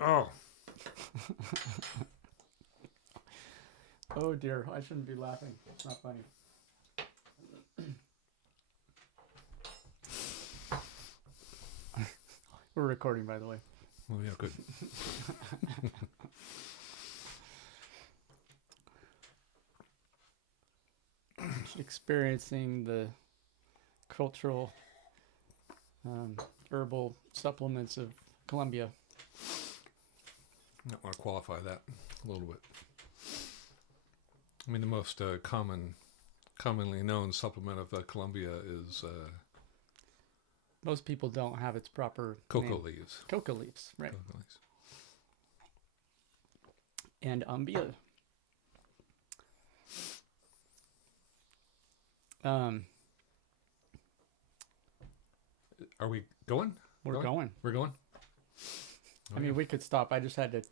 Oh, Oh dear, I shouldn't be laughing. It's not funny. We're recording, by the way. well, yeah, good. Experiencing the cultural um, herbal supplements of Colombia. I want to qualify that a little bit. I mean, the most commonly known supplement of Colombia is Most people don't have its proper cocoa name. leaves. Coca leaves, right? Cocoa leaves. And umbia. Um, Are we going? we're going. We're going. Oh, I mean, yeah. we could stop. I just had to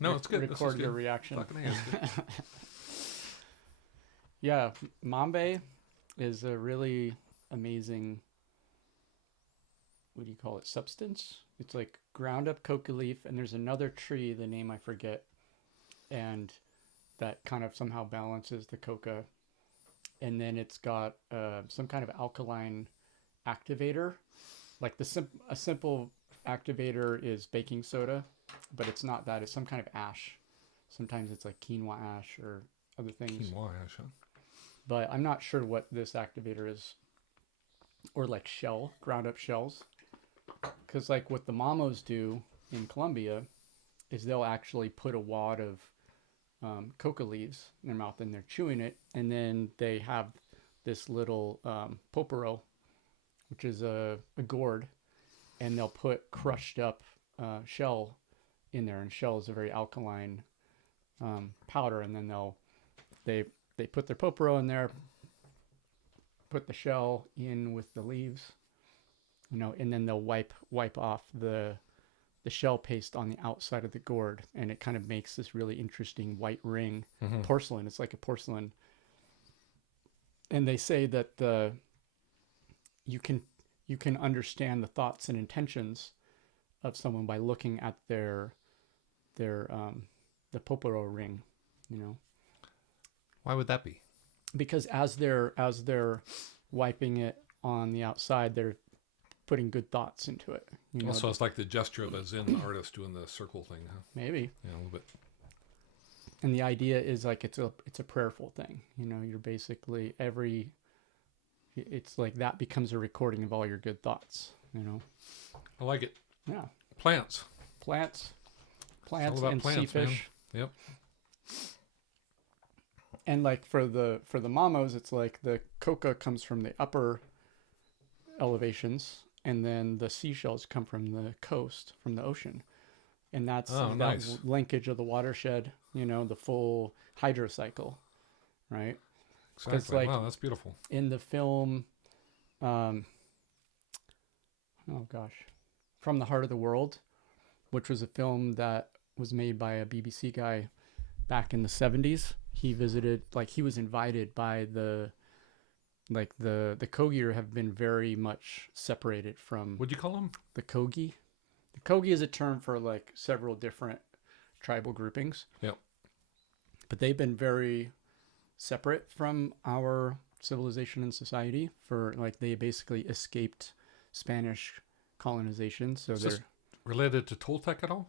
No, it's good. This is record good. the reaction. Fucking A, it's good. Yeah, mambe is a really amazing, what do you call it, substance? It's like ground up coca leaf, and there's another tree, the name I forget, and that kind of somehow balances the coca. And then it's got some kind of alkaline activator. Like a simple activator is baking soda, but it's not that. It's some kind of ash. Sometimes it's like quinoa ash or other things. Quinoa ash, huh? But I'm not sure what this activator is, or like ground up shells. Because like what the mamos do in Colombia is they'll actually put a wad of coca leaves in their mouth and they're chewing it, and then they have this little poporo, which is a gourd, and they'll put crushed up shell in there, and shell is a very alkaline powder, and then they they put their poporo in there, put the shell in with the leaves, and then they'll wipe off the shell paste on the outside of the gourd, and it kind of makes this really interesting white ring, Mm-hmm. porcelain. It's like a porcelain, and they say that you can you can understand the thoughts and intentions of someone by looking at their the poporo ring, you know, Why would that be? because as they're wiping it on the outside, they're putting good thoughts into it. Also, it's like the gesture of a Zen artist doing the circle thing, huh? Maybe. Yeah, a little bit. And the idea is like it's a prayerful thing. You're basically it's like that becomes a recording of all your good thoughts. I like it. Yeah, Plants. plants, It's all plants, about and sea plants, man. fish. Yep. And like for the mamos, it's like the coca comes from the upper elevations, and then the seashells come from the coast, from the ocean, and that's Oh, that nice. linkage of the watershed. The full hydrocycle, right? Because Exactly. like Wow, that's beautiful. in the film, um, oh gosh, From the Heart of the World, which was a film that was made by a BBC guy back in the 70s. He visited, like he was invited by the Kogi have been very much separated from What'd you call them? the Kogi. The Kogi is a term for like several different tribal groupings, Yep. but they've been very separate from our civilization and society for like they basically escaped Spanish colonization. So Is this related to Toltec at all?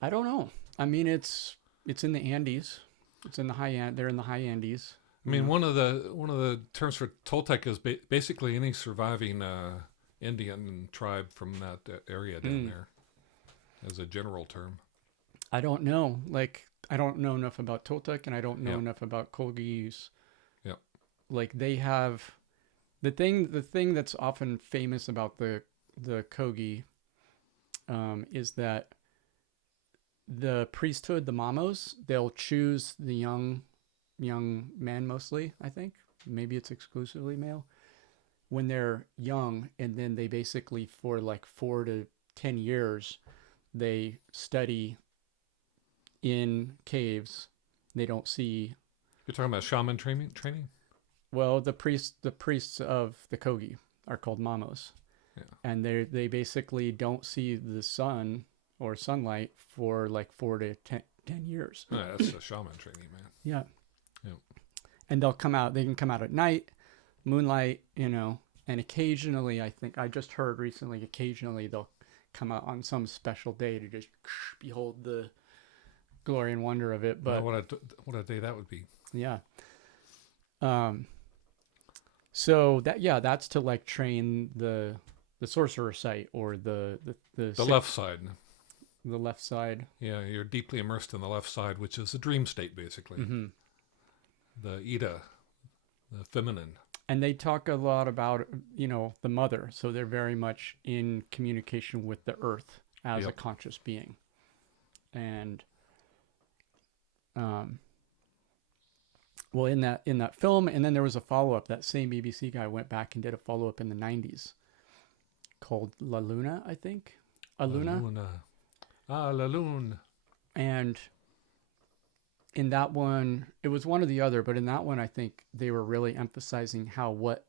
I don't know. I mean, it's in the Andes. It's in the They're in the high Andes. I mean, one of the terms for Toltec is basically any surviving Indian tribe from that area down there, as a general term. I don't know. Like, I don't know enough about Toltec, and I don't know Yep. enough about Kogis. Yep. Like, they have the thing that's often famous about the Kogi is that the priesthood, the mamos, they'll choose the young men mostly. I think maybe it's exclusively male when they're young, and then they basically for like 4 to 10 years they study in caves. They don't see. You're talking about shaman training? Training? Well, the priests of the Kogi are called mamos, Yeah. and they basically don't see the sun or sunlight for like 4 to 10 years. Yeah, that's a shaman training, man. Yeah. Yep. And they can come out at night, moonlight, and occasionally, I think I just heard recently, occasionally they'll come out on some special day to just behold the glory and wonder of it. But what a day that would be. yeah. So that's to like train the sorcerer sight, or the left side. The left side. Yeah, you're deeply immersed in the left side, which is a dream state, basically. Mm-hmm. The Ida, the feminine. And they talk a lot about, the mother. So they're very much in communication with the earth as a conscious being. And, well, in that film, and then there was a follow-up. That same BBC guy went back and did a follow-up in the 90s called La Luna, I think. La Luna. La Lune. And in that one, it was one or the other, but in that one, I think they were really emphasizing how what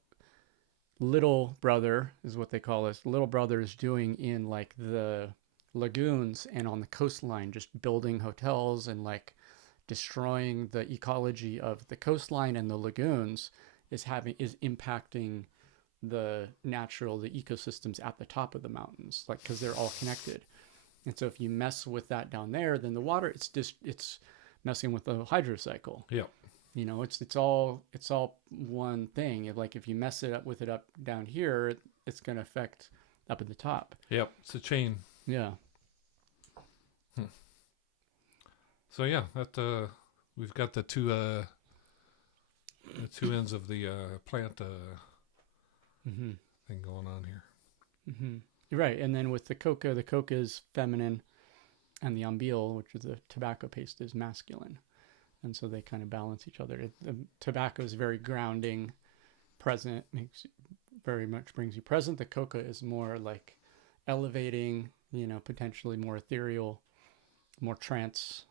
little brother is what they call us. Little brother is doing in like the lagoons and on the coastline, just building hotels and like destroying the ecology of the coastline and the lagoons is impacting the ecosystems at the top of the mountains, like, because they're all connected. And so if you mess with that down there, then the water, it's messing with the hydrocycle. Yeah. It's all one thing. Like if you mess it up with it up down here, it's going to affect up at the top. Yep. It's a chain. Yeah. So yeah, that we've got the two ends of the plant thing going on here. Mm-hmm. Right, and then with the coca is feminine, and the umbil, which is the tobacco paste, is masculine, and so they kind of balance each other. The tobacco is very grounding, present, very much brings you present. The coca is more like elevating, potentially more ethereal, more trance,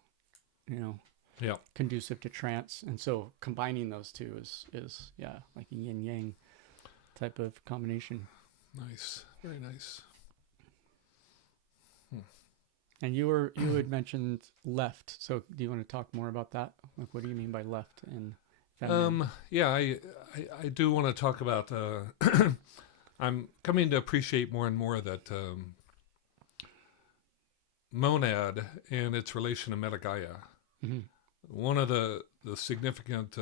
conducive to trance. And so combining those two is like a yin yang type of combination. Nice, very nice. And you had mentioned left. So do you want to talk more about that? Like, what do you mean by left and feminine? Yeah, I do want to talk about. I'm coming to appreciate more and more that monad and its relation to Metagaia. Mm-hmm. One of the significant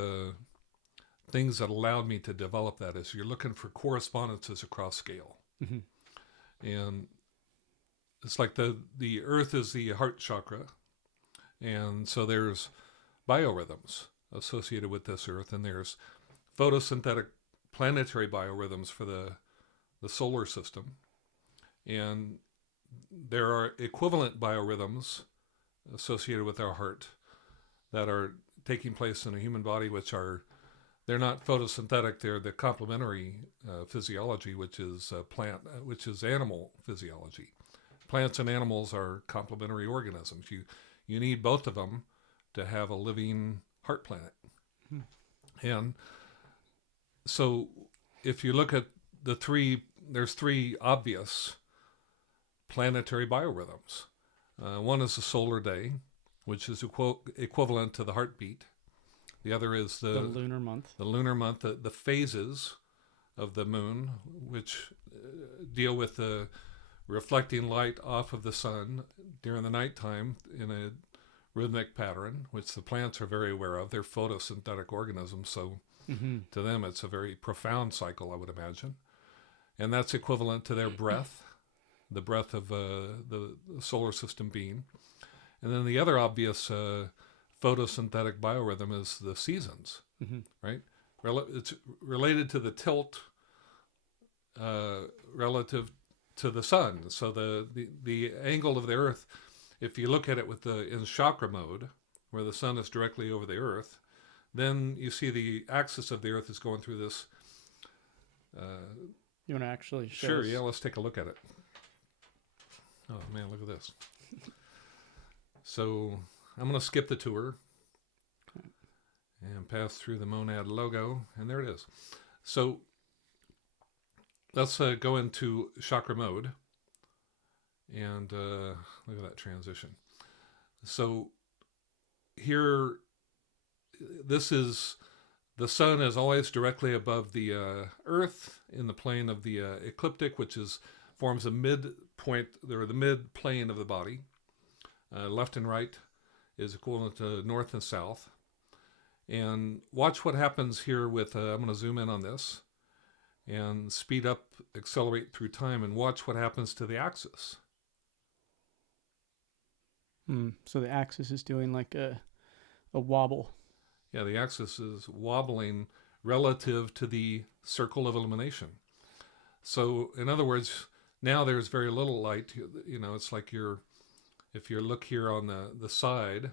things that allowed me to develop that is you're looking for correspondences across scale. Mm-hmm. And it's like the earth is the heart chakra. And so there's biorhythms associated with this earth, and there's photosynthetic planetary biorhythms for the solar system. And there are equivalent biorhythms associated with our heart that are taking place in a human body, they're not photosynthetic, they're the complementary physiology, which is which is animal physiology. Plants and animals are complementary organisms. You need both of them to have a living heart planet. And so if you look at there's three obvious planetary biorhythms. One is the solar day, which is equivalent to the heartbeat. The other is the lunar month. The lunar month, the phases of the moon, which deal with the reflecting light off of the sun during the nighttime in a rhythmic pattern, which the plants are very aware of. They're photosynthetic organisms, so to them it's a very profound cycle, I would imagine. And that's equivalent to their breath, the breath of the solar system being. And then the other obvious photosynthetic biorhythm is the seasons, right? It's related to the tilt relative to the sun. So the angle of the earth, if you look at it in chakra mode, where the sun is directly over the earth, then you see the axis of the earth is going through this. You want to actually show Sure, us? yeah, let's take a look at it. Oh man, look at this. So I'm going to skip the tour and pass through the monad logo, and there it is. So let's go into chakra mode. And look at that transition. So here, this is the sun is always directly above the Earth in the plane of the ecliptic, which is forms a midpoint or the mid plane of the body. Left and right is equivalent to north and south. And watch what happens here with, I'm going to zoom in on this and speed up, accelerate through time, and watch what happens to the axis. So the axis is doing like a wobble. Yeah, the axis is wobbling relative to the circle of illumination. So, in other words, now there's very little light. You know, it's like if you look here on the side,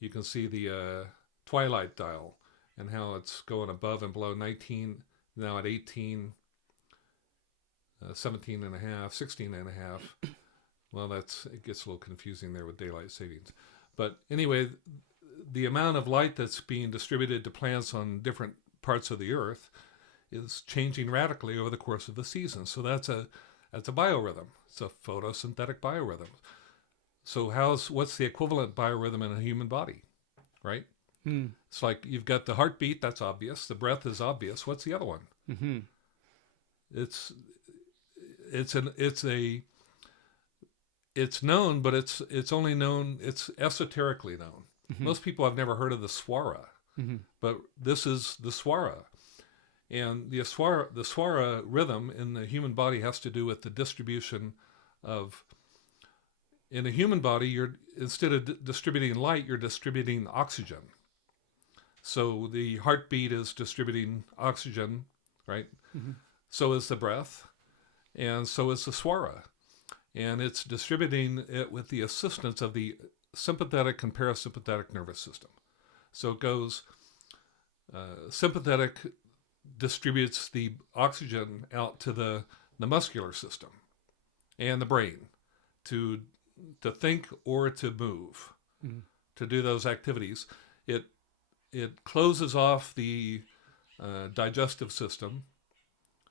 you can see the twilight dial and how it's going above and below 19, now at 18, 17 and a half, 16 and a half. Well, it gets a little confusing there with daylight savings. But anyway, the amount of light that's being distributed to plants on different parts of the earth is changing radically over the course of the season. So that's a biorhythm. It's a photosynthetic biorhythm. So what's the equivalent biorhythm in a human body, right? It's like you've got the heartbeat, that's obvious. The breath is obvious. What's the other one? Mm-hmm. It's known, but it's only known, it's esoterically known. Mm-hmm. Most people have never heard of the swara, Mm-hmm. but this is the swara. And the swara rhythm in the human body has to do with the distribution of, in a human body, instead of distributing light, you're distributing oxygen. So the heartbeat is distributing oxygen, right? Mm-hmm. So is the breath, and so is the swara. And it's distributing it with the assistance of the sympathetic and parasympathetic nervous system. So it goes, sympathetic distributes the oxygen out to the muscular system and the brain to think or to move, to do those activities. It closes off the digestive system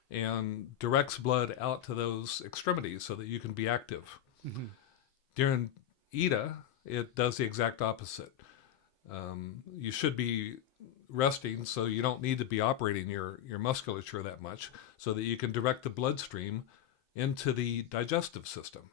and directs blood out to those extremities so that you can be active. Mm-hmm. During Ida, it does the exact opposite. You should be resting, so you don't need to be operating your musculature that much, so that you can direct the bloodstream into the digestive system.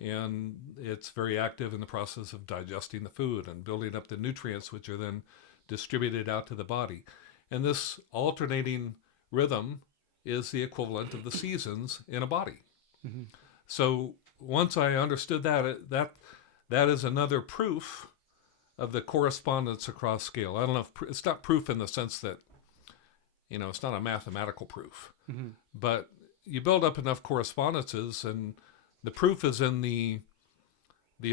And it's very active in the process of digesting the food and building up the nutrients, which are then distributed out to the body. And this alternating rhythm is the equivalent of the seasons in a body. Mm-hmm. So once I understood that is another proof of the correspondence across scale. I don't know if it's not proof in the sense that, it's not a mathematical proof, Mm-hmm. but you build up enough correspondences, and the proof is in the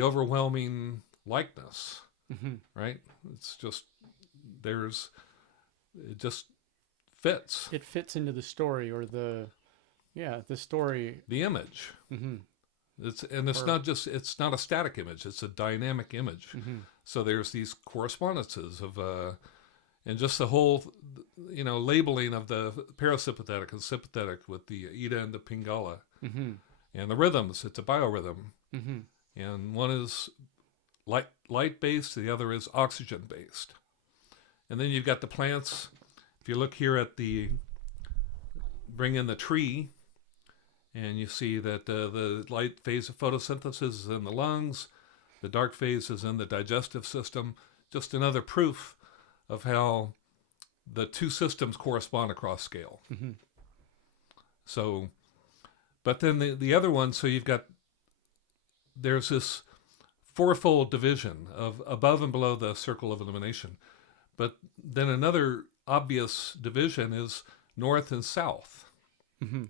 overwhelming likeness, Mm-hmm. right? It's just it just fits It fits into the story or the story. the image. Mm-hmm. It's not a static image, it's a dynamic image. Mm-hmm. So there's these correspondences of and just the whole labeling of the parasympathetic and sympathetic with the Ida and the Pingala, Mm-hmm. and the rhythms. It's a biorhythm, Mm-hmm. and one is light based, the other is oxygen based. And then you've got the plants. If you look here at bring in the tree, and you see that the light phase of photosynthesis is in the lungs, the dark phase is in the digestive system. Just another proof of how the two systems correspond across scale. Mm-hmm. So, but then the other one, so there's this fourfold division of above and below the circle of illumination. But then another obvious division is north and south. Mm-hmm.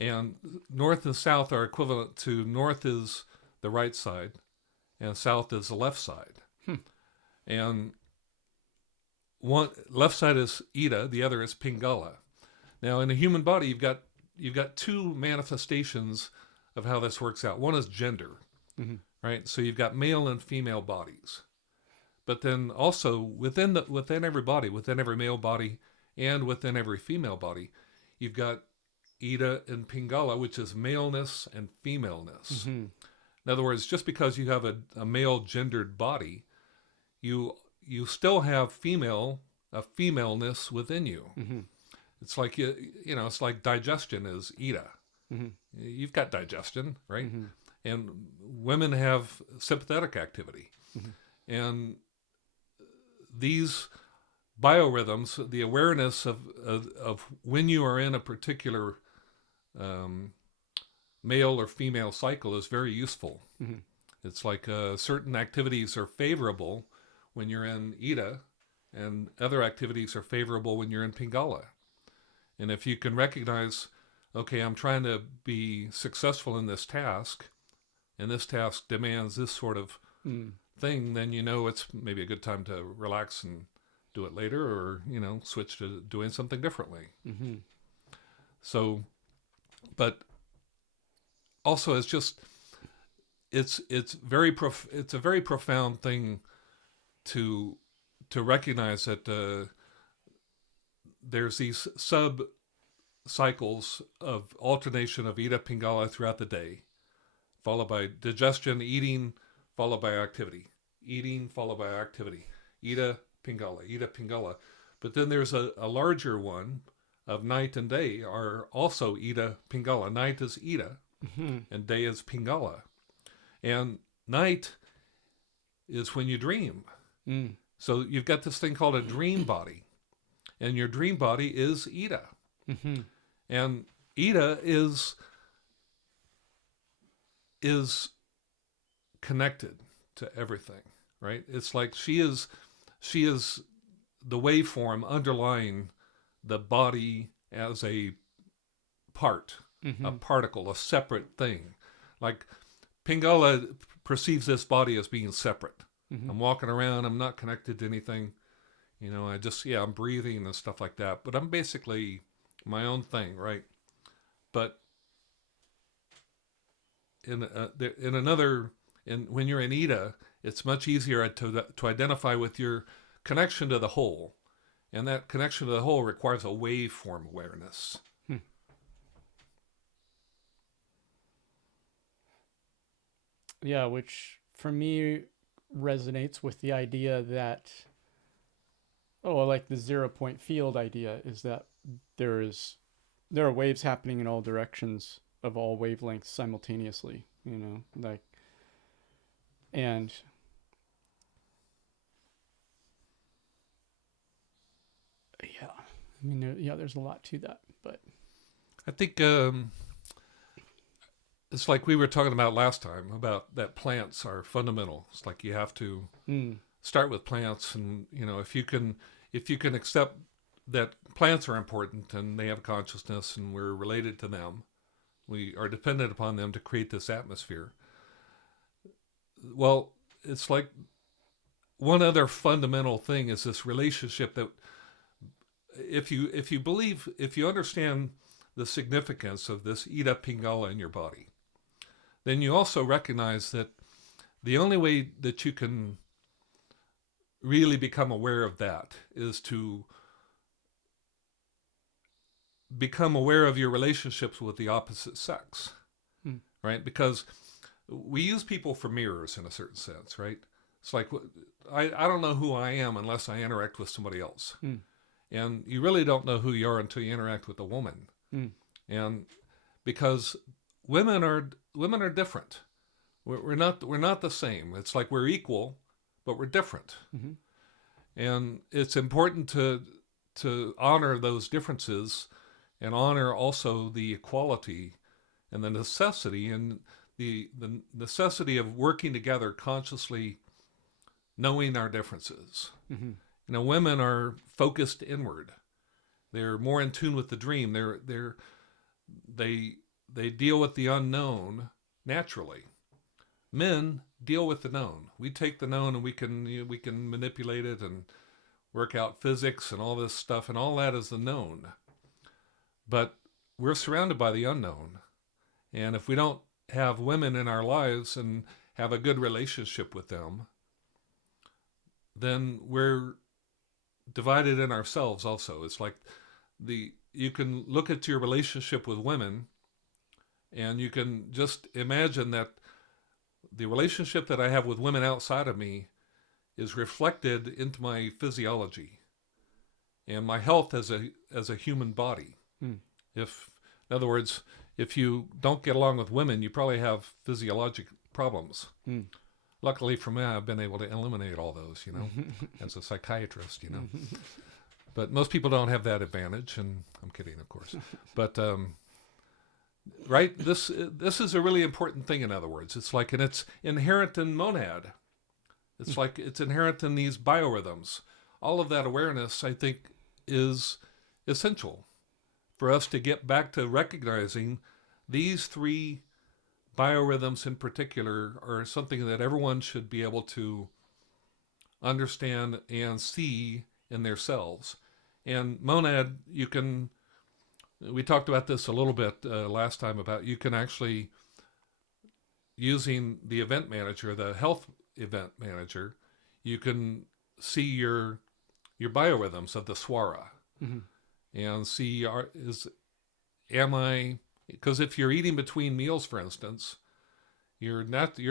And north and south are equivalent to north is the right side and south is the left side. And one left side is Ida, the other is Pingala. Now in a human body you've got two manifestations of how this works out. One is gender, Mm-hmm. right? So you've got male and female bodies. But then also within every body, within every male body and within every female body, you've got Ida and Pingala, which is maleness and femaleness. Mm-hmm. In other words, just because you have a male gendered body, you still have a femaleness within you. Mm-hmm. It's like it's like digestion is Ida. Mm-hmm. You've got digestion, right? Mm-hmm. And women have sympathetic activity. Mm-hmm. And these biorhythms, the awareness of when you are in a particular male or female cycle is very useful. Mm-hmm. It's like certain activities are favorable when you're in Ida, and other activities are favorable when you're in Pingala. And if you can recognize, okay, I'm trying to be successful in this task, and this task demands this sort of thing, then you know it's maybe a good time to relax and do it later, or switch to doing something differently. Mm-hmm. So, but also it's just it's a very profound thing to recognize that there's these sub cycles of alternation of Ida Pingala throughout the day, followed by digestion, eating, followed by activity, eating, followed by activity, Ida Pingala. But then there's a larger one of night and day are also Ida Pingala. Night is Ida, Mm-hmm. and day is Pingala. And night is when you dream. Mm. So you've got this thing called a dream body, and your dream body is Ida. Mm-hmm. And Ida is connected to everything, right? It's like she is the waveform underlying the body as a part, Mm-hmm. a particle, a separate thing. Like Pingala perceives this body as being separate. Mm-hmm. I'm walking around, I'm not connected to anything. I'm breathing and stuff like that. But I'm basically my own thing, right? But when you're in Ida, it's much easier to identify with your connection to the whole, and that connection to the whole requires a waveform awareness. Yeah, which for me resonates with the idea that, like the 0 point field idea is that there are waves happening in all directions of all wavelengths simultaneously, and yeah, I mean, there's a lot to that, but I think it's like we were talking about last time about that plants are fundamental. It's like you have to start with plants, and if you can accept that plants are important and they have consciousness and we're related to them, we are dependent upon them to create this atmosphere. Well, it's like one other fundamental thing is this relationship that if you understand the significance of this Ida Pingala in your body, then you also recognize that the only way that you can really become aware of that is to become aware of your relationships with the opposite sex, right? Because we use people for mirrors in a certain sense, right? It's like I don't know who I am unless I interact with somebody else. And you really don't know who you are until you interact with a woman. And because women are different. We're not the same. It's like we're equal, but we're different. Mm-hmm. And it's important to honor those differences and honor also the equality and the necessity of working together consciously, knowing our differences. Mm-hmm. Women are focused inward. They're more in tune with the dream. They deal with the unknown naturally. Men deal with the known. We take the known and we can manipulate it and work out physics and all this stuff, and all that is the known. But we're surrounded by the unknown. And if we don't have women in our lives and have a good relationship with them, then we're divided in ourselves also. It's like you can look at your relationship with women, and you can just imagine that the relationship that I have with women outside of me is reflected into my physiology and my health as a human body. Mm. If, in other words, if you don't get along with women, you probably have physiologic problems. Mm. Luckily for me, I've been able to eliminate all those, as a psychiatrist. But most people don't have that advantage, and I'm kidding, of course. But right, this is a really important thing. In other words, it's like, and it's inherent in monad. It's like it's inherent in these biorhythms. All of that awareness, I think, is essential for us to get back to recognizing these three biorhythms in particular are something that everyone should be able to understand and see in themselves. And monad, we talked about this a little bit last time about you can actually, using the event manager, the health event manager, you can see your biorhythms of the swara. Mm-hmm. And see, because if you're eating between meals, for instance, you're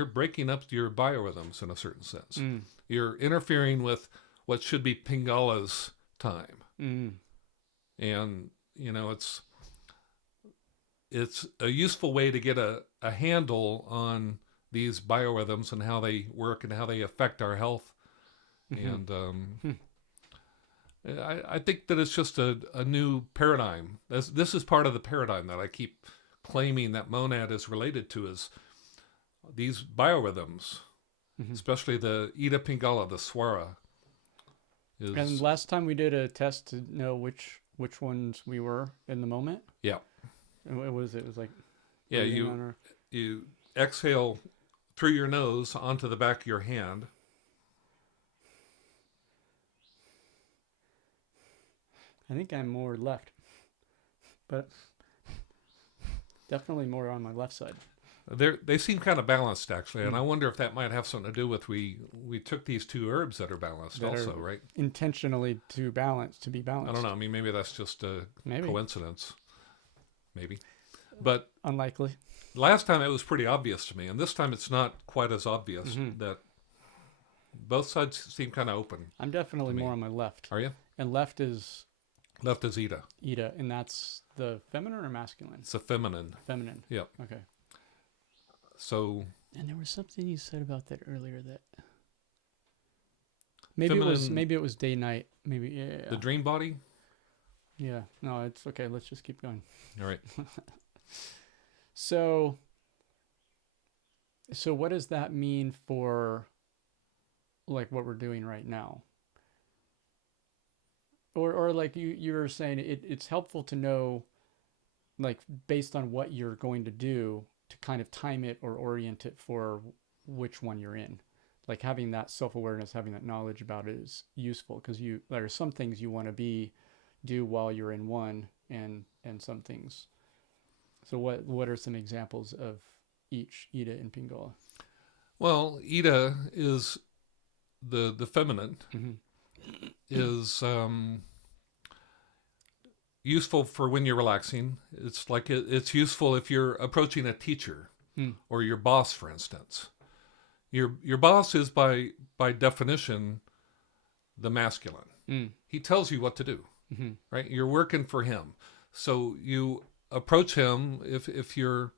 breaking up your biorhythms in a certain sense. Mm. You're interfering with what should be Pingala's time. Mm. And, it's a useful way to get a handle on these biorhythms and how they work and how they affect our health. Mm-hmm. And I think that it's just a new paradigm. This is part of the paradigm that I keep claiming that monad is related to, is these biorhythms, Mm-hmm. especially the Ida Pingala, the swara. And last time we did a test to know which ones we were in the moment. Yeah. And it was like, yeah, you exhale through your nose onto the back of your hand. I think I'm more left, but definitely more on my left side. They seem kind of balanced, actually, and I wonder if that might have something to do with we took these two herbs that are balanced That also, are right? Intentionally to be balanced. I don't know. I mean, maybe that's just a Maybe. coincidence. Maybe. But Unlikely. last time it was pretty obvious to me, and this time it's not quite as obvious. Mm-hmm. That both sides seem kind of open. I'm definitely me. more on my left. Are you? And left is Left is Ida. Ida, and that's the feminine or masculine? It's a feminine. Feminine. Yep. Okay. So And there was something you said about that earlier that maybe feminine, it was day night. Maybe yeah. the dream body. Yeah. No, it's okay. Let's just keep going. All right. So what does that mean for like what we're doing right now? Or like you were saying, it's helpful to know, like, based on what you're going to do, to kind of time it or orient it for which one you're in. Like having that self-awareness, having that knowledge about it is useful, because there are some things you want to do while you're in one, and some things. So what are some examples of each Ida and Pingala? Well, Ida is the feminine. Mm-hmm. Is useful for when you're relaxing. It's like it's useful if you're approaching a teacher or your boss, for instance. Your boss is by definition the masculine. Mm. He tells you what to do, Mm-hmm. right? You're working for him, so you approach him if you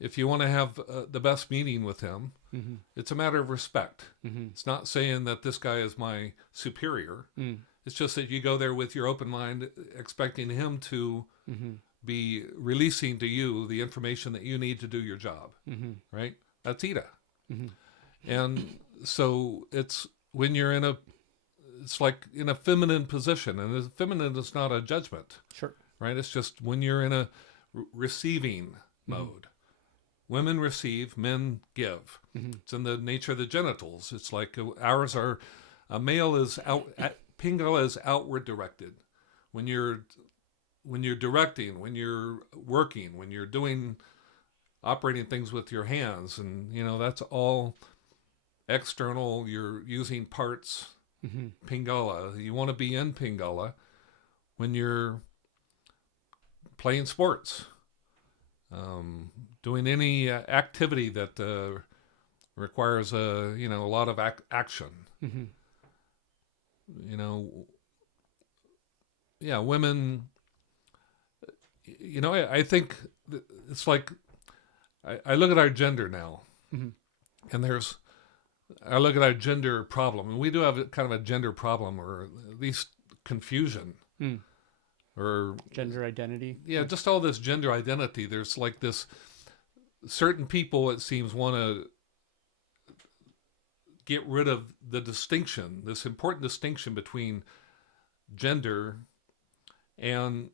want to have the best meeting with him. Mm-hmm. It's a matter of respect. Mm-hmm. It's not saying that this guy is my superior. Mm. It's just that you go there with your open mind, expecting him to Mm-hmm. be releasing to you the information that you need to do your job, Mm-hmm. right? That's Ida. Mm-hmm. And so it's when you're it's like in a feminine position, and the feminine is not a judgment, Sure. right? It's just when you're in a receiving mode. Women receive, men give. Mm-hmm. It's in the nature of the genitals. It's like ours are, a male is Pingala is outward directed. When you're directing, when you're working, when you're operating things with your hands, and that's all external. You're using parts. Mm-hmm. Pingala. You want to be in Pingala when you're playing sports, doing any activity that requires a lot of action. Mm-hmm. You know, yeah, women. I think it's like I look at our gender now, Mm-hmm. and I look at our gender problem, and we do have kind of a gender problem, or at least confusion, Mm. or Gender identity. yeah, Like, just all this gender identity. There's like this certain people, it seems, want to get rid of the distinction, this important distinction between gender, and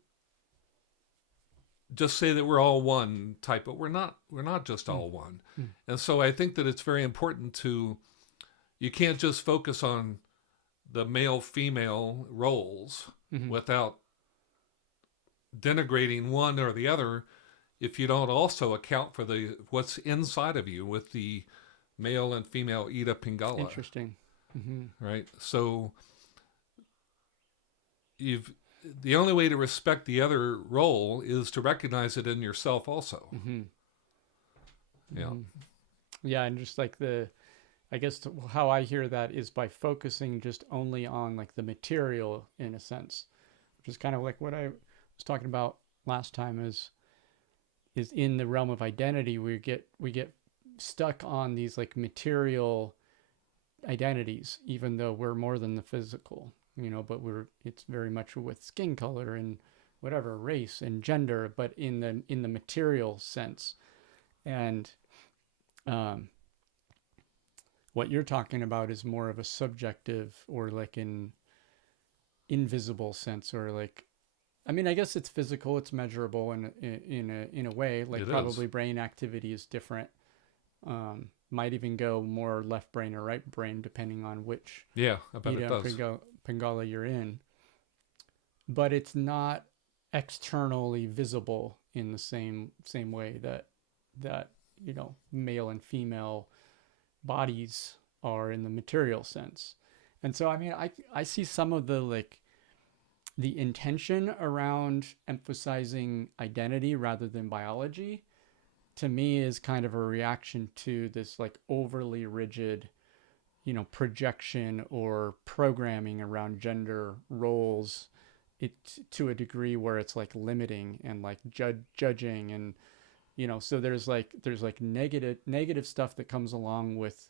just say that we're all one type, but we're not just mm. all one. Mm. And so I think that it's very important to, you can't just focus on the male female roles Mm-hmm. without denigrating one or the other, if you don't also account for the what's inside of you with the male and female Ida Pingala. Interesting. Mm-hmm. Right? So you've the only way to respect the other role is to recognize it in yourself also. Mm-hmm. Yeah. Mm-hmm. Yeah, and just like I guess how I hear that is by focusing just only on like the material in a sense, which is kind of like what I was talking about last time is in the realm of identity we get stuck on these like material identities, even though we're more than the physical, but it's very much with skin color and whatever race and gender, but in the material sense. And um, what you're talking about is more of a subjective or like an invisible sense, or like, I mean, I guess it's physical, it's measurable in a way. Like It is. probably brain activity is different. Might even go more left brain or right brain depending on which Yeah, I bet it Ida and does. Pingala you're in. But it's not externally visible in the same way that male and female bodies are in the material sense. And so I mean I see some of the like the intention around emphasizing identity rather than biology, to me, is kind of a reaction to this like overly rigid, projection or programming around gender roles, it to a degree where it's like limiting and like judging. And so there's like negative stuff that comes along with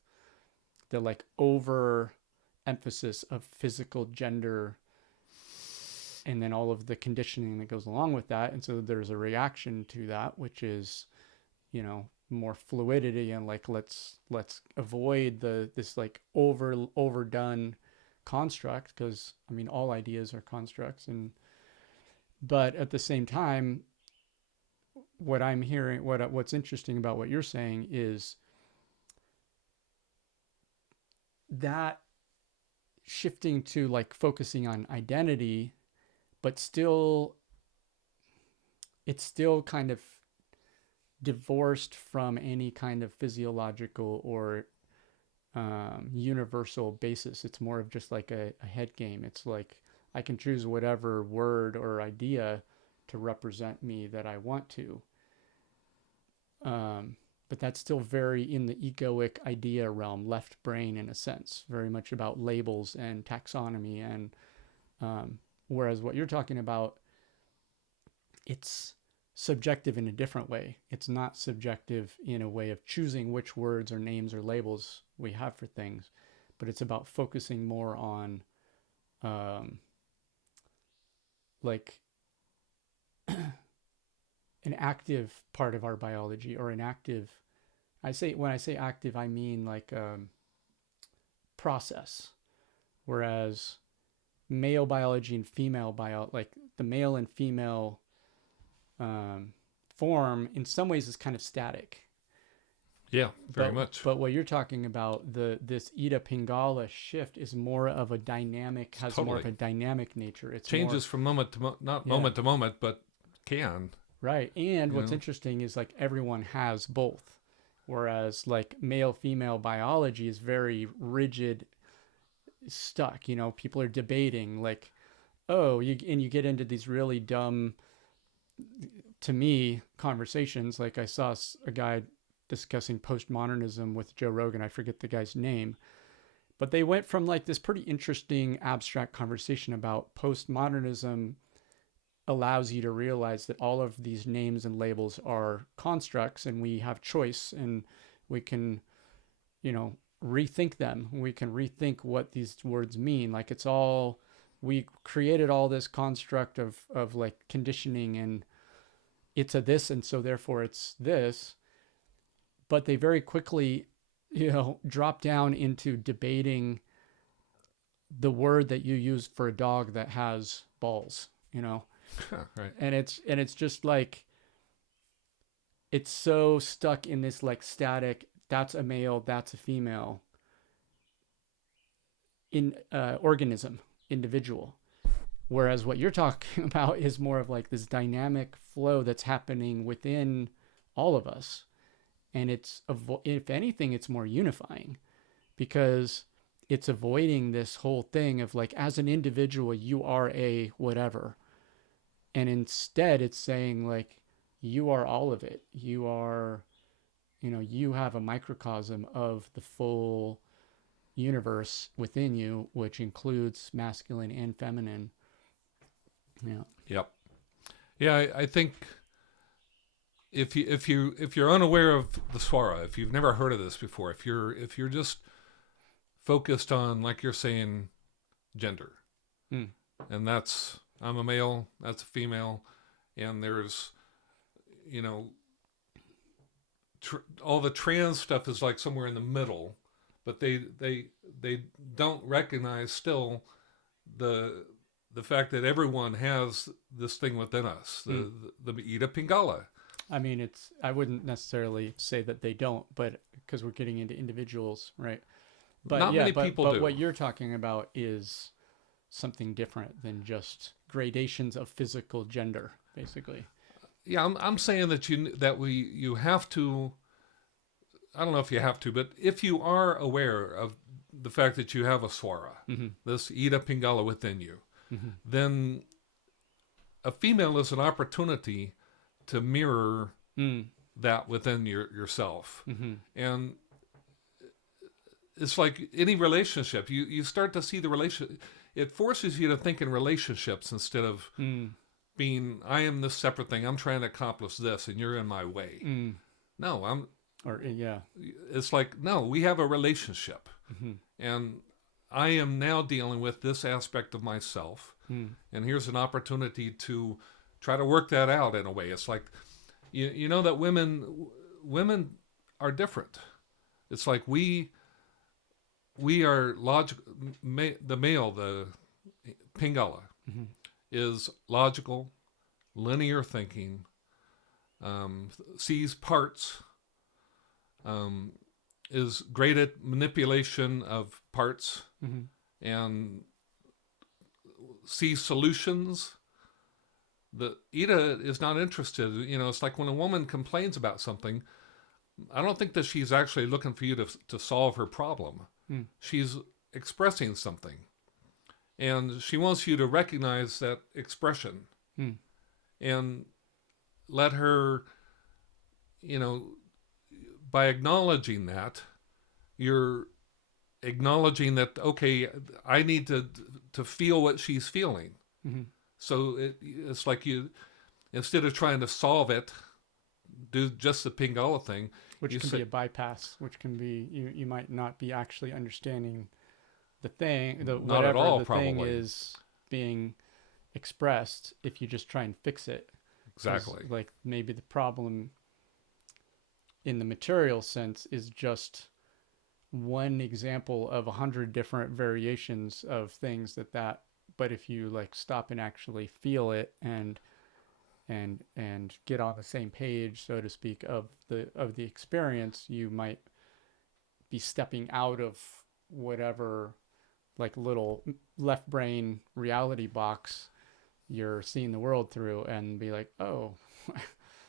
the like over emphasis of physical gender, and then all of the conditioning that goes along with that. And so there's a reaction to that, which is, more fluidity, and like let's avoid this like overdone construct, because I mean all ideas are constructs. And but at the same time, what I'm hearing, what's interesting about what you're saying is that shifting to like focusing on identity, but still it's still kind of divorced from any kind of physiological or universal basis. It's more of just like a head game. It's like I can choose whatever word or idea to represent me that I want to. But that's still very in the egoic idea realm, left brain in a sense, very much about labels and taxonomy. And whereas what you're talking about, it's subjective in a different way. It's not subjective in a way of choosing which words or names or labels we have for things, but it's about focusing more on like an active part of our biology, or an active, when I say active, I mean like process. Whereas male biology and female like the male and female form in some ways is kind of static. Yeah, very much. But what you're talking about, this Ida Pingala shift, is more of a dynamic, has more of Totally. a dynamic nature. It's Changes more, from moment to not yeah, moment to moment, but can. right. And You what's know. interesting is like everyone has both. Whereas like male female biology is very rigid, stuck. People are debating like, oh, you get into these really dumb to me, conversations, like I saw a guy discussing postmodernism with Joe Rogan. I forget the guy's name, but they went from like this pretty interesting abstract conversation about postmodernism allows you to realize that all of these names and labels are constructs and we have choice and we can, rethink them. We can rethink what these words mean. Like it's all, we created all this construct of like conditioning and it's a this and so therefore it's this. But they very quickly, drop down into debating the word that you use for a dog that has balls, Right. and it's just like it's so stuck in this like static, that's a male, that's a female in organism, individual. Whereas what you're talking about is more of like this dynamic flow that's happening within all of us. And it's, if anything, it's more unifying because it's avoiding this whole thing of like, as an individual, you are a whatever. And instead it's saying like, you are all of it. You are, you have a microcosm of the full universe within you, which includes masculine and feminine. Yeah. Yep. Yeah, I think if you're unaware of the swara, if you've never heard of this before, if you're just focused on, like you're saying, gender, and that's, I'm a male, that's a female, and there's, all the trans stuff is like somewhere in the middle, but they don't recognize still the fact that everyone has this thing within us, the Ida Pingala. I mean, I wouldn't necessarily say that they don't, but because we're getting into individuals, right? But not many people do. But what you're talking about is something different than just gradations of physical gender, basically. Yeah, I'm saying that you have to. I don't know if you have to, but if you are aware of the fact that you have a swara, this Ida Pingala within you, then a female is an opportunity to mirror that within yourself. And it's like any relationship. You start to see the relationship. It forces you to think in relationships instead of being, I am this separate thing. I'm trying to accomplish this and you're in my way. No, it's like, no, we have a relationship. And I am now dealing with this aspect of myself. And here's an opportunity to try to work that out in a way. It's like, you know that women are different. It's like we are logical. The male, the Pingala, is logical, linear thinking, sees parts, is great at manipulation of parts, and sees solutions. The Ida is not interested. It's like when a woman complains about something, I don't think that she's actually looking for you to solve her problem. She's expressing something. And she wants you to recognize that expression and let her, by acknowledging that, you're acknowledging that, okay, I need to feel what she's feeling. So it's like you, instead of trying to solve it, do just the Pingala thing. Which can be a bypass, which can be, you might not be actually understanding the thing, not at all, the probably. thing is being expressed if you just try and fix it. Exactly. Like maybe the problem in the material sense is just one example of 100 different variations of things but if you like stop and actually feel it and get on the same page, so to speak, of the experience, you might be stepping out of whatever like little left brain reality box you're seeing the world through and be like, oh,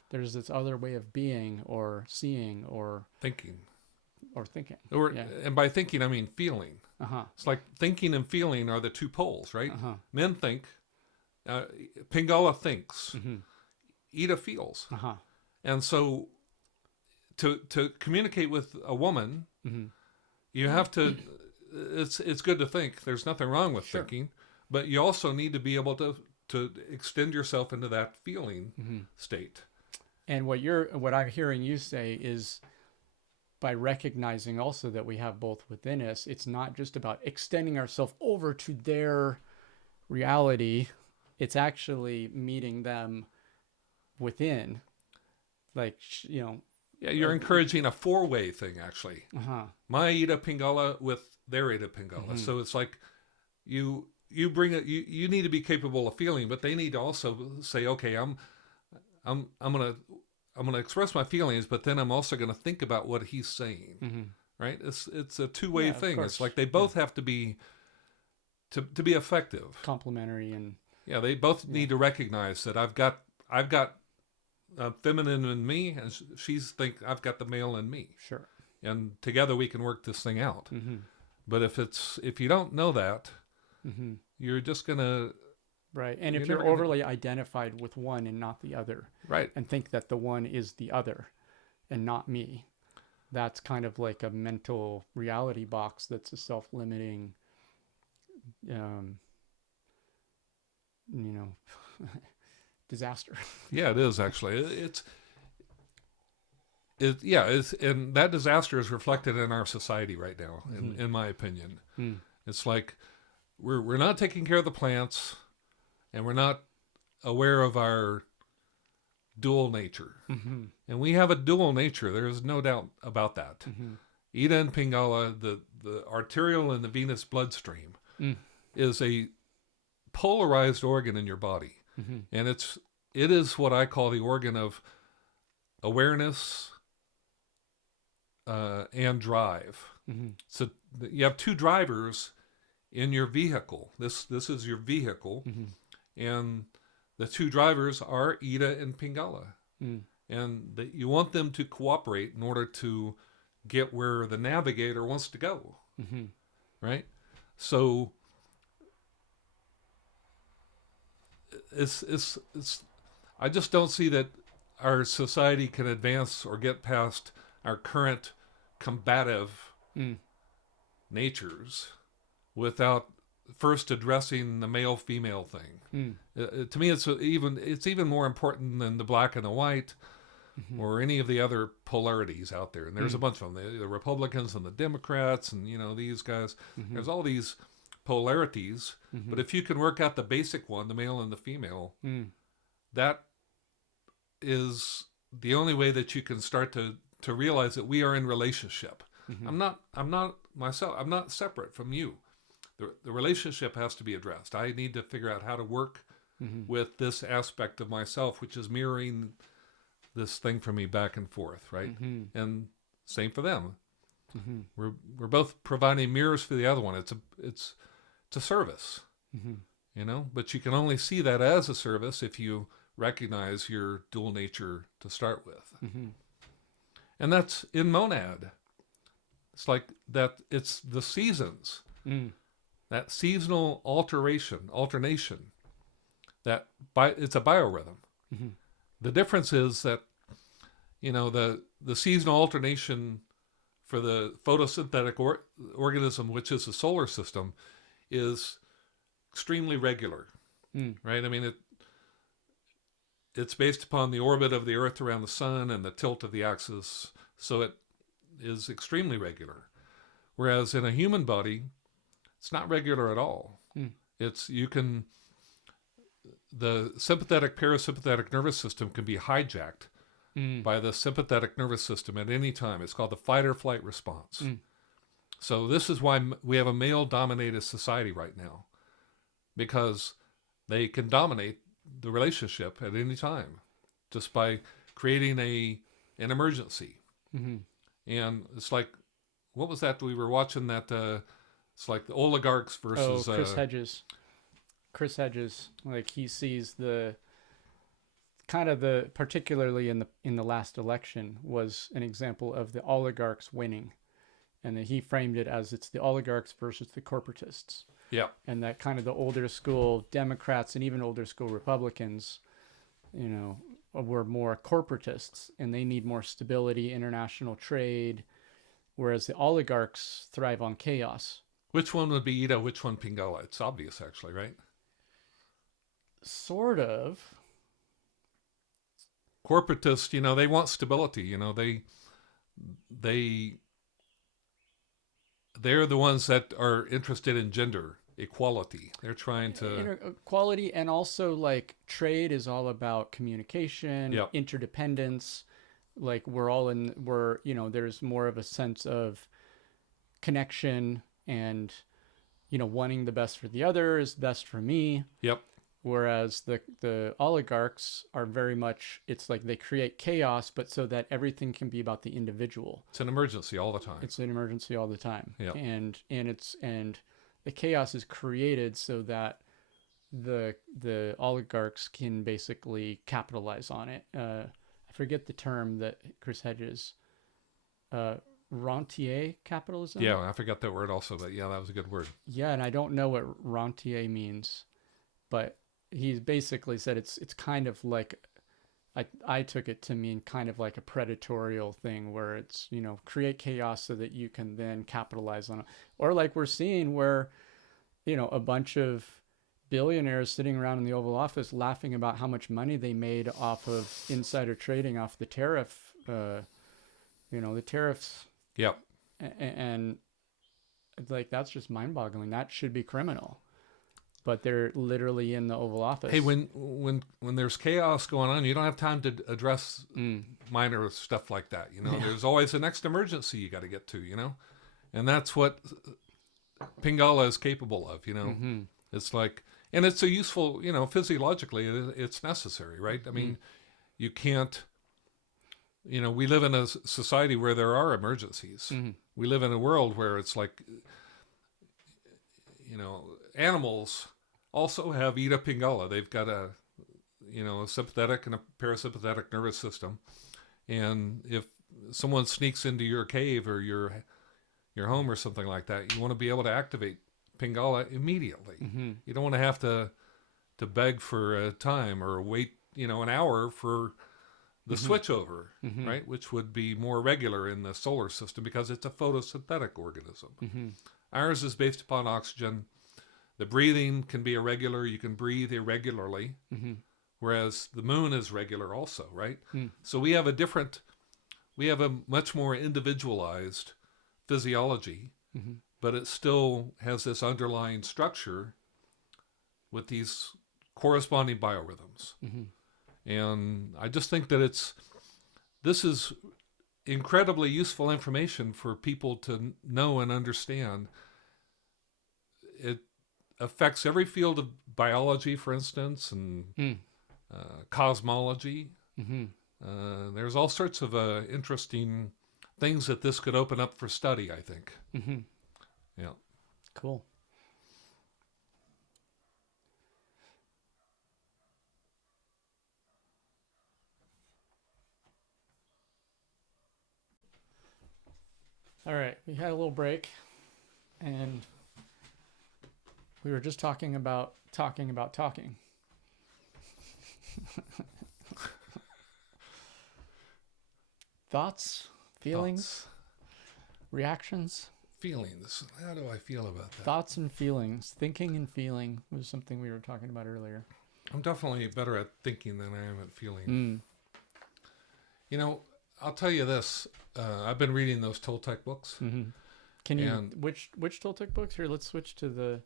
there's this other way of being or seeing or thinking. And by thinking, I mean feeling. It's like thinking and feeling are the two poles, right? Men think, Pingala thinks. Ida feels. Uh-huh. And so to communicate with a woman, Mm-hmm. you have to. It's good to think. There's nothing wrong with Sure. thinking, but you also need to be able to extend yourself into that feeling Mm-hmm. state. And what I'm hearing you say is, by recognizing also that we have both within us, it's not just about extending ourselves over to their reality. It's actually meeting them within, like, Yeah, you're uh, encouraging a four-way thing actually. uh-huh. My Ida Pingala with their Ida Pingala. Mm-hmm. So it's like you bring it. You need to be capable of feeling, but they need to also say, okay, I'm gonna express my feelings, but then I'm also gonna think about what he's saying. Mm-hmm. Right? It's a two-way Yeah, of thing. It's course. like they both have to be to be effective. Complementary and Yeah, they both yeah. need to recognize that I've got feminine in me, and she's think I've got the male in me, Sure. and together we can work this thing out. Mm-hmm. But if you don't know that, Mm-hmm. you're just gonna Right. And you're if never you're gonna overly identified with one and not the other, right. and think that the one is the other and not me, that's kind of like a mental reality box that's a self-limiting, um, you know, disaster. Yeah, it is actually. It's and that disaster is reflected in our society right now. Mm-hmm. In my opinion, Mm. it's like we're not taking care of the plants, and we're not aware of our dual nature. Mm-hmm. And we have a dual nature. There is no doubt about that. Mm-hmm. Ida and Pingala, the arterial and the venous bloodstream, Mm. is a polarized organ in your body, Mm-hmm. and it is what I call the organ of awareness and drive. Mm-hmm. So you have two drivers in your vehicle. This is your vehicle, Mm-hmm. and the two drivers are Ida and Pingala, Mm. and that you want them to cooperate in order to get where the navigator wants to go. Mm-hmm. Right? So it's I just don't see that our society can advance or get past our current combative Mm. natures without first addressing the male female thing. To me, it's even more important than the black and the white, Mm-hmm. or any of the other polarities out there. And there's Mm. a bunch of them: the Republicans and the Democrats, and these guys. Mm-hmm. There's all these polarities, Mm-hmm. but if you can work out the basic one, the male and the female, Mm. that is the only way that you can start to realize that we are in relationship. Mm-hmm. I'm not myself. I'm not separate from you. The relationship has to be addressed. I need to figure out how to work Mm-hmm. with this aspect of myself, which is mirroring this thing for me back and forth, right? Mm-hmm. And same for them. Mm-hmm. We're both providing mirrors for the other one. It's a service, Mm-hmm. But you can only see that as a service if you recognize your dual nature to start with. Mm-hmm. And that's in monad. It's like that. It's the seasons, Mm. that seasonal alternation. It's a biorhythm. Mm-hmm. The difference is that the seasonal alternation for the photosynthetic organism, which is the solar system, is extremely regular, Mm. right? I mean, it's based upon the orbit of the Earth around the sun and the tilt of the axis, so it is extremely regular. Whereas in a human body, it's not regular at all. Mm. The sympathetic parasympathetic nervous system can be hijacked Mm. by the sympathetic nervous system at any time. It's called the fight or flight response. Mm. So this is why we have a male-dominated society right now, because they can dominate the relationship at any time just by creating an emergency. Mm-hmm. And it's like, what was that we were watching? That it's like the oligarchs versus Chris Hedges. Chris Hedges, like, he sees the kind of particularly in the last election, was an example of the oligarchs winning, and that he framed it as it's the oligarchs versus the corporatists. Yeah. And that kind of the older school Democrats and even older school Republicans, were more corporatists, and they need more stability, international trade, whereas the oligarchs thrive on chaos. Which one would be Ida? Which one Pingala? It's obvious, actually, right? Sort of. Corporatists, they want stability. They they're the ones that are interested in gender equality. They're trying to. Equality, and also like trade is all about communication, Yep. interdependence. Like there's more of a sense of connection and wanting the best for the other is best for me. Yep. Whereas the oligarchs are very much, it's like they create chaos, but so that everything can be about the individual. It's an emergency all the time. It's an emergency all the time. Yep. And the chaos is created so that the oligarchs can basically capitalize on it. I forget the term that Chris Hedges, rentier capitalism. Yeah, I forgot that word also, but yeah, that was a good word. Yeah, and I don't know what rentier means, but he basically said it's kind of like, I took it to mean kind of like a predatorial thing where it's, create chaos so that you can then capitalize on it. Or like we're seeing where, a bunch of billionaires sitting around in the Oval Office laughing about how much money they made off of insider trading off the tariff, the tariffs. Yep. And like, that's just mind boggling. That should be criminal. But they're literally in the Oval Office. Hey, when there's chaos going on, you don't have time to address minor stuff like that. There's always the next emergency you got to get to. And that's what Pingala is capable of. Mm-hmm. It's like, and it's a useful. Physiologically, it's necessary, right? I mean, you can't. We live in a society where there are emergencies. Mm-hmm. We live in a world where it's like, animals also have Ida Pingala. They've got a sympathetic and a parasympathetic nervous system. And if someone sneaks into your cave or your home or something like that, you want to be able to activate Pingala immediately. Mm-hmm. You don't want to have to beg for time or wait, an hour for the switch over, right? Which would be more regular in the solar system because it's a photosynthetic organism. Mm-hmm. Ours is based upon oxygen. The breathing can be irregular. You can breathe irregularly, whereas the moon is regular also, right? So we have a much more individualized physiology, but it still has this underlying structure with these corresponding biorhythms. And I just think that this is incredibly useful information for people to know and understand. It affects every field of biology, for instance, and cosmology. There's all sorts of interesting things that this could open up for study, I think. Yeah. Cool. All right, we had a little break, and we were just talking about talking. Thoughts, feelings, reactions? Feelings. How do I feel about that? Thoughts and feelings. Thinking and feeling was something we were talking about earlier. I'm definitely better at thinking than I am at feeling. I'll tell you this. I've been reading those Toltec books. Can you, which Toltec books? Here, let's switch to the...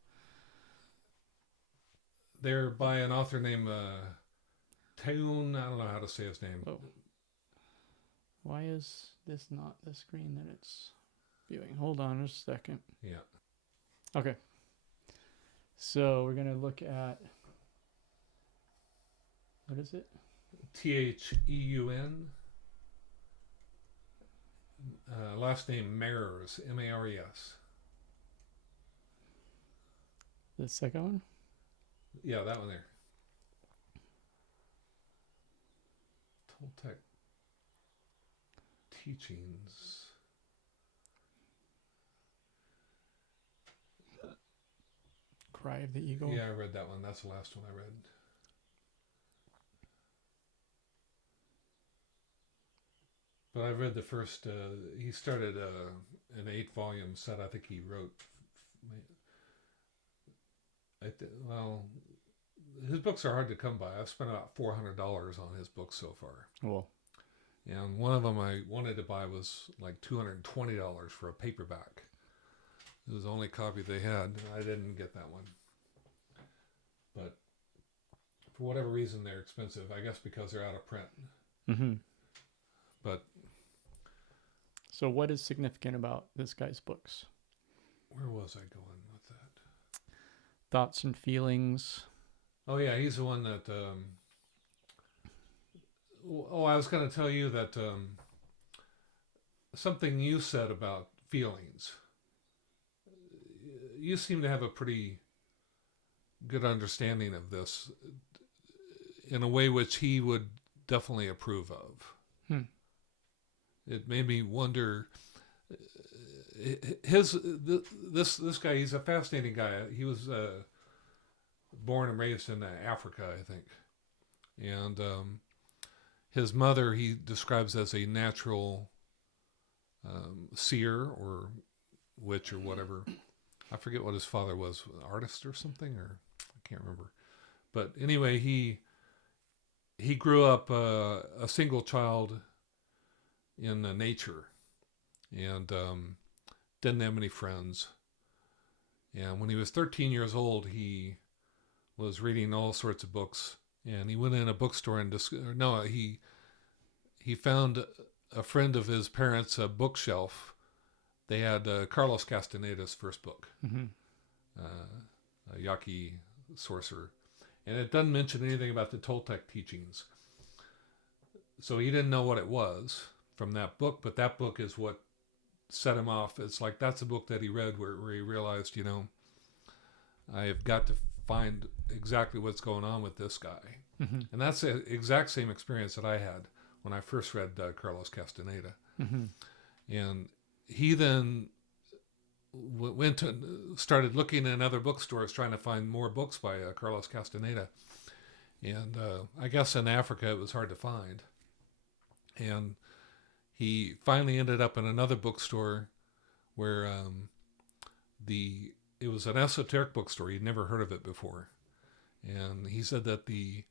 They're by an author named Teun. I don't know how to say his name. Oh. Why is this not the screen that it's viewing? Hold on a second. Yeah. Okay. So we're going to look at... What is it? Theun. Last name Mares, Mares. The second one? Yeah, that one there. Toltec teachings. Cry of the Eagle. Yeah, I read that one. That's the last one I read. but I read the first. He started an 8-volume set. I think he wrote. Well, his books are hard to come by. I've spent about $400 on his books so far. Well, And one of them I wanted to buy was like $220 for a paperback. It was the only copy they had. I didn't get that one. But for whatever reason, they're expensive. I guess because they're out of print. mm-hmm. But So what is significant about this guy's books? where was I going with that? Thoughts and feelings. Oh, yeah, he's the one that... I was going to tell you that something you said about feelings. You seem to have a pretty good understanding of this in a way which he would definitely approve of. It made me wonder. This guy, he's a fascinating guy. He was born and raised in Africa, I think, and his mother he describes as a natural seer or witch or whatever. I forget what his father was, an artist or something, or I can't remember. But anyway, he grew up a single child in nature, and didn't have many friends. And when he was 13 years old, he was reading all sorts of books. And he went in a bookstore and he found a friend of his parents' a bookshelf. They had Carlos Castaneda's first book, Yaqui Sorcerer. And it doesn't mention anything about the Toltec teachings. So he didn't know what it was from that book, but that book is what set him off. It's like that's a book that he read where he realized, I have got to find exactly what's going on with this guy. Mm-hmm. And that's the exact same experience that I had when I first read Carlos Castaneda. Mm-hmm. And he then went and started looking in other bookstores trying to find more books by Carlos Castaneda. And I guess in Africa it was hard to find. And he finally ended up in another bookstore where it was an esoteric bookstore. He'd never heard of it before. And he said that the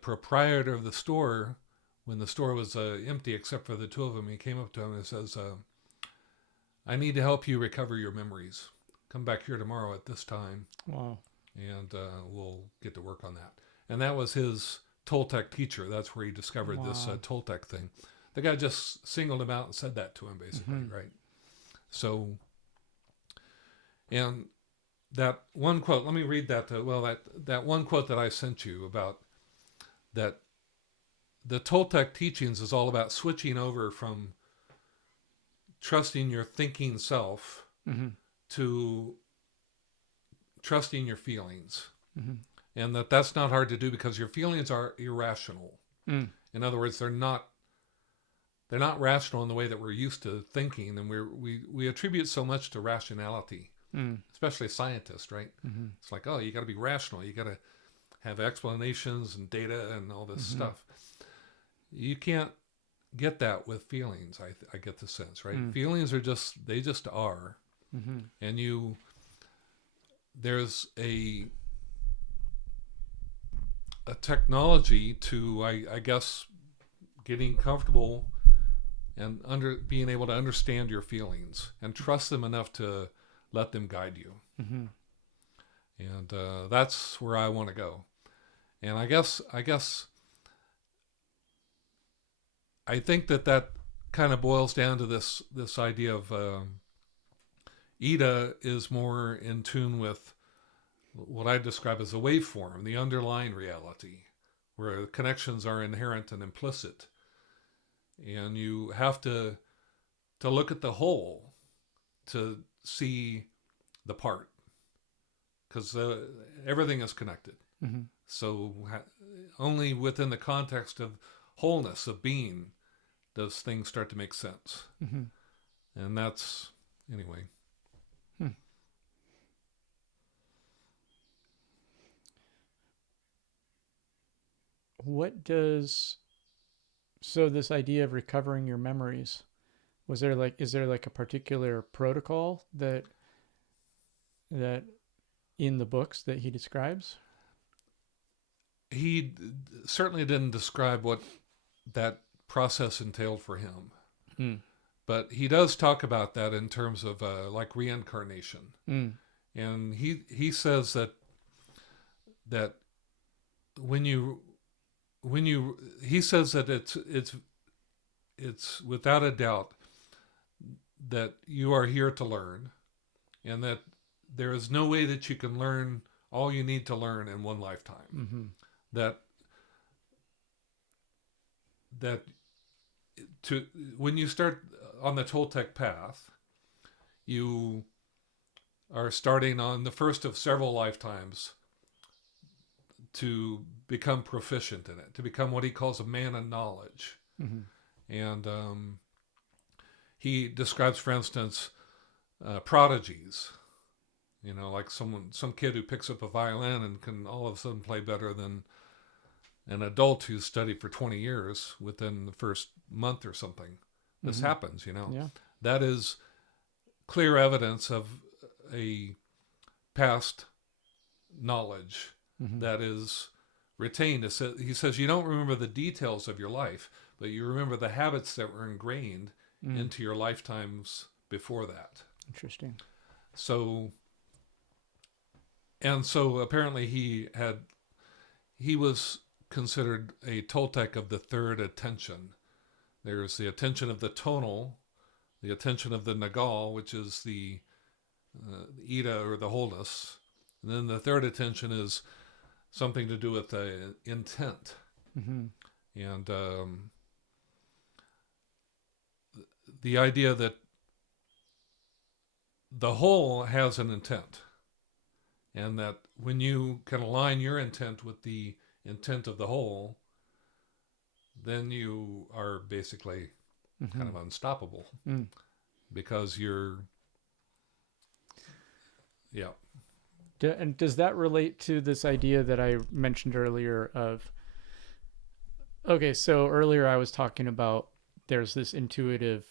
proprietor of the store, when the store was empty except for the two of them, he came up to him and says, I need to help you recover your memories. Come back here tomorrow at this time. Wow. And we'll get to work on that. And that was his Toltec teacher. That's where he discovered this Toltec thing. The guy just singled him out and said that to him, basically, right? So, and that one quote, let me read that. That one quote that I sent you about that the Toltec teachings is all about switching over from trusting your thinking self to trusting your feelings. And that's not hard to do because your feelings are irrational. In other words, they're not rational in the way that we're used to thinking, and we attribute so much to rationality, especially scientists, right? It's like, oh, you got to be rational, you got to have explanations and data and all this stuff. You can't get that with feelings. I get the sense, right? Feelings are just are, and there's a technology to I guess getting comfortable and being able to understand your feelings and trust them enough to let them guide you. And that's where I want to go. And I guess I think that kind of boils down to this idea of Ida is more in tune with what I describe as a waveform, the underlying reality, where the connections are inherent and implicit. And you have to look at the whole to see the part, because everything is connected. So only within the context of wholeness, of being, does things start to make sense. And that's, anyway. What does So this idea of recovering your memories, is there like a particular protocol that in the books that he describes? He certainly didn't describe what that process entailed for him, Mm. but he does talk about that in terms of like reincarnation. Mm. And he says that when you he says that it's without a doubt that you are here to learn, and that there is no way that you can learn all you need to learn in one lifetime. Mm-hmm. That that to when you start on the Toltec path, you are starting on the first of several lifetimes to become proficient in it, to become what he calls a man of knowledge. Mm-hmm. And he describes, for instance, prodigies. You know, like some kid who picks up a violin and can all of a sudden play better than an adult who's studied for 20 years within the first month or something. This Mm-hmm. happens, you know. Yeah. That is clear evidence of a past knowledge Mm-hmm. that is retained. He says you don't remember the details of your life, but you remember the habits that were ingrained Mm. into your lifetimes before that. Interesting. So, and so apparently he was considered a Toltec of the third attention. There's the attention of the tonal, the attention of the nagal, which is the Ida or the wholeness. And then the third attention is something to do with the intent. Mm-hmm. And the idea that the whole has an intent. And that when you can align your intent with the intent of the whole, then you are basically Mm-hmm. kind of unstoppable. Mm. Because you're, yeah. And does that relate to this idea that I mentioned earlier of, okay, so earlier I was talking about there's this intuitive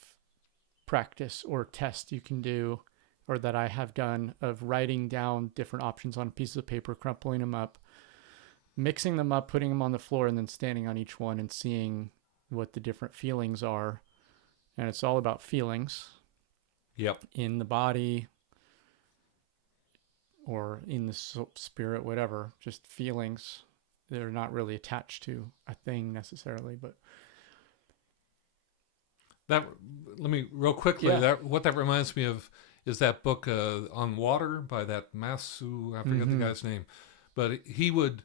practice or test you can do, or that I have done, of writing down different options on pieces of paper, crumpling them up, mixing them up, putting them on the floor, and then standing on each one and seeing what the different feelings are. And it's all about feelings. Yep. In the body or in the spirit, whatever, just feelings. They're not really attached to a thing necessarily, but That, let me real quickly, yeah. What that reminds me of is that book on water by that Masu, I forget Mm-hmm. the guy's name, but he would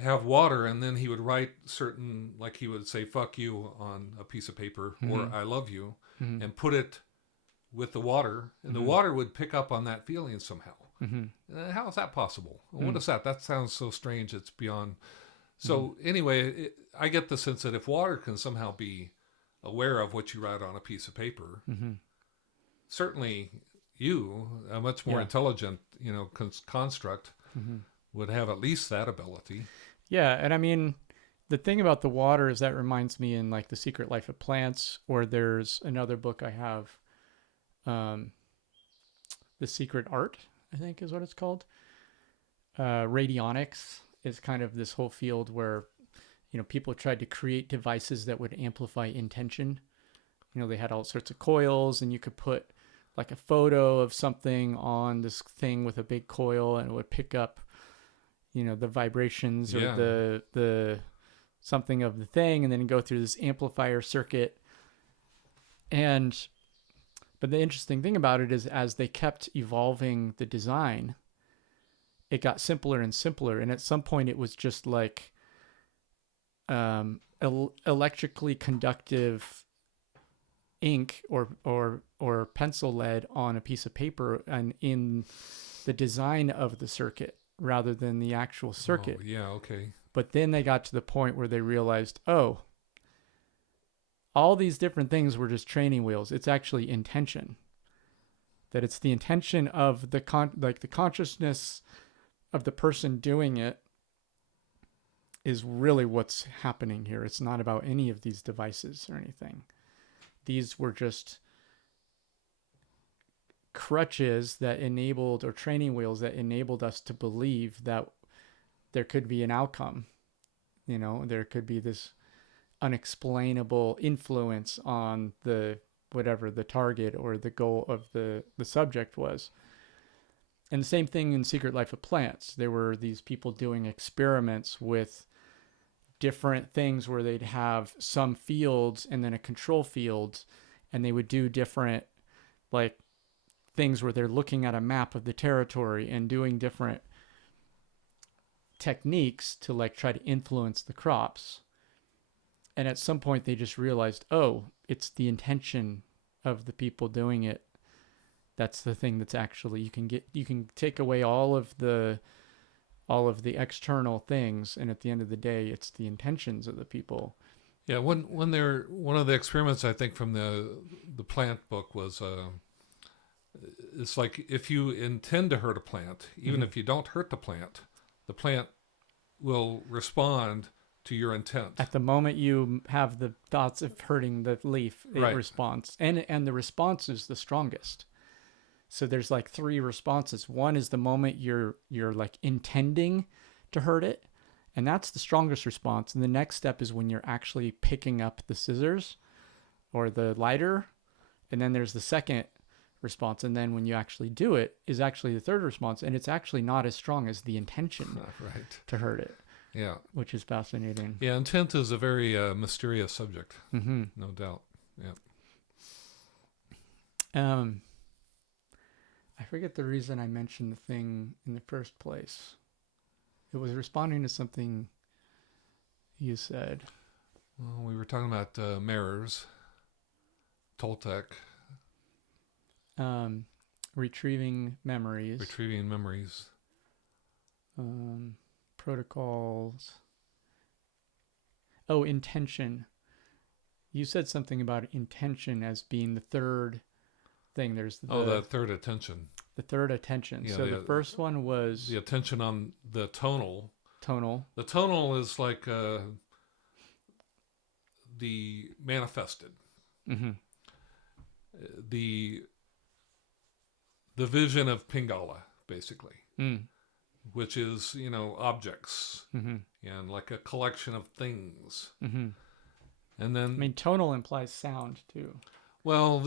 have water and then he would write certain, like he would say fuck you on a piece of paper, Mm-hmm. or I love you, Mm-hmm. and put it with the water, and the Mm-hmm. water would pick up on that feeling somehow. Mm-hmm. How is that possible? Mm. What is that? That sounds so strange. It's beyond. So anyway, I get the sense that if water can somehow be aware of what you write on a piece of paper, Mm-hmm. certainly you, a much more Yeah. intelligent, construct, Mm-hmm. would have at least that ability. Yeah, and I mean, the thing about the water is that reminds me in like The Secret Life of Plants, or there's another book I have, The Secret Art, I think is what it's called. Radionics is kind of this whole field where, people tried to create devices that would amplify intention. They had all sorts of coils, and you could put like a photo of something on this thing with a big coil, and it would pick up, the vibrations or Yeah. the something of the thing, and then go through this amplifier circuit. But the interesting thing about it is, as they kept evolving the design, it got simpler and simpler. And at some point it was just like electrically conductive ink or pencil lead on a piece of paper and in the design of the circuit rather than the actual circuit. Oh, yeah, okay. But then they got to the point where they realized, oh, all these different things were just training wheels. It's actually intention. That it's the intention of the consciousness of the person doing it is really what's happening here. It's not about any of these devices or anything. These were just crutches that enabled, or training wheels that enabled us to believe that there could be an outcome. There could be this unexplainable influence on the whatever the target or the goal of the subject was. And the same thing in Secret Life of Plants. There were these people doing experiments with different things where they'd have some fields and then a control field, and they would do different like things where they're looking at a map of the territory and doing different techniques to like try to influence the crops. And at some point they just realized, oh, it's the intention of the people doing it. That's the thing that's actually, you can take away all of the external things, and at the end of the day, it's the intentions of the people. Yeah, one of the experiments I think from the plant book was it's like if you intend to hurt a plant, even if you don't hurt the plant will respond to your intent. At the moment you have the thoughts of hurting the leaf, it responds, and the response is the strongest. So there's like 3 responses. One is the moment you're like intending to hurt it, and that's the strongest response. And the next step is when you're actually picking up the scissors or the lighter, and then there's the second response. And then when you actually do it is actually the third response, and it's actually not as strong as the intention to hurt it. Yeah. Which is fascinating. Yeah, intent is a very mysterious subject, no doubt. Yeah. I forget the reason I mentioned the thing in the first place. It was responding to something you said. Well, we were talking about mirrors, Toltec. Retrieving memories. Protocols. Oh, intention. You said something about intention as being the third thing. There's the third attention. The third attention. Yeah, so the first one was the attention on the tonal. The tonal is like the manifested. The vision of Pingala, basically, which is objects and like a collection of things. And then tonal implies sound too. Well,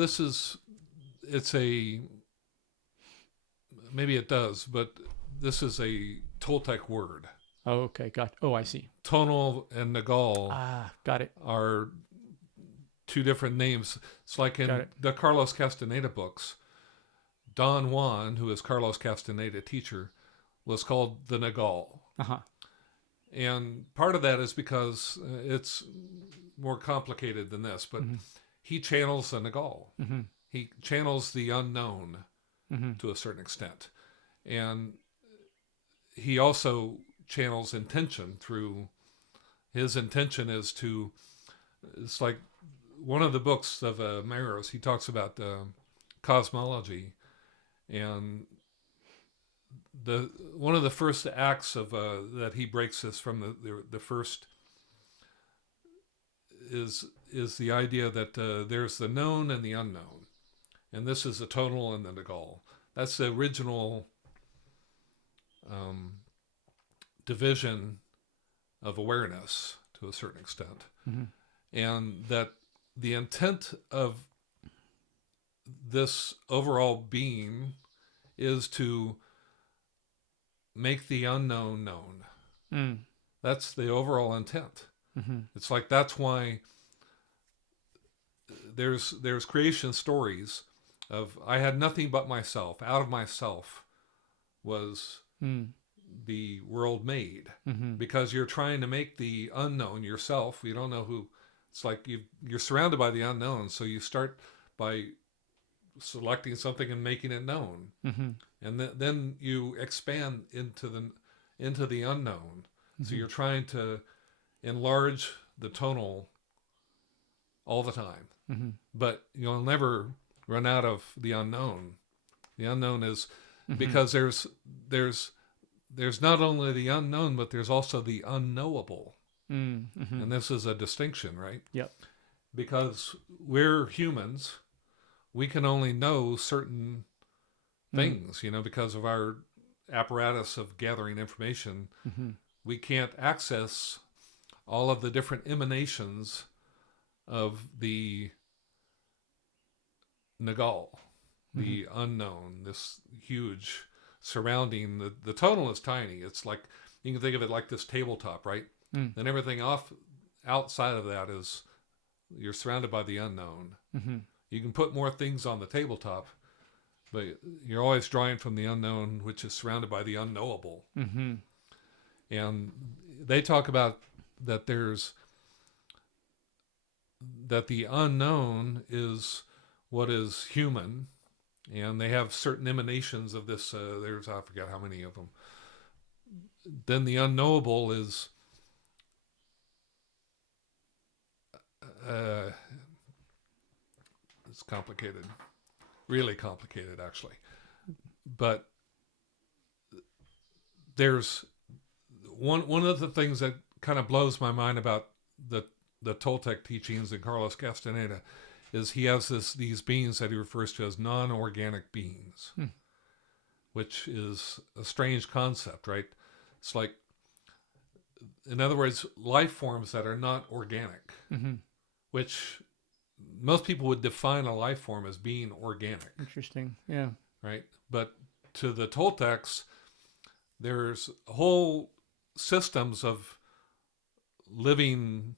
maybe it does, but this is a Toltec word. Oh, okay. I see. Tonal and Nagal got it. are 2 different names. It's like in the Carlos Castaneda books, Don Juan, who is Carlos Castaneda teacher, was called the Nagal. And part of that is because it's more complicated than this, but he channels the Nagal. He channels the unknown to a certain extent. And he also channels intention through, his intention is to, it's like one of the books of Maros, he talks about cosmology, and one of the first acts of that he breaks this from the first is the idea that there's the known and the unknown, and this is the tonal and the Nagal. That's the original division of awareness to a certain extent, and that the intent of this overall being is to make the unknown known. That's the overall intent. It's like, that's why there's creation stories of, I had nothing but myself. Out of myself was the world made. Because you're trying to make the unknown yourself. You don't know who. It's like you're surrounded by the unknown, so you start by selecting something and making it known, and then you expand into the unknown. So you're trying to enlarge the tonal all the time, but you'll never run out of the unknown. The unknown is because there's there's not only the unknown, but there's also the unknowable. Mm-hmm. And this is a distinction, right? Yep. Because we're humans, we can only know certain things, because of our apparatus of gathering information. Mm-hmm. We can't access all of the different emanations of the Nagal, Mm-hmm. the unknown, this huge surrounding. The tonal is tiny. It's like, you can think of it like this tabletop, right? Mm. And everything outside of that is, you're surrounded by the unknown. Mm-hmm. You can put more things on the tabletop, but you're always drawing from the unknown, which is surrounded by the unknowable. Mm-hmm. And they talk about that that the unknown is what is human, and they have certain emanations of this. I forget how many of them. Then the unknowable is it's complicated, really complicated, actually. But there's one of the things that kind of blows my mind about the Toltec teachings and Carlos Castaneda is he has these beings that he refers to as non-organic beings, which is a strange concept, right? It's like, in other words, life forms that are not organic, Mm-hmm. which most people would define a life form as being organic. Interesting. Yeah. Right? But to the Toltecs, there's whole systems of living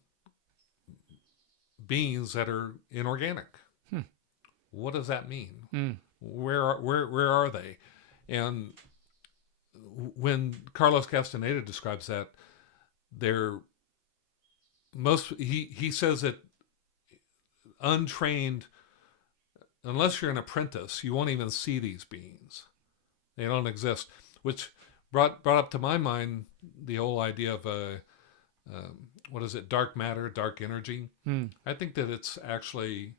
beings that are inorganic. What does that mean? Mm. Where are they? And when Carlos Castaneda describes that, he says that untrained, unless you're an apprentice, you won't even see these beings. They don't exist, which brought up to my mind the whole idea of what is it, dark matter, dark energy. I think that it's actually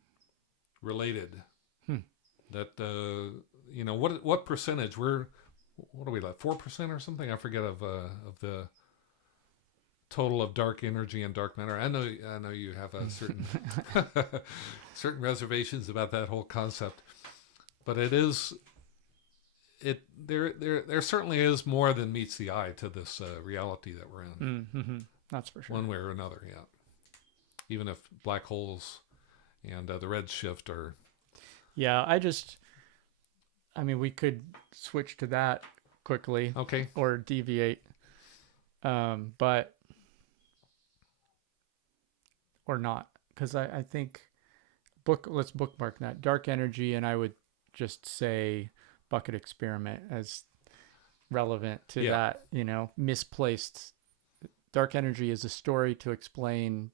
related. That what percentage what are we like, 4% or something? I forget of the total of dark energy and dark matter. I know you have a certain certain reservations about that whole concept, but there certainly is more than meets the eye to this reality that we're in. Mm-hmm. That's for sure. One way or another, yeah. Even if black holes and the redshift are. Yeah, we could switch to that quickly. Okay. Or deviate. But or not, because I think let's bookmark that dark energy, and I would just say bucket experiment as relevant to that. Misplaced dark energy is a story to explain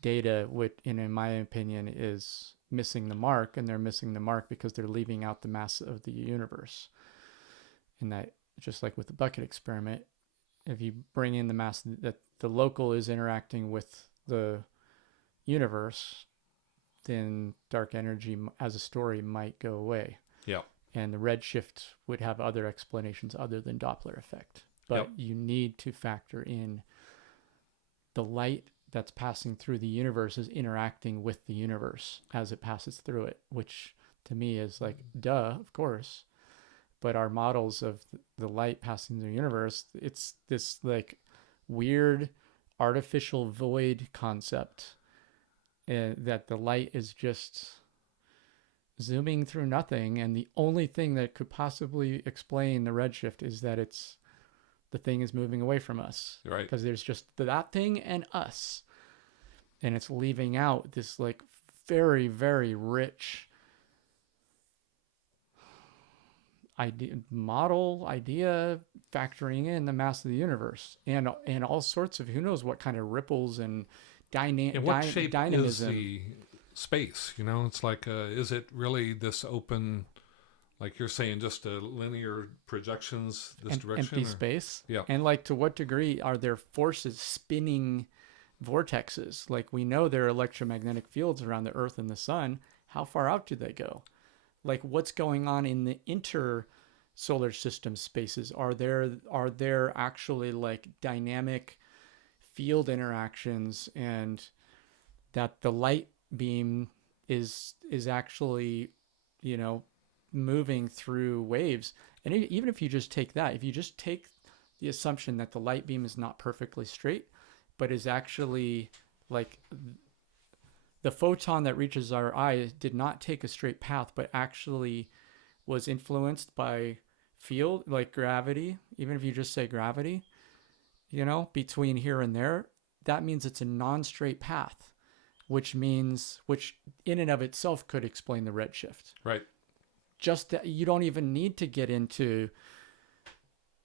data, which, in my opinion, is missing the mark, and they're missing the mark because they're leaving out the mass of the universe. And that, just like with the bucket experiment, if you bring in the mass, that the local is interacting with the universe, then dark energy as a story might go away. Yeah. And the redshift would have other explanations other than Doppler effect. But you need to factor in the light that's passing through the universe is interacting with the universe as it passes through it, which to me is like, duh, of course. But our models of the light passing through the universe, it's this like weird artificial void concept, and that the light is just zooming through nothing, and the only thing that could possibly explain the redshift is that the thing is moving away from us, right? Because there's just that thing and us, and it's leaving out this like very, very rich idea factoring in the mass of the universe and all sorts of, who knows what kind of ripples and what shape dynamism. is the space? It's like, is it really this open, like you're saying, just a linear projections this direction? Empty space? Yeah. And like, to what degree are there forces spinning vortexes? Like, we know there are electromagnetic fields around the Earth and the sun. How far out do they go? Like, what's going on in the solar system spaces? Are there actually like dynamic field interactions, and that the light beam is actually, you know, moving through waves? And even if you just take that, if you just take the assumption that the light beam is not perfectly straight, but is actually like the photon that reaches our eye did not take a straight path, but actually was influenced by field, like gravity. Even if you just say gravity, between here and there, that means it's a non-straight path, which in and of itself could explain the redshift. Right. Just that you don't even need to get into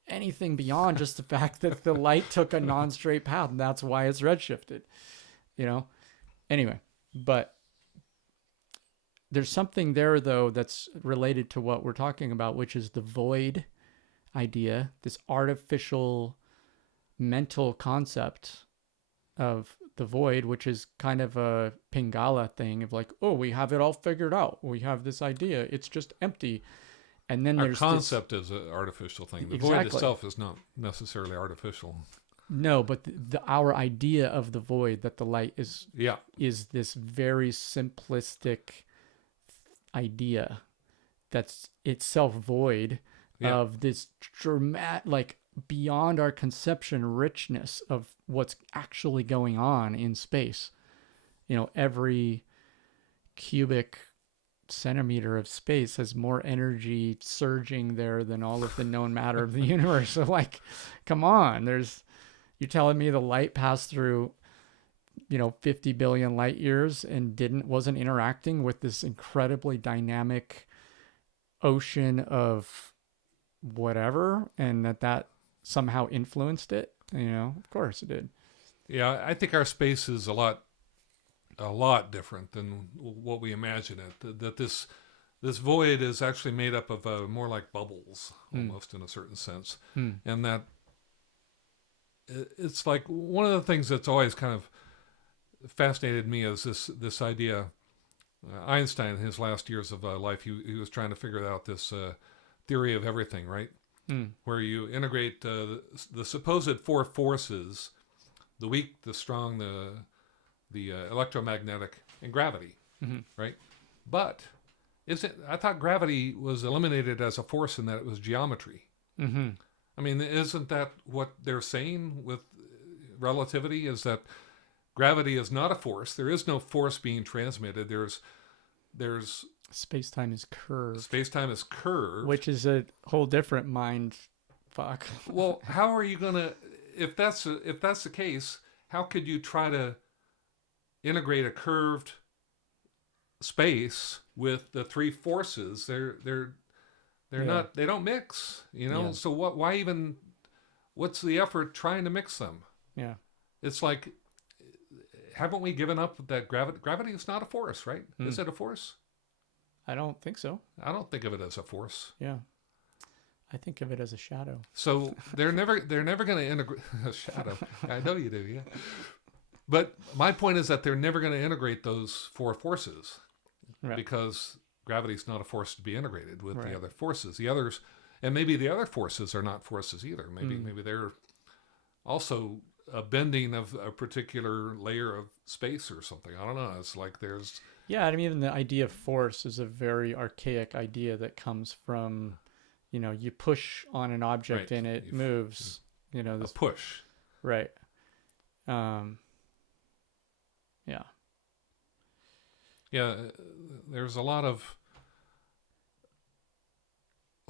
anything beyond just the fact that the light took a non-straight path, and that's why it's redshifted. Anyway, but there's something there though that's related to what we're talking about, which is the void idea, this artificial mental concept of the void, which is kind of a Pingala thing of like, oh, we have it all figured out. We have this idea. It's just empty. And then Our there's concept is an artificial thing. The void itself is not necessarily artificial. No, but our idea of the void, that the light is Yeah. is this very simplistic idea that's itself void of this dramatic, like beyond our conception richness of what's actually going on in space. Every cubic centimeter of space has more energy surging there than all of the known matter of the universe. So like, come on, you're telling me the light passed through 50 billion light years and wasn't interacting with this incredibly dynamic ocean of whatever, and that somehow influenced it? Of course it did. Yeah, I think our space is a lot different than what we imagine it. That this void is actually made up of more like bubbles, almost in a certain sense, and that it's like one of the things that's always kind of fascinated me is this idea. Einstein, in his last years of life, he was trying to figure out this theory of everything, right? Where you integrate the supposed four forces: the weak, the strong, the electromagnetic, and gravity, right? But I thought gravity was eliminated as a force and that it was geometry. I mean, isn't that what they're saying with relativity? Is that gravity is not a force? There is no force being transmitted. There's space-time is curved. Space-time is curved, which is a whole different mind fuck. Well, how are you gonna? If that's the case, how could you try to integrate a curved space with the three forces? They're not. They don't mix. Yeah. So why even? What's the effort trying to mix them? Yeah. It's like, haven't we given up that gravity is not a force, right? Is it a force? I don't think so. I don't think of it as a force. Yeah. I think of it as a shadow. So they're never going to integrate a shadow. I know you do, yeah. But my point is that they're never going to integrate those four forces, right? Because gravity is not a force to be integrated with the other forces. The others, and maybe the other forces are not forces either. Maybe they're also a bending of a particular layer of space or something. I don't know. It's like there's... Yeah, I mean, even the idea of force is a very archaic idea that comes from, you push on an object and it moves. This push. Right. Yeah. Yeah, there's a lot of...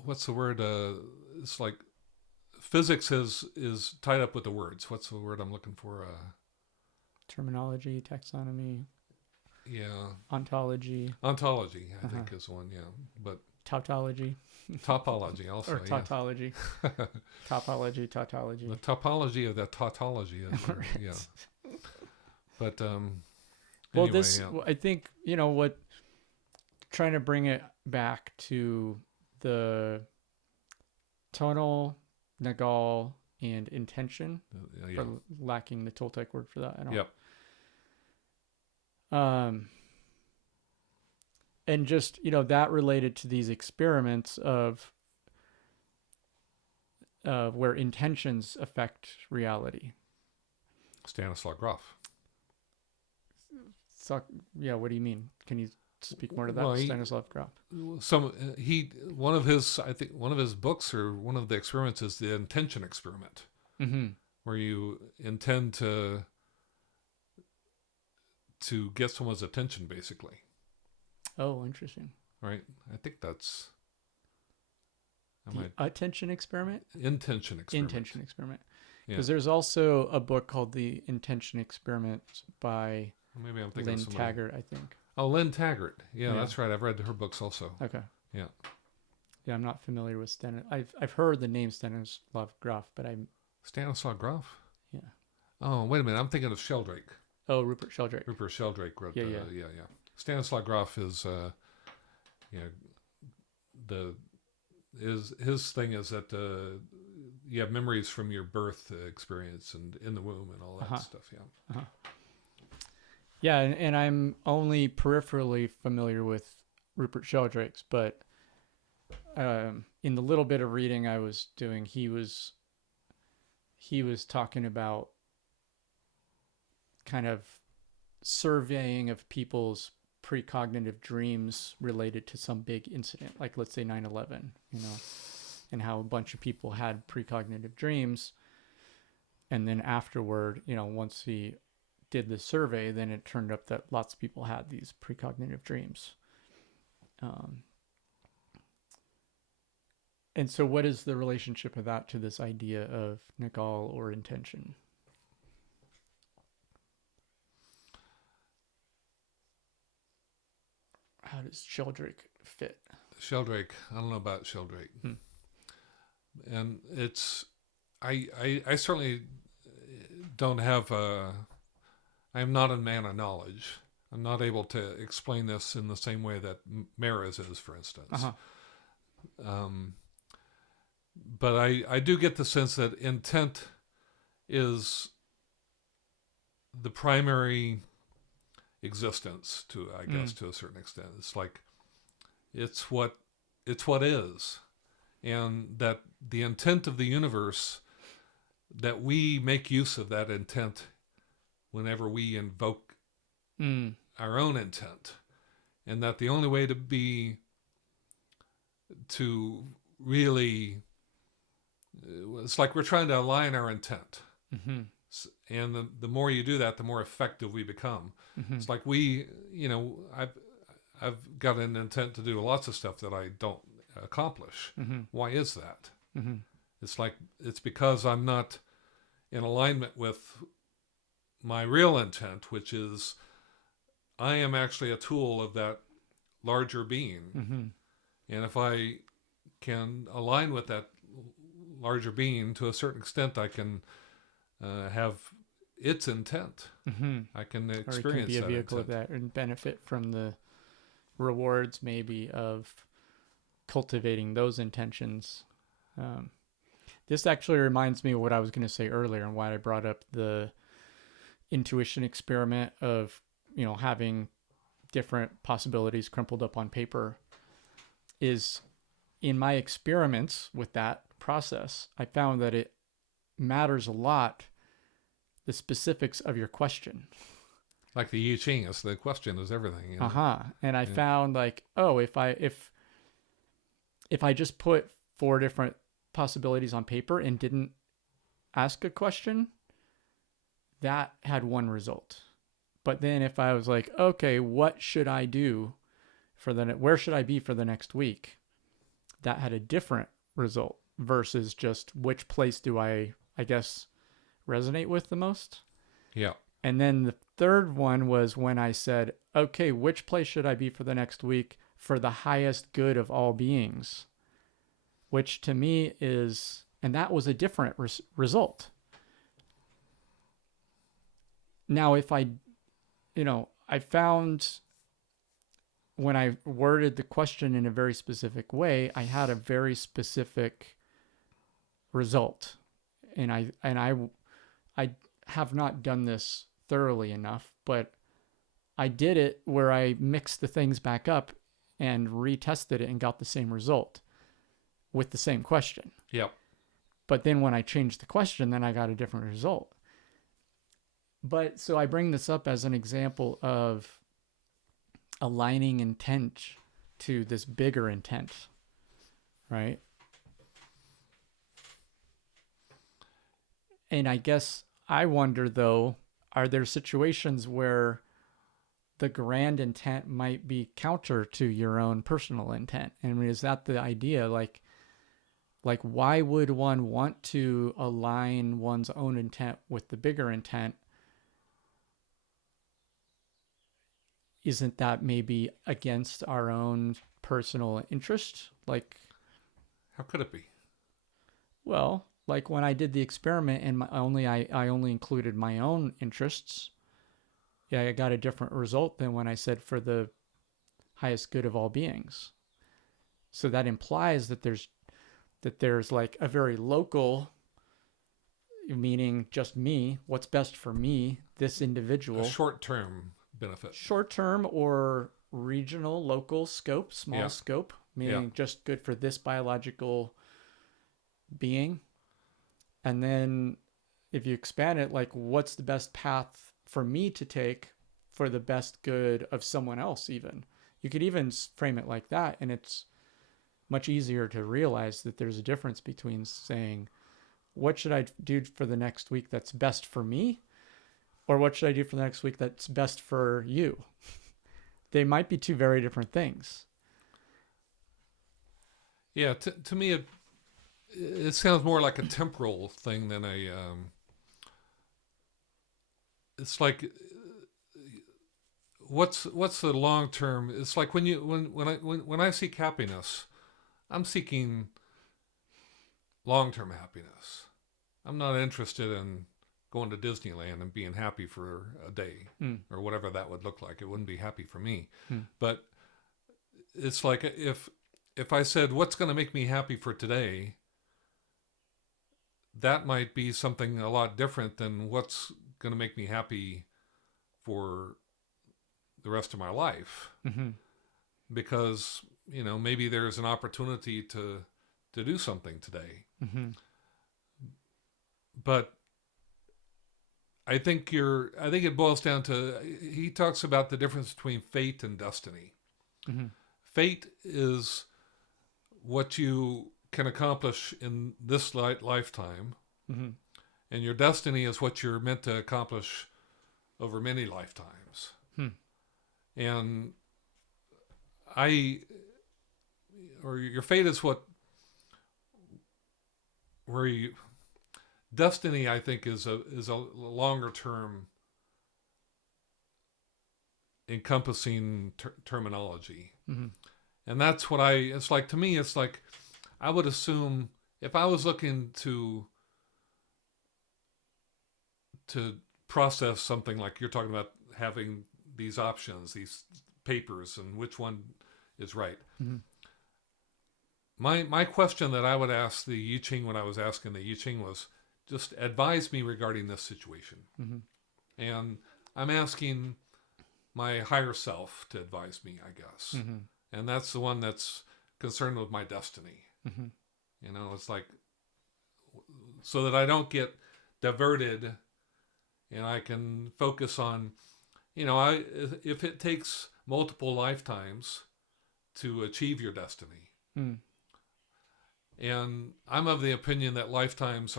What's the word? It's like physics is tied up with the words. What's the word I'm looking for? Terminology, taxonomy. Yeah. Ontology. Ontology, I think, is one, yeah. But tautology. Topology also. Or tautology. Topology, tautology. The topology of that tautology. Right. Yeah. But, well, anyway, I think, what, trying to bring it back to the tonal, Nagal, and intention, for lacking the Toltec word for that. I don't. Yep. And just, that related to these experiments of where intentions affect reality. Stanislaw Grof. So, yeah, what do you mean? Can you speak more to that, Well, Stanislav Grof? One of his, I think one of his books or one of the experiments is the intention experiment, Mm-hmm. where you intend to get someone's attention, basically. Oh, interesting. Right? I think that's Attention experiment? intention experiment. Intention experiment. Yeah. Because there's also a book called The Intention Experiment by Maybe I'm thinking Lynn of somebody. Taggart, I think. Oh, Lynn Taggart. Yeah, Yeah. that's right. I've read her books also. Okay. Yeah. Yeah, I'm not familiar with I've heard the name Stanislav Grof, but I'm... Stanislaw Grof? Yeah. Oh, wait a minute. I'm thinking of Sheldrake. Oh, Rupert Sheldrake. Rupert Sheldrake wrote. Yeah. Yeah. Stanislaw Grof is, his thing is that you have memories from your birth experience and in the womb and all that stuff. Yeah. Uh-huh. Yeah, and I'm only peripherally familiar with Rupert Sheldrake's, but in the little bit of reading I was doing, he was talking about kind of surveying of people's precognitive dreams related to some big incident, like let's say 9/11, and how a bunch of people had precognitive dreams, and then afterward, once he did the survey, then it turned up that lots of people had these precognitive dreams. And so what is the relationship of that to this idea of Nagal or intention? How does Sheldrake fit? Sheldrake. I don't know about Sheldrake. And it's, I certainly don't have I am not a man of knowledge. I'm not able to explain this in the same way that Maris is, for instance. But I do get the sense that intent is the primary existence to, I guess, to a certain extent. It's like, it's what is. And that the intent of the universe, that we make use of that intent whenever we invoke our own intent, and that the only way to really, it's like we're trying to align our intent. And the more you do that, the more effective we become. It's like I've got an intent to do lots of stuff that I don't accomplish. Why is that? It's because I'm not in alignment with my real intent, which is I am actually a tool of that larger being. And if I can align with that larger being to a certain extent, I can have its intent. I can experience that. Or it can be a vehicle of that and benefit from the rewards maybe of cultivating those intentions. This actually reminds me of what I was going to say earlier and why I brought up the intuition experiment of, having different possibilities crumpled up on paper. Is in my experiments with that process, I found that it matters a lot the specifics of your question. Like the I Ching, the question is everything. And I found if I just put 4 different possibilities on paper and didn't ask a question, that had one result. But then if I was like, okay, what should I do where should I be for the next week? That had a different result versus just which place do I guess, resonate with the most. Yeah. And then the third one was when I said, okay, which place should I be for the next week for the highest good of all beings? Which to me is, and that was a different result. Now, if I found when I worded the question in a very specific way, I had a very specific result. And I have not done this thoroughly enough, but I did it where I mixed the things back up and retested it and got the same result with the same question. Yep. But then when I changed the question, then I got a different result. But so I bring this up as an example of aligning intent to this bigger intent, right? And I guess I wonder, though, are there situations where the grand intent might be counter to your own personal intent? And is that the idea? Like why would one want to align one's own intent with the bigger intent? Isn't that maybe against our own personal interest? Like, How could it be? well, like when I did the experiment and I only included my own interests, yeah, I got a different result than when I said for the highest good of all beings. So that implies that there's like a very local, meaning just me, what's best for me, this individual. A short-term benefit. Short-term or regional, local scope, small scope, meaning just good for this biological being. And then if you expand it, like what's the best path for me to take for the best good of someone else? Even you could even frame it like that, and it's much easier to realize that there's a difference between saying, what should I do for the next week that's best for me, or what should I do for the next week that's best for you? They might be two very different things. Yeah, to me, it sounds more like a temporal thing than a. It's like, what's the long term? It's like when I seek happiness, I'm seeking long term happiness. I'm not interested in going to Disneyland and being happy for a day or whatever that would look like. It wouldn't be happy for me. But it's like if I said, what's going to make me happy for today, that might be something a lot different than what's going to make me happy for the rest of my life. Because, maybe there's an opportunity to do something today. But I think it boils down to, he talks about the difference between fate and destiny. Fate is what you can accomplish in this lifetime, and your destiny is what you're meant to accomplish over many lifetimes. And your fate is destiny, I think, is a longer term encompassing terminology. And that's it's like, to me, it's like, I would assume if I was looking to process something like you're talking about, having these options, these papers, and which one is right. My question that I would ask the I Ching when I was asking the I Ching was, just advise me regarding this situation. And I'm asking my higher self to advise me, I guess. And that's the one that's concerned with my destiny. It's like, so that I don't get diverted and I can focus on, if it takes multiple lifetimes to achieve your destiny. And I'm of the opinion that lifetimes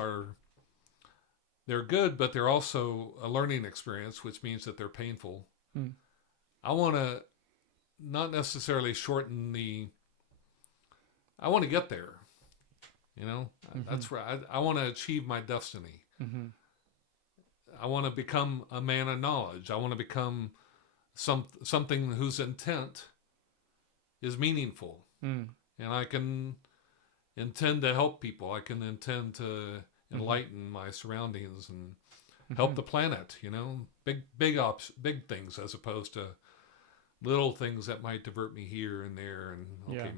they're good, but they're also a learning experience, which means that they're painful. I want to not necessarily shorten I want to get there. That's right. I want to achieve my destiny. I want to become a man of knowledge. I want to become something whose intent is meaningful. And I can intend to help people. I can intend to enlighten my surroundings and help the planet, big things, as opposed to little things that might divert me here and there. And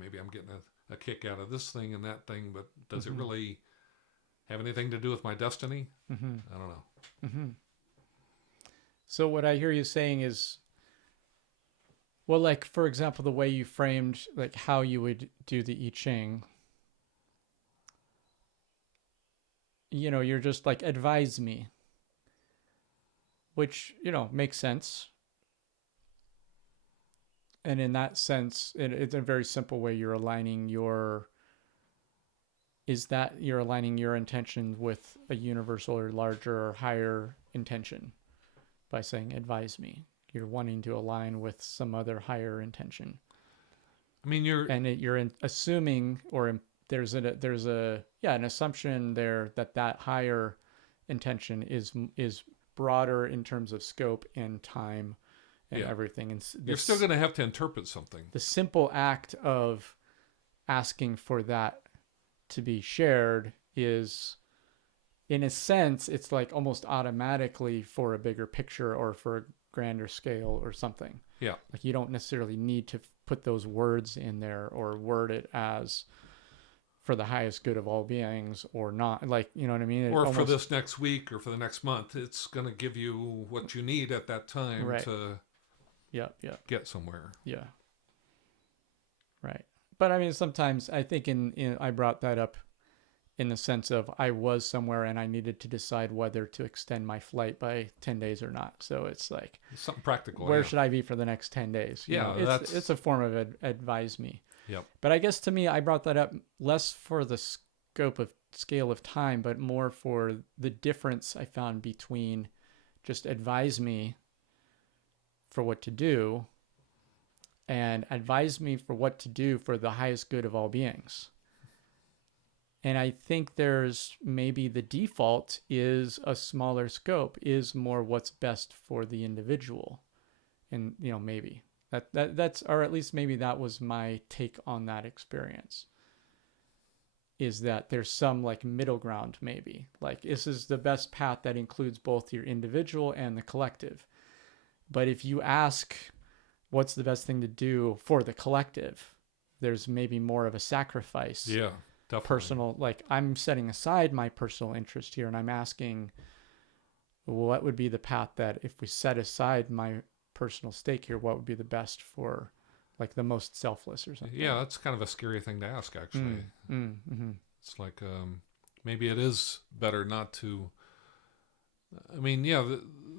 maybe I'm getting a kick out of this thing and that thing, but does it really have anything to do with my destiny? I don't know. So what I hear you saying is, well, like, for example, the way you framed like how you would do the I Ching, you're just like, advise me, which, makes sense. And in that sense, it's a very simple way you're aligning your intention with a universal or larger or higher intention by saying, advise me. You're wanting to align with some other higher intention. I mean, You're assuming, or there's an assumption there that higher intention is broader in terms of scope and time and everything. And you're still going to have to interpret something. The simple act of asking for that to be shared is, in a sense, it's like almost automatically for a bigger picture or for a grander scale or something. Yeah. Like, you don't necessarily need to put those words in there or word it as for the highest good of all beings, or not. Like, you know what I mean? Or for this next week or for the next month, it's going to give you what you need at that time to get somewhere. Yeah. Right. But I mean, sometimes I think I brought that up in the sense of I was somewhere and I needed to decide whether to extend my flight by 10 days or not. So it's like something practical. Where should I be for the next 10 days? It's a form of advise me. Yep. But I guess to me, I brought that up less for the scale of time, but more for the difference I found between just advise me for what to do and advise me for what to do for the highest good of all beings. And I think there's maybe the default is a smaller scope, is more what's best for the individual. And, maybe that's, or at least maybe that was my take on that experience, is that there's some like middle ground, maybe like this is the best path that includes both your individual and the collective. But if you ask what's the best thing to do for the collective, there's maybe more of a sacrifice. Yeah. Definitely. Personal, like I'm setting aside my personal interest here and I'm asking what would be the path that, if we set aside my personal stake here, what would be the best for like the most selfless or something. Yeah, that's kind of a scary thing to ask, actually. Mm-hmm. It's like maybe it is better not to. I mean, yeah,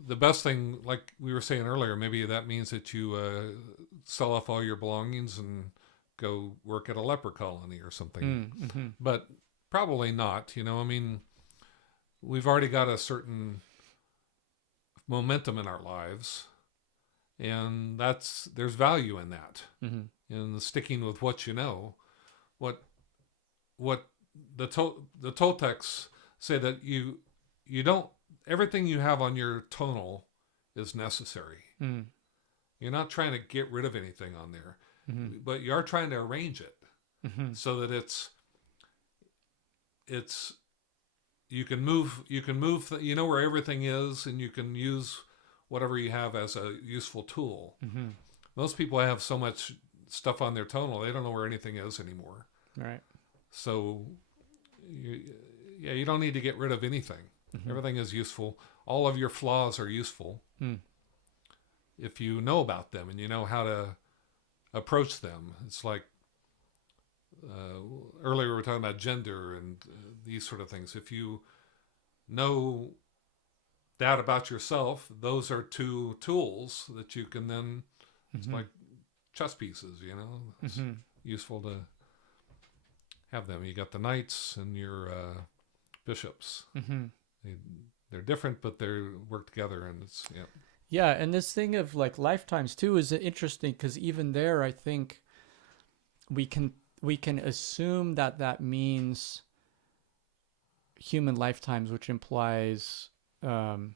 the best thing, like we were saying earlier, maybe that means that you sell off all your belongings and go work at a leper colony or something. Mm-hmm. But probably not. I mean, we've already got a certain momentum in our lives, and there's value in that. Mm-hmm. In sticking with what you know. What the Toltecs say, that you don't, everything you have on your tonal is necessary. Mm-hmm. You're not trying to get rid of anything on there. Mm-hmm. But you are trying to arrange it so that it's you can move where everything is, and you can use whatever you have as a useful tool. Mm-hmm. Most people have so much stuff on their tonal, they don't know where anything is anymore. Right. So you don't need to get rid of anything. Mm-hmm. Everything is useful. All of your flaws are useful if you know about them and you know how to approach them. It's like earlier we were talking about gender and these sort of things. If you know that about yourself, those are two tools that you can then, it's like chess pieces, it's useful to have them. You got the knights and your bishops. They're different, but they work together, and it's Yeah, and this thing of like lifetimes too is interesting, because even there, I think we can assume that means human lifetimes, which implies, one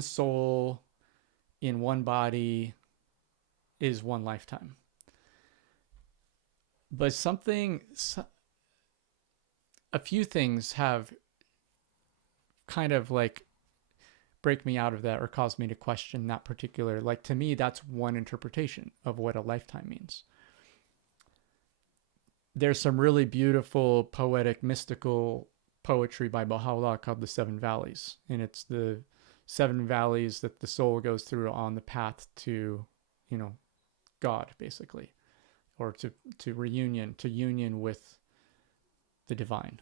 soul in one body is one lifetime. But a few things have kind of like break me out of that or cause me to question that particular, like, to me, that's one interpretation of what a lifetime means. There's some really beautiful, poetic, mystical poetry by Baha'u'llah called the Seven Valleys. And it's the 7 valleys that the soul goes through on the path to, God, basically, or to union with the divine.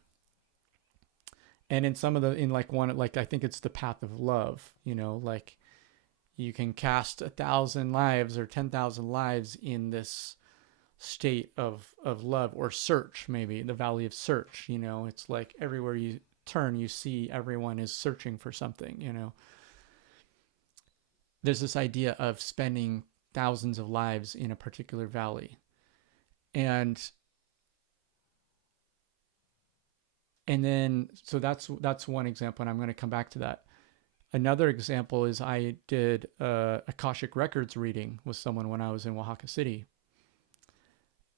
And in some of the, in like one, like I think it's the path of love, you know, like you can cast 1,000 lives or 10,000 lives in this state of love, or search, maybe the valley of search, you know, it's like everywhere you turn, you see everyone is searching for something, you know. There's this idea of spending thousands of lives in a particular valley. And then so that's one example, and I'm going to come back to that. Another example is I did a Akashic Records reading with someone when I was in Oaxaca City.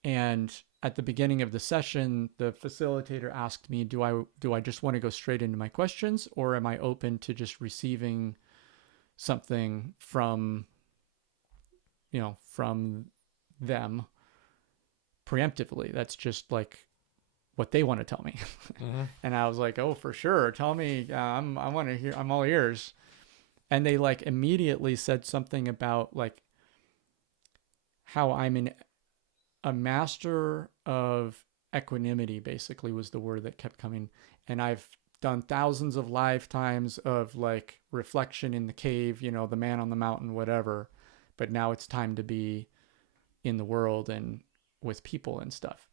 And at the beginning of the session, the facilitator asked me, do I just want to go straight into my questions, or am I open to just receiving something from, you know, from them preemptively? That's just like what they want to tell me. Mm-hmm. And I was like, oh, for sure. Tell me. I want to hear. I'm all ears. And they like immediately said something about like how a master of equanimity, basically, was the word that kept coming. And I've done thousands of lifetimes of like reflection in the cave, you know, the man on the mountain, whatever. But now it's time to be in the world and with people and stuff.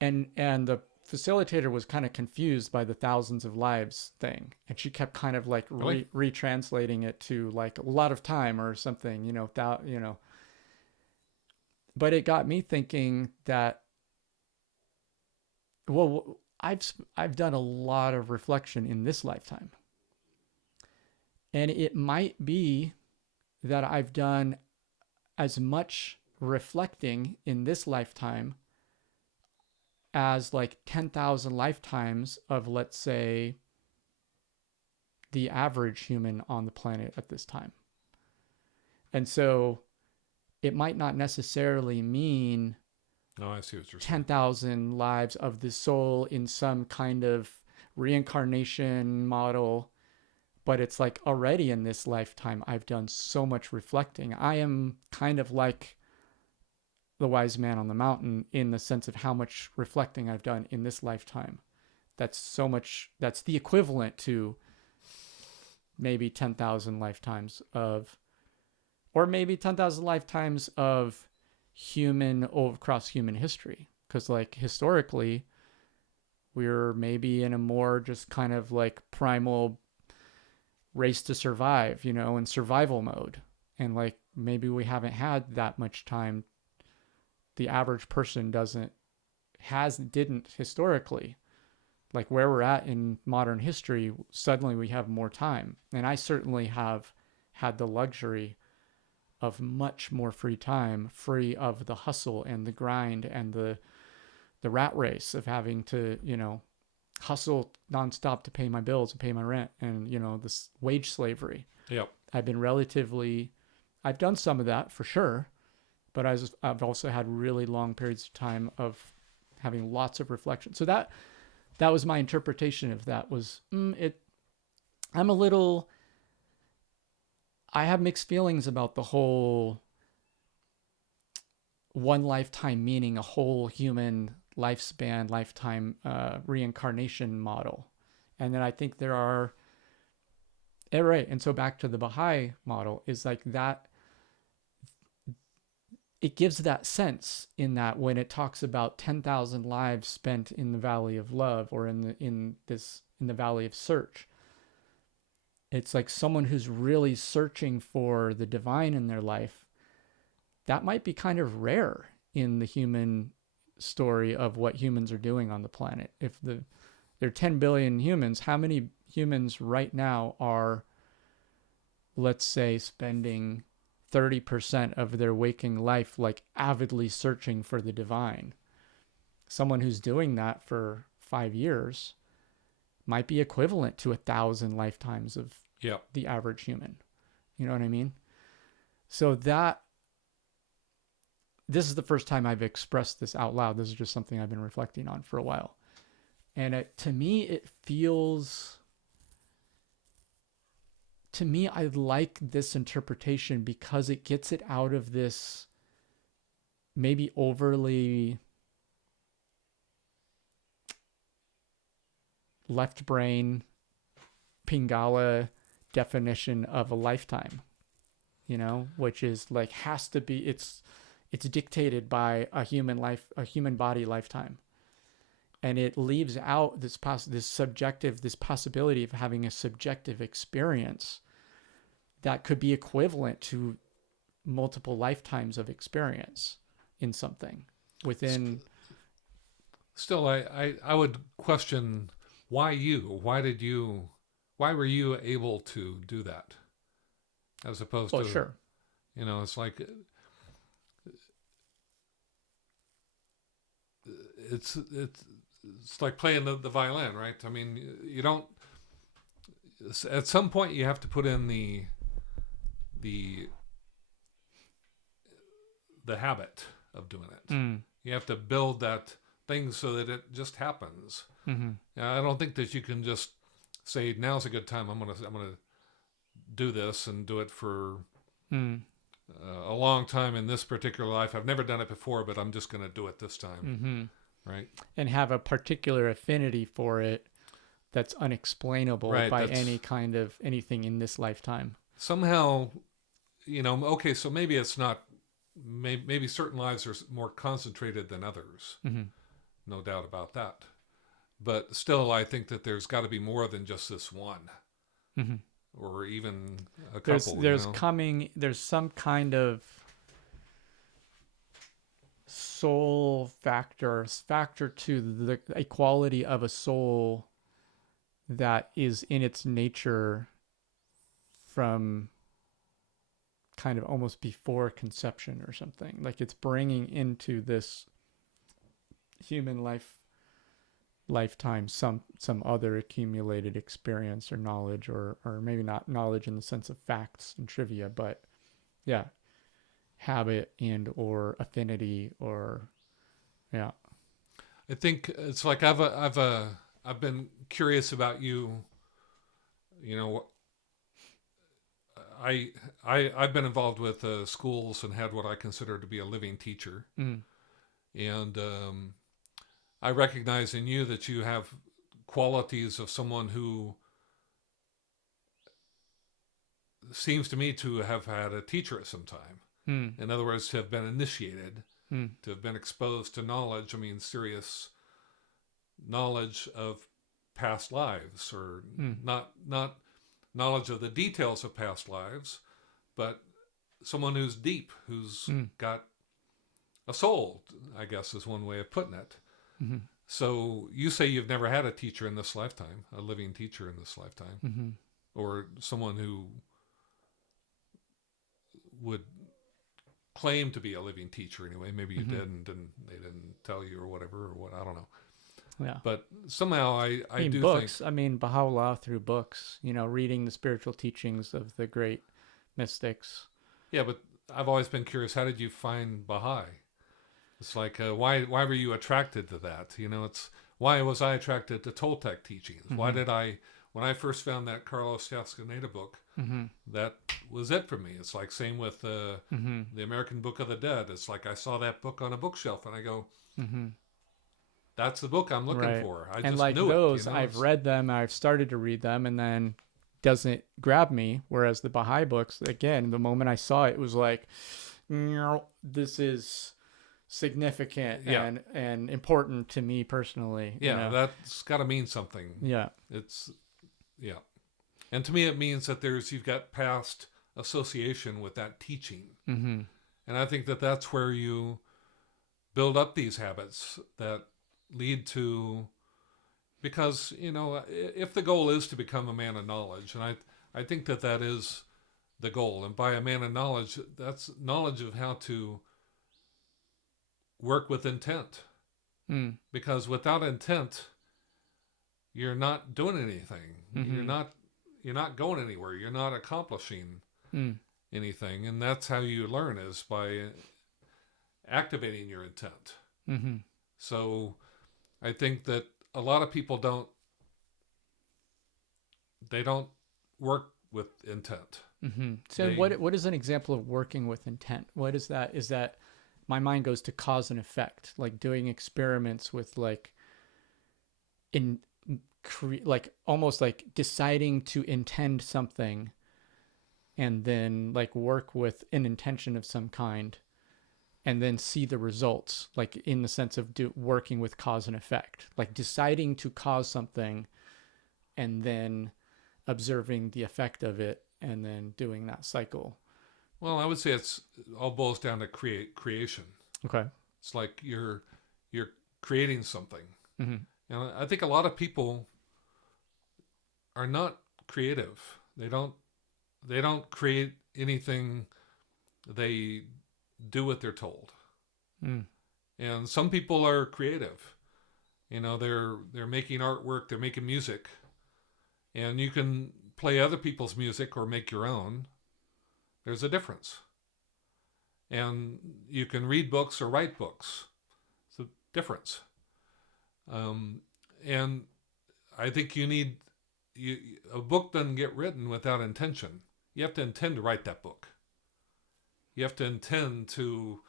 And the facilitator was kind of confused by the thousands of lives thing, and she kept kind of like Really? retranslating it to like a lot of time or something, you know, you know. But it got me thinking that, well, I've done a lot of reflection in this lifetime, and it might be that I've done as much reflecting in this lifetime as like 10,000 lifetimes of, let's say, the average human on the planet at this time. And so it might not necessarily mean Oh, I see what you're saying. 10,000 lives of the soul in some kind of reincarnation model, but it's like already in this lifetime, I've done so much reflecting. I am kind of like the wise man on the mountain in the sense of how much reflecting I've done in this lifetime. That's so much, that's the equivalent to maybe 10,000 lifetimes of, or maybe 10,000 lifetimes of human across human history. Because like historically, we're maybe in a more just kind of like primal race to survive, you know, in survival mode. And like maybe we haven't had that much time. The average person didn't historically. Like where we're at in modern history, suddenly we have more time. And I certainly have had the luxury of much more free time, free of the hustle and the grind and the rat race of having to, you know, hustle nonstop to pay my bills and pay my rent, and, you know, this wage slavery. Yep. I've done some of that for sure, but I've also had really long periods of time of having lots of reflection. So that was my interpretation of that. Was I'm a little, I have mixed feelings about the whole one lifetime meaning a whole human lifespan, lifetime reincarnation model. And then I think there are, right. And so back to the Baha'i model is like that. It gives that sense in that when it talks about 10,000 lives spent in the valley of love, or in the valley of search, it's like someone who's really searching for the divine in their life. That might be kind of rare in the human story of what humans are doing on the planet. If there are 10 billion humans, how many humans right now are, let's say, spending 30% of their waking life like avidly searching for the divine? Someone who's doing that for 5 years might be equivalent to 1,000 lifetimes of the average human. You know what I mean? So this is the first time I've expressed this out loud. This is just something I've been reflecting on for a while. And to me, I like this interpretation because it gets it out of this maybe overly left brain Pingala definition of a lifetime, which is like has to be it's dictated by a human body lifetime. And it leaves out this possibility of having a subjective experience that could be equivalent to multiple lifetimes of experience in something within. Still, I would question why why were you able to do that as opposed to, Sure. It's like, it's like playing the violin, right? I mean, you don't, at some point you have to put in the habit of doing it. You have to build that thing so that it just happens. I don't think that you can just say now's a good time. I'm gonna do this and do it for a long time in this particular life. I've never done it before, but I'm just gonna do it this time, right? And have a particular affinity for it that's unexplainable by anything in this lifetime. Somehow, okay, so maybe it's not. Maybe certain lives are more concentrated than others. No doubt about that. But still, I think that there's got to be more than just this one, or even a couple. There's some kind of soul factor to the equality of a soul that is in its nature from kind of almost before conception or something. Like it's bringing into this human lifetime some other accumulated experience or knowledge, or maybe not knowledge in the sense of facts and trivia, but yeah, habit and or affinity or yeah. I think it's like I've been curious about you. I've been involved with schools and had what I consider to be a living teacher, and I recognize in you that you have qualities of someone who seems to me to have had a teacher at some time. In other words, to have been initiated, to have been exposed to knowledge. I mean, serious knowledge of past lives, or not knowledge of the details of past lives, but someone who's deep, who's got a soul, I guess is one way of putting it. So you say you've never had a teacher in this lifetime, a living teacher in this lifetime, or someone who would claim to be a living teacher anyway. Maybe you did and they didn't tell you or whatever, or what, I don't know. Yeah. But somehow I do books. think... I mean, Baha'u'llah through books, reading the spiritual teachings of the great mystics. Yeah, but I've always been curious, how did you find Baha'i? It's like, why were you attracted to that? It's why was I attracted to Toltec teachings? Why did when I first found that Carlos Castaneda book, that was it for me. It's like same with the American Book of the Dead. It's like I saw that book on a bookshelf and I go, that's the book I'm looking for. I just knew those, it. I've read them, I've started to read them, and then doesn't grab me. Whereas the Baha'i books, again, the moment I saw it, it was like, this is significant and important to me personally. Yeah, that's got to mean something. Yeah. And to me, it means that you've got past association with that teaching. And I think that that's where you build up these habits that lead to, because, if the goal is to become a man of knowledge, and I think that is the goal. And by a man of knowledge, that's knowledge of how to work with intent. Because without intent, you're not doing anything. You're not going anywhere. You're not accomplishing anything. And that's how you learn, is by activating your intent. So I think that a lot of people don't work with intent. So what is an example of working with intent? What is that? Is that, my mind goes to cause and effect, like doing experiments with like almost like deciding to intend something and then like work with an intention of some kind and then see the results, like in the sense of working with cause and effect, like deciding to cause something and then observing the effect of it and then doing that cycle. Well, I would say it's all boils down to creation. Okay. It's like you're creating something. Mm-hmm. And I think a lot of people are not creative. They don't create anything. They do what they're told. Mm. And some people are creative. You know, they're making artwork, they're making music. And you can play other people's music or make your own. There's a difference. And you can read books or write books. It's a difference. And I think a book doesn't get written without intention. You have to intend to write that book. You have to intend to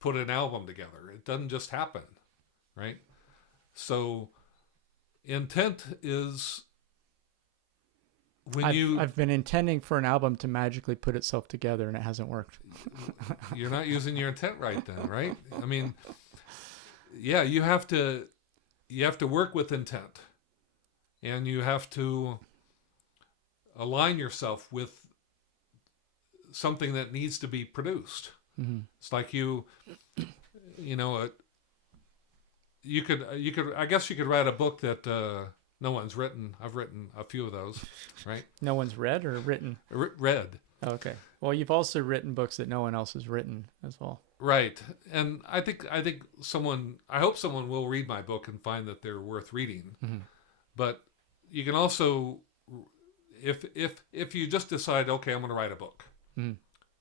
put an album together. It doesn't just happen, right? So intent is I've been intending for an album to magically put itself together and it hasn't worked. You're not using your intent right then, right? I mean, yeah, you have to work with intent, and you have to align yourself with something that needs to be produced. Mm-hmm. It's like you know, you could I guess you could write a book that no one's written. I've written a few of those, right? No one's read or written? Read. Oh, okay. Well, you've also written books that no one else has written as well. Right. And I hope someone will read my book and find that they're worth reading. Mm-hmm. But you can also, if you just decide, okay, I'm going to write a book. Mm-hmm.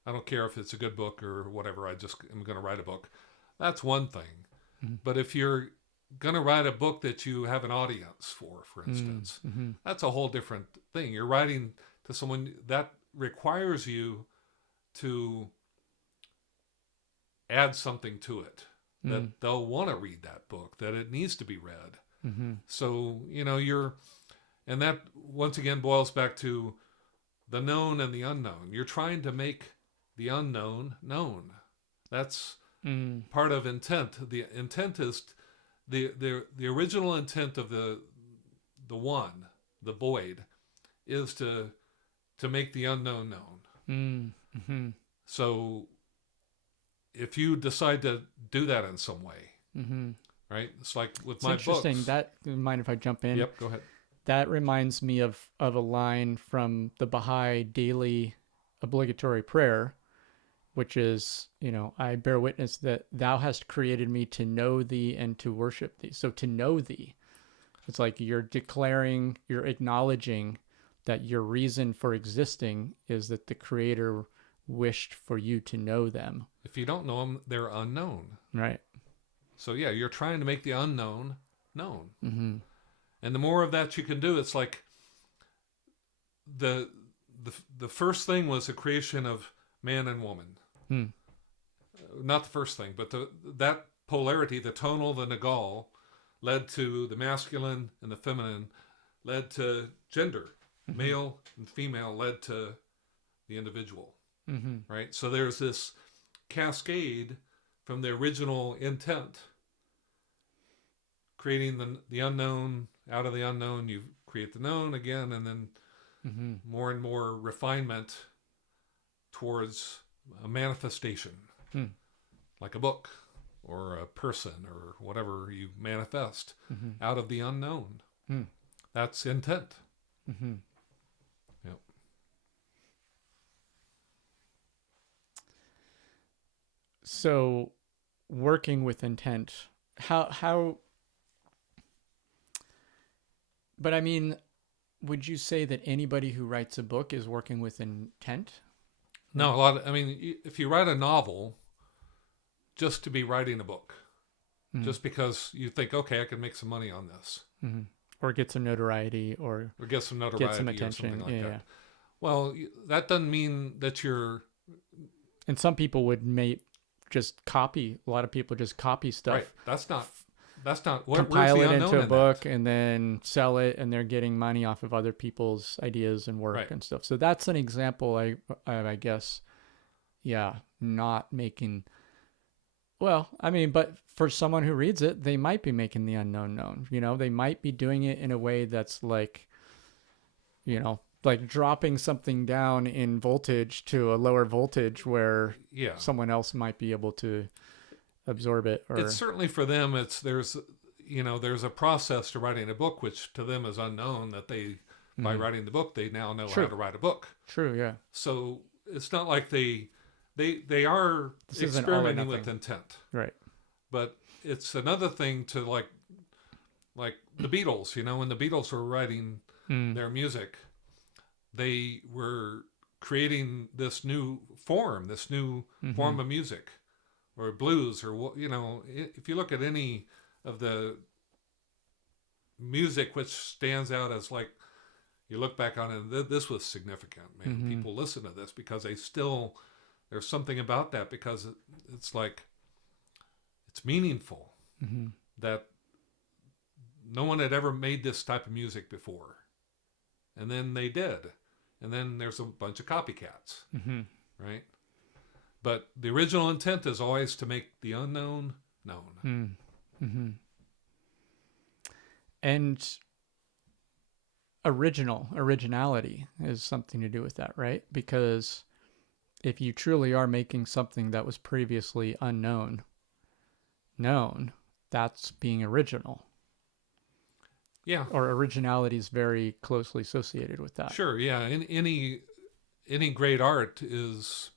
I don't care if it's a good book or whatever. I just am going to write a book. That's one thing. Mm-hmm. But if you're going to write a book that you have an audience for instance, mm-hmm. that's a whole different thing. You're writing to someone that requires you to add something to it, that they'll want to read that book, that it needs to be read. Mm-hmm. So, and that once again boils back to the known and the unknown. You're trying to make the unknown known. That's part of intent. The intent is the original intent of the one, the void, is to make the unknown known. Mm-hmm. So if you decide to do that in some way, mm-hmm. right? It's like with It's my interesting. books. That, mind if I jump in? Yep, go ahead. That reminds me of a line from the Baha'i daily obligatory prayer, which is, I bear witness that thou hast created me to know thee and to worship thee. So to know thee, it's like you're declaring, you're acknowledging that your reason for existing is that the Creator wished for you to know them. If you don't know them, they're unknown. Right. So yeah, you're trying to make the unknown known. Mm-hmm. And the more of that you can do, it's like the first thing was the creation of man and woman. Not the first thing, but that polarity, the tonal, the nagal, led to the masculine and the feminine, led to gender. Mm-hmm. Male and female led to the individual. Mm-hmm. Right? So there's this cascade from the original intent, creating the unknown. Out of the unknown, you create the known again, and then more and more refinement towards a manifestation, like a book or a person or whatever you manifest out of the unknown. That's intent. Yep. So, working with intent, how? But I mean, would you say that anybody who writes a book is working with intent? No, if you write a novel just to be writing a book, just because you think, okay, I can make some money on this. Or get some notoriety or get some notoriety get some attention. Or something like yeah. that. Well, that doesn't mean that you're... And some people would just copy. A lot of people just copy stuff. Right. That's not That's not where's compile the it unknown into a in book that? and then sell it, and they're getting money off of other people's ideas and work Right. and stuff. So that's an example. I guess, yeah, not making. Well, I mean, but for someone who reads it, they might be making the unknown known. They might be doing it in a way that's like, like dropping something down in voltage to a lower voltage where Yeah. someone else might be able to absorb it. It's Or certainly for them. There's a process to writing a book which to them is unknown. That they by Mhm. writing the book they now know how True, to write a book. true, yeah. So it's not like they are This isn't all or experimenting with nothing, intent. right? But it's another thing to like the Beatles. When the Beatles were writing Mm. their music, they were creating this new form, Mm-hmm. of music, or blues, or if you look at any of the music which stands out as like you look back on it, this was significant. Man, Mm-hmm. people listen to this because there's something about that because it's like it's meaningful Mm-hmm. that no one had ever made this type of music before, and then they did, and then there's a bunch of copycats, Mm-hmm. right? But the original intent is always to make the unknown known. Mm-hmm. And originality is something to do with that, right? Because if you truly are making something that was previously known, that's being original. Yeah, Or originality is very closely associated with that. sure. Yeah, any great art is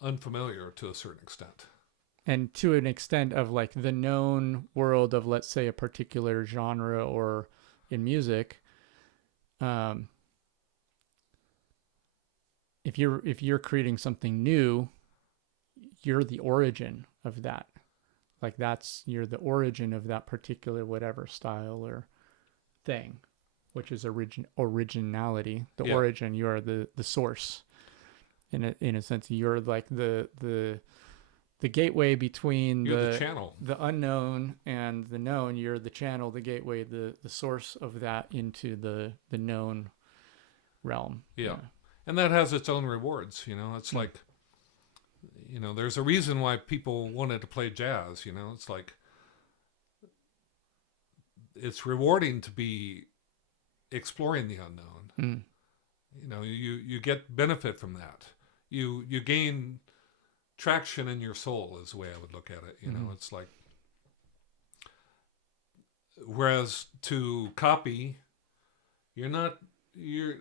unfamiliar to a certain extent. And to an extent of like the known world of, let's say, a particular genre or in music, um, if you're creating something new, you're the origin of that. Like you're the origin of that particular whatever style or thing, which is originality. The Yeah, origin, you are the source. In a sense, you're like the gateway between you're the channel. the unknown and the known. You're the channel, the gateway, the source of that into the known realm. Yeah, Yeah. and that has its own rewards. It's Mm. like there's a reason why people wanted to play jazz. It's like it's rewarding to be exploring the unknown. Mm. You get benefit from that. You gain traction in your soul is the way I would look at it. Mm-hmm. It's like, whereas to copy, you're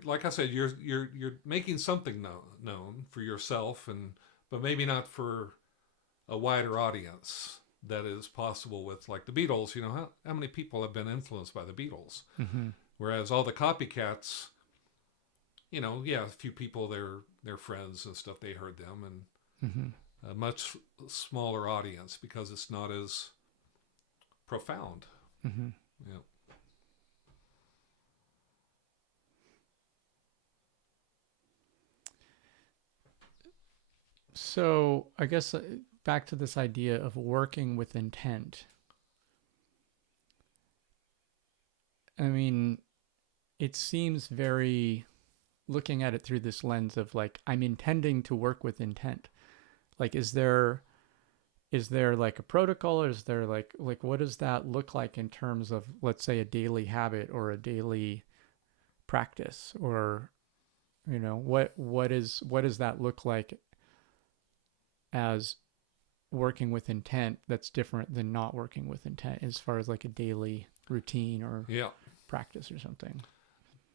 like I said, you're making something known for yourself, but maybe not for a wider audience. That is possible with like the Beatles. How many people have been influenced by the Beatles? Mm-hmm. Whereas all the copycats, yeah, a few people, their friends and stuff, they heard them, and Mm-hmm. a much smaller audience because it's not as profound. Mm-hmm. Yeah. So I guess back to this idea of working with intent. I mean, it seems very, looking at it through this lens of like, I'm intending to work with intent. Like, is there like a protocol, or is there like what does that look like in terms of, let's say, a daily habit or a daily practice, or what does that look like as working with intent that's different than not working with intent, as far as like a daily routine or Yeah. practice or something?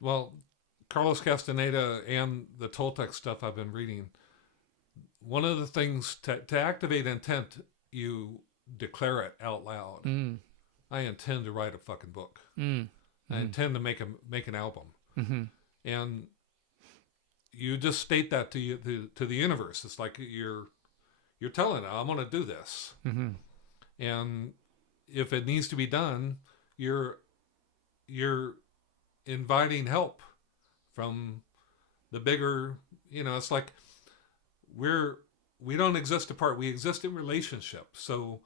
Well, Carlos Castaneda and the Toltec stuff I've been reading, one of the things to activate intent, you declare it out loud. Mm. I intend to write a fucking book. Mm. I Mm-hmm. intend to make an album. Mm-hmm. And you just state that to the universe. It's like you're telling it, I'm going to do this. Mm-hmm. And if it needs to be done, you're inviting help from the bigger, it's like we don't exist apart. We exist in relationship. So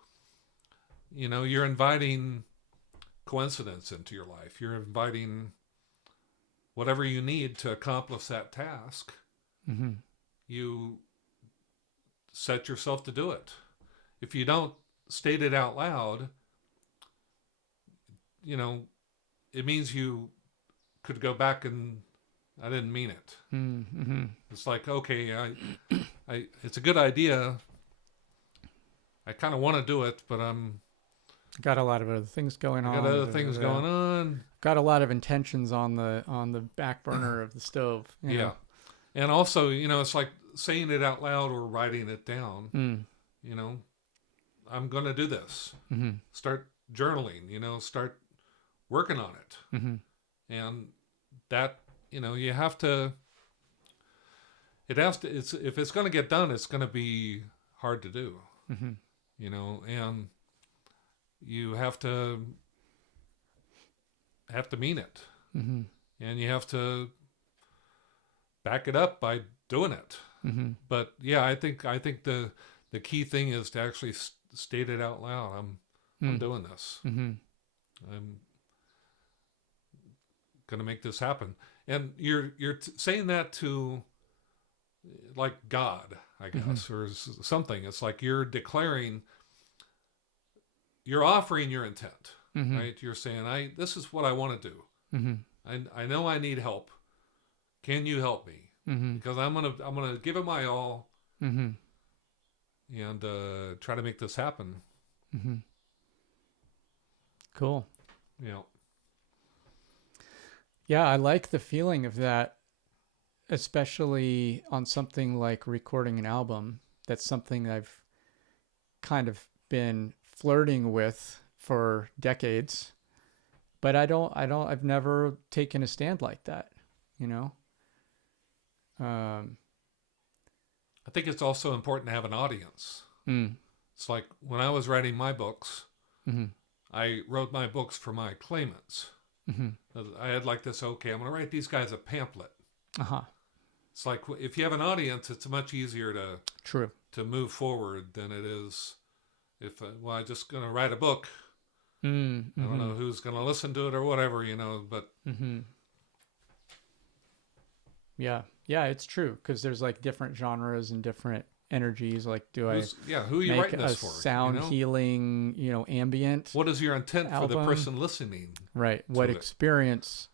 you're inviting coincidence into your life. You're inviting whatever you need to accomplish that task. Mm-hmm. You set yourself to do it. If you don't state it out loud, it means you could go back and I didn't mean it. Mm-hmm. It's like, okay, it's a good idea. I kind of want to do it, but Got a lot of other things going I on. got other things going on. Got a lot of intentions on the back burner of the stove. Yeah. And also, it's like saying it out loud or writing it down. Mm. I'm going to do this. Mm-hmm. Start journaling, start working on it. Mm-hmm. And that, you have to, if it's going to get done, it's going to be hard to do, Mm-hmm. And you have to mean it. Mm-hmm. And you have to back it up by doing it. Mm-hmm. But yeah, I think the key thing is to actually state it out loud. I'm doing this. Mm-hmm. I'm going to make this happen. And you're saying that to like God, I guess, or something. It's like you're offering your intent, right? You're saying, this is what I want to do. Mm-hmm. I know I need help. Can you help me? Mm-hmm. Because I'm gonna give it my all, mm-hmm. and try to make this happen. Mm-hmm. Cool. Yeah, I like the feeling of that, especially on something like recording an album. That's something I've kind of been flirting with for decades, but I've never taken a stand like that, I think it's also important to have an audience. It's like when I was writing my books, mm-hmm. I wrote my books for my claimants. Mm-hmm. I had like this, okay, I'm going to write these guys a pamphlet. Uh-huh. It's like if you have an audience, it's much easier to move forward than it is if, I'm just going to write a book. Mm-hmm. I don't know who's going to listen to it or whatever, but... Mm-hmm. Yeah, it's true, because there's like different genres and different energies. Like, who are you writing this for? Sound healing, ambient. What is your intent album for the person listening? Right. What experience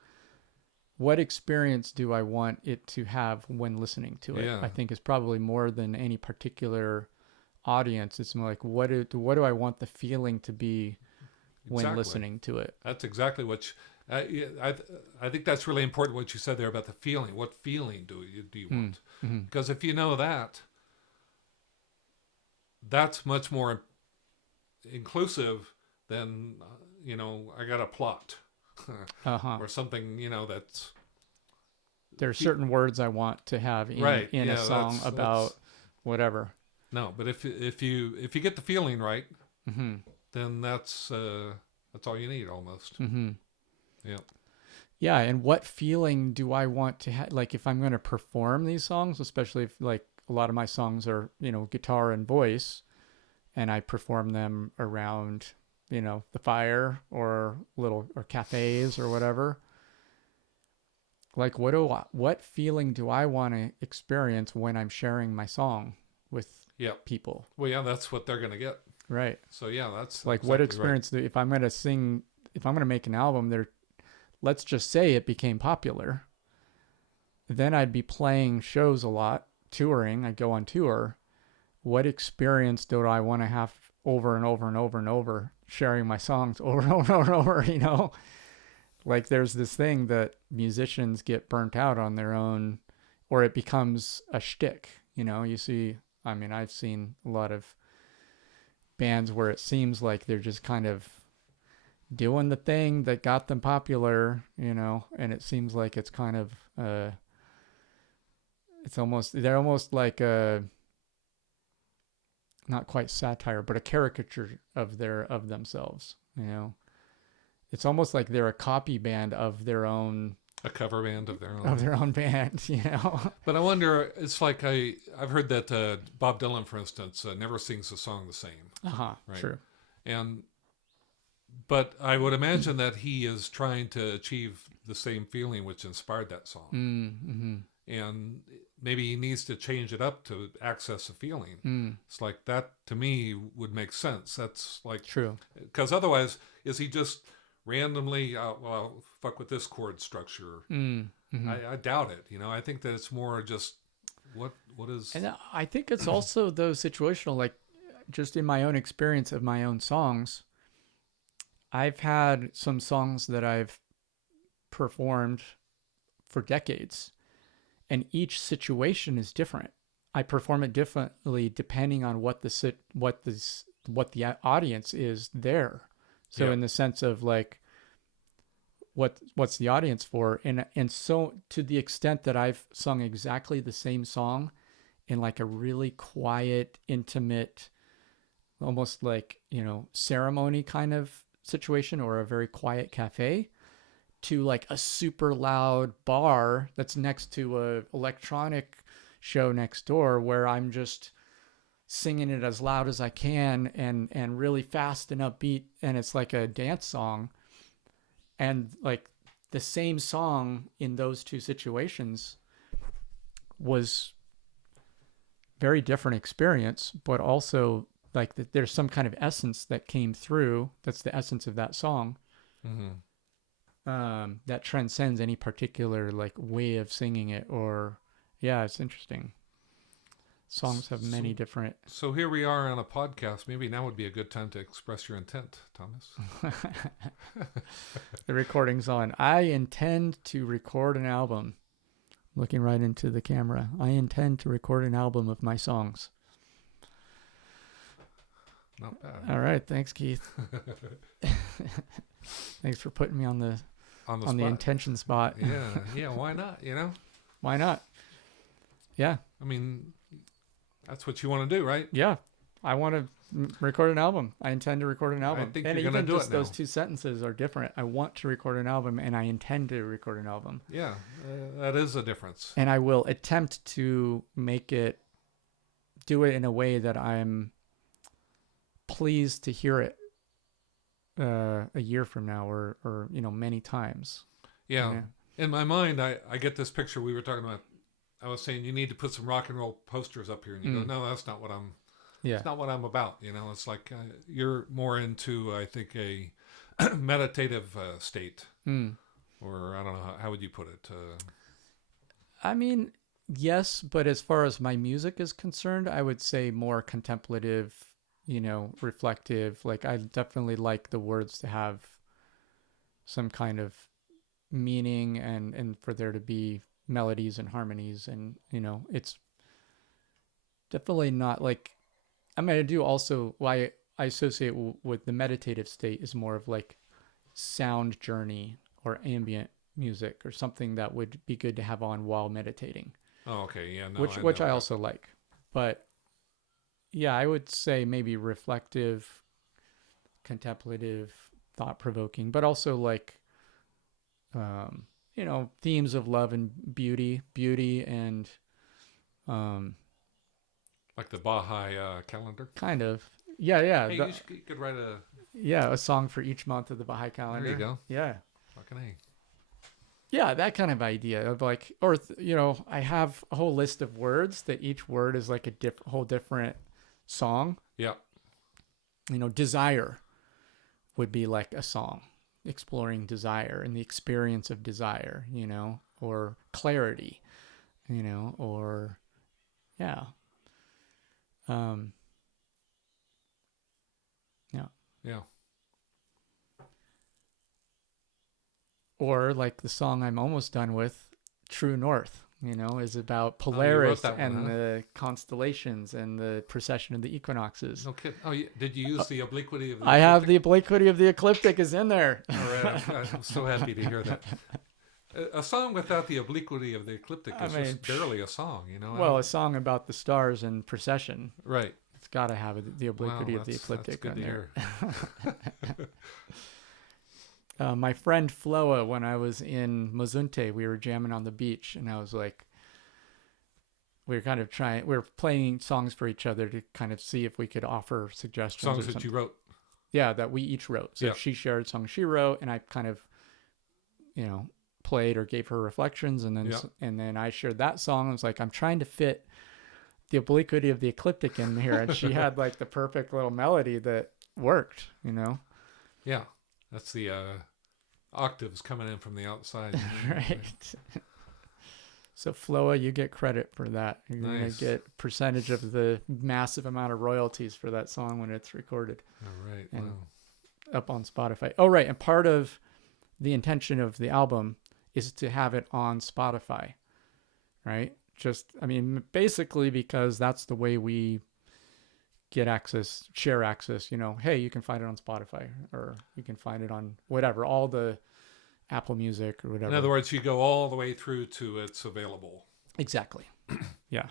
do I want it to have when listening to it? Yeah. I think is probably more than any particular audience. It's more like, what do I want the feeling to be when listening to it? That's exactly what I think that's really important what you said there about the feeling. What feeling do you want? Mm-hmm. Because if you know that, that's much more inclusive than, I got a plot or something, that's... There's certain words I want to have in a song about whatever. No, but if you get the feeling right, mm-hmm. then that's all you need almost. Mm-hmm. Yeah. Yeah, and what feeling do I want to have? Like, if I'm going to perform these songs, especially if like a lot of my songs are, guitar and voice, and I perform them around, the fire or cafes or whatever. Like, what feeling do I want to experience when I'm sharing my song with people? Well, yeah, that's what they're going to get. Right. So yeah, that's like exactly what experience right. If I'm going to make an album, let's just say it became popular, then I'd be playing shows a lot, touring. I'd go on tour. What experience do I want to have over and over and over and over, sharing my songs over and over and over, Like, there's this thing that musicians get burnt out on their own, or it becomes a shtick, you see, I've seen a lot of bands where it seems like they're just kind of doing the thing that got them popular, and it seems like it's kind of, they're almost like not quite satire, but a caricature of themselves, It's almost like they're a copy band of their own, a cover band of their own, band, But I wonder, it's like I've heard that Bob Dylan, for instance, never sings a song the same. Right? True. And But I would imagine that he is trying to achieve the same feeling which inspired that song. Mm-hmm. And maybe he needs to change it up to access a feeling. Mm. It's like that to me would make sense. That's like, True. because otherwise, is he just randomly, well, fuck with this chord structure? Mm-hmm. I doubt it. I think that it's more just what is. And I think it's also though situational, like just in my own experience of my own songs, I've had some songs that I've performed for decades, and each situation is different. I perform it differently depending on what the audience is there. So Yeah. in the sense of like what's the audience for, and so to the extent that I've sung exactly the same song in like a really quiet, intimate, almost like ceremony kind of situation, or a very quiet cafe, to like a super loud bar that's next to a electronic show next door where I'm just singing it as loud as I can and really fast and upbeat, and it's like a dance song. And like the same song in those two situations was very different experience, but also like there's some kind of essence that came through. That's the essence of that song. Mm-hmm. That transcends any particular like way of singing it. Or yeah, it's interesting. Songs have many different. So here we are on a podcast. Maybe now would be a good time to express your intent, Thomas. The recording's on. I intend to record an album. Looking right into the camera. I intend to record an album of my songs. Not bad. All right, thanks, Keith. Thanks for putting me on the intention spot. Yeah. Why not? Why not? Yeah. I mean, that's what you want to do, right? Yeah. I want to record an album. I intend to record an album. I think and you're going to do it now. Those two sentences are different. I want to record an album, and I intend to record an album. Yeah, that is a difference. And I will attempt to do it in a way that I'm pleased to hear it a year from now, or many times. Yeah. In my mind, I get this picture we were talking about. I was saying you need to put some rock and roll posters up here, and you go, no, that's not what I'm. Yeah. It's not what I'm about. It's like you're more into, I think, a meditative state, or I don't know how would you put it. I mean, yes, but as far as my music is concerned, I would say more contemplative, reflective. Like I definitely like the words to have some kind of meaning, and for there to be melodies and harmonies, and it's definitely not like. I mean, I do also why I associate with the meditative state is more of like sound journey or ambient music or something that would be good to have on while meditating. Oh, okay, yeah, no, which I also like, but yeah, I would say maybe reflective, contemplative, thought-provoking, but also like, themes of love and beauty and, like the Baha'i calendar? Kind of. Yeah. Hey, you could write a song for each month of the Baha'i calendar. There you go. Yeah. Fucking A. Yeah, that kind of idea of like, or, I have a whole list of words that each word is like a whole different song. Yeah. Desire would be like a song exploring desire and the experience of desire, or clarity, or yeah. Yeah. Or like the song I'm almost done with, True North, is about Polaris the constellations and the precession of the equinoxes. No kidding. Oh, did you use the obliquity of the ecliptic? I have the obliquity of the ecliptic is in there. All right. I'm so happy to hear that. A song without the obliquity of the ecliptic is just barely a song, Well, a song about the stars and precession. Right. It's got to have the obliquity of the ecliptic. That's good to hear. My friend Floa, when I was in Mazunte, we were jamming on the beach, and I was like, we were playing songs for each other to kind of see if we could offer suggestions. Songs that you wrote. Yeah, that we each wrote. So Yeah. she shared songs she wrote, and I kind of, you know, played or gave her reflections, and then Yeah. and then I shared that song. I was like, I'm trying to fit the obliquity of the ecliptic in here, and she had like the perfect little melody that worked, you know. Yeah. That's the octaves coming in from the outside. Right. So Floa, you get credit for that. You're gonna Nice. get percentage of the massive amount of royalties for that song when it's recorded All right. and Wow. up on Spotify. Oh, right. And part of the intention of the album is to have it on Spotify, right? Just, I mean, basically because that's the way we get access, share access, you know, hey, you can find it on Spotify or you can find it on whatever, all the Apple Music or whatever. In other words, you go all the way through to it's available. Exactly. Yeah.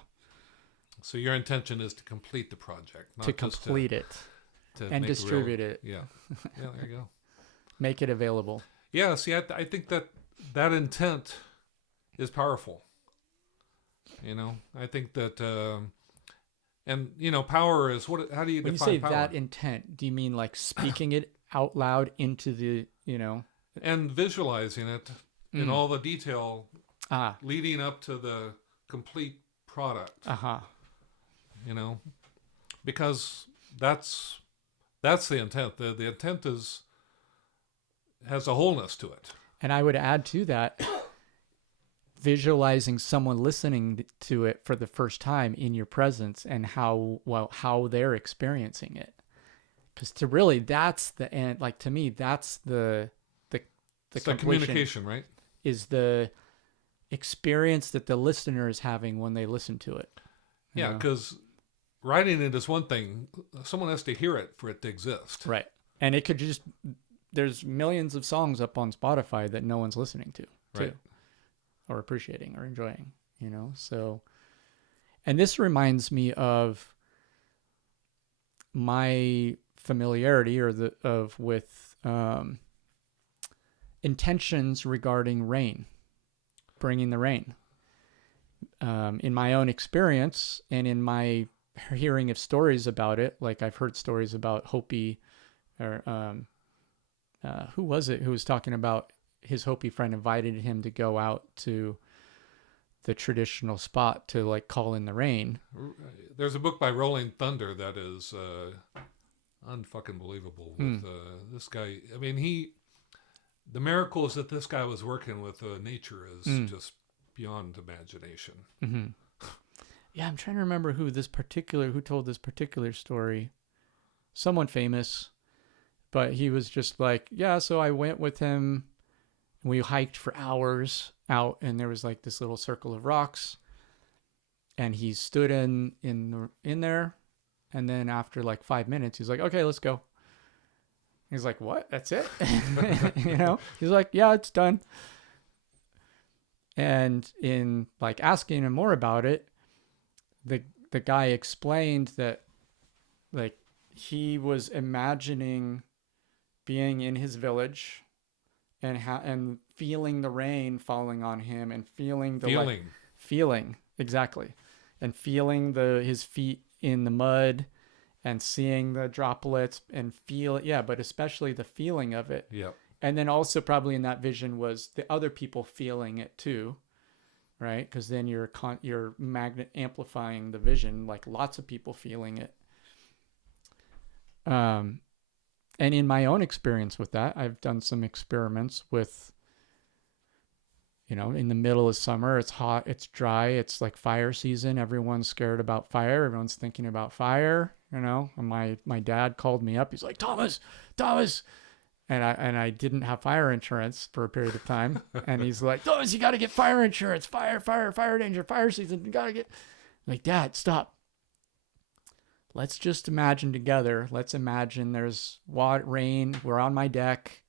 So your intention is to complete the project, not To just complete it to and make distribute it, Yeah. Yeah, there you go. make it available. Yeah, see, I think that intent is powerful. You know, I think that, and, you know, power is what, how do you When you define say power? that intent, do you mean like speaking it out loud into the, you know? And visualizing it in all the detail leading up to the complete product. You know, because that's the intent. The intent has a wholeness to it. And I would add to that, visualizing someone listening to it for the first time in your presence and how they're experiencing it. Because to really, that's the end. Like to me, that's the communication, right? Is the experience that the listener is having when they listen to it. Yeah, because writing it is one thing. Someone has to hear it for it to exist. Right. And it could just, there's millions of songs up on Spotify that no one's listening to, too, Right. or appreciating or enjoying, you know? So, and this reminds me of my familiarity with intentions regarding rain, bringing the rain. In my own experience and in my hearing of stories about it, like I've heard stories about Hopi, or who was it who was talking about his Hopi friend invited him to go out to the traditional spot to like call in the rain. There's a book by Rolling Thunder that is unfucking believable with this guy. I mean, the miracles that this guy was working with nature is just beyond imagination. Mm-hmm. Yeah, I'm trying to remember who told this particular story. Someone famous, but he was just like, yeah, so I went with him and we hiked for hours out, and there was like this little circle of rocks, and he stood in there, and then after like 5 minutes he's like, okay, let's go. He's like, what? That's it? You know? He's like, yeah, it's done. And in like asking him more about it, the guy explained that like he was imagining being in his village and feeling the rain falling on him and feeling exactly, and feeling his feet in the mud and seeing the droplets and but especially the feeling of it. Yeah. And then also probably in that vision was the other people feeling it too, right? Because then you're magnet amplifying the vision, like lots of people feeling it. And in my own experience with that, I've done some experiments with, you know, in the middle of summer, it's hot, it's dry, it's like fire season. Everyone's scared about fire. Everyone's thinking about fire, you know. And my dad called me up. He's like, Thomas. And I didn't have fire insurance for a period of time. And he's like, Thomas, you got to get fire insurance. Fire danger, fire season. You got to get. I'm like, Dad, stop. Let's just imagine together. Let's imagine there's rain. We're on my deck.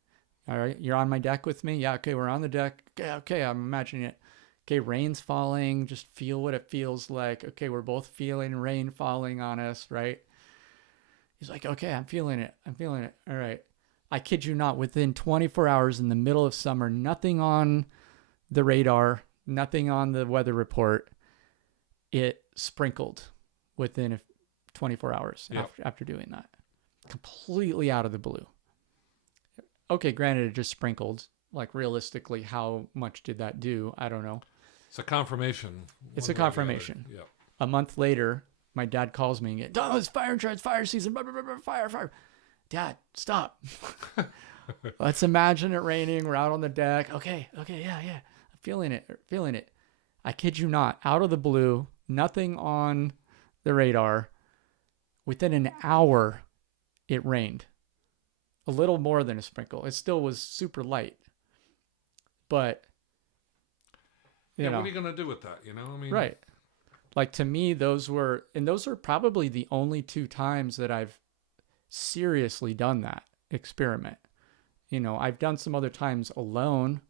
All right, you're on my deck with me? Yeah, okay, we're on the deck. Okay, I'm imagining it. Okay, rain's falling. Just feel what it feels like. Okay, we're both feeling rain falling on us, right? He's like, okay, I'm feeling it. All right. I kid you not, within 24 hours in the middle of summer, nothing on the radar, nothing on the weather report. It sprinkled within 24 hours after doing that. completely out of the blue. Okay, granted, it just sprinkled. Like, realistically, how much did that do? I don't know. It's a confirmation. It's a one way or the other. confirmation. Yeah. A month later, my dad calls me and goes, "Oh, it's fire insurance, fire season, blah, blah, blah, blah, fire, fire." Dad, stop. Let's imagine it raining. We're out on the deck. Okay, yeah. I'm feeling it. I kid you not. Out of the blue, nothing on the radar. Within an hour, it rained. A little more than a sprinkle. It still was super light. But, What are you going to do with that? I mean, right. Like, to me, those were probably the only 2 times that I've seriously done that experiment. I've done some other times alone.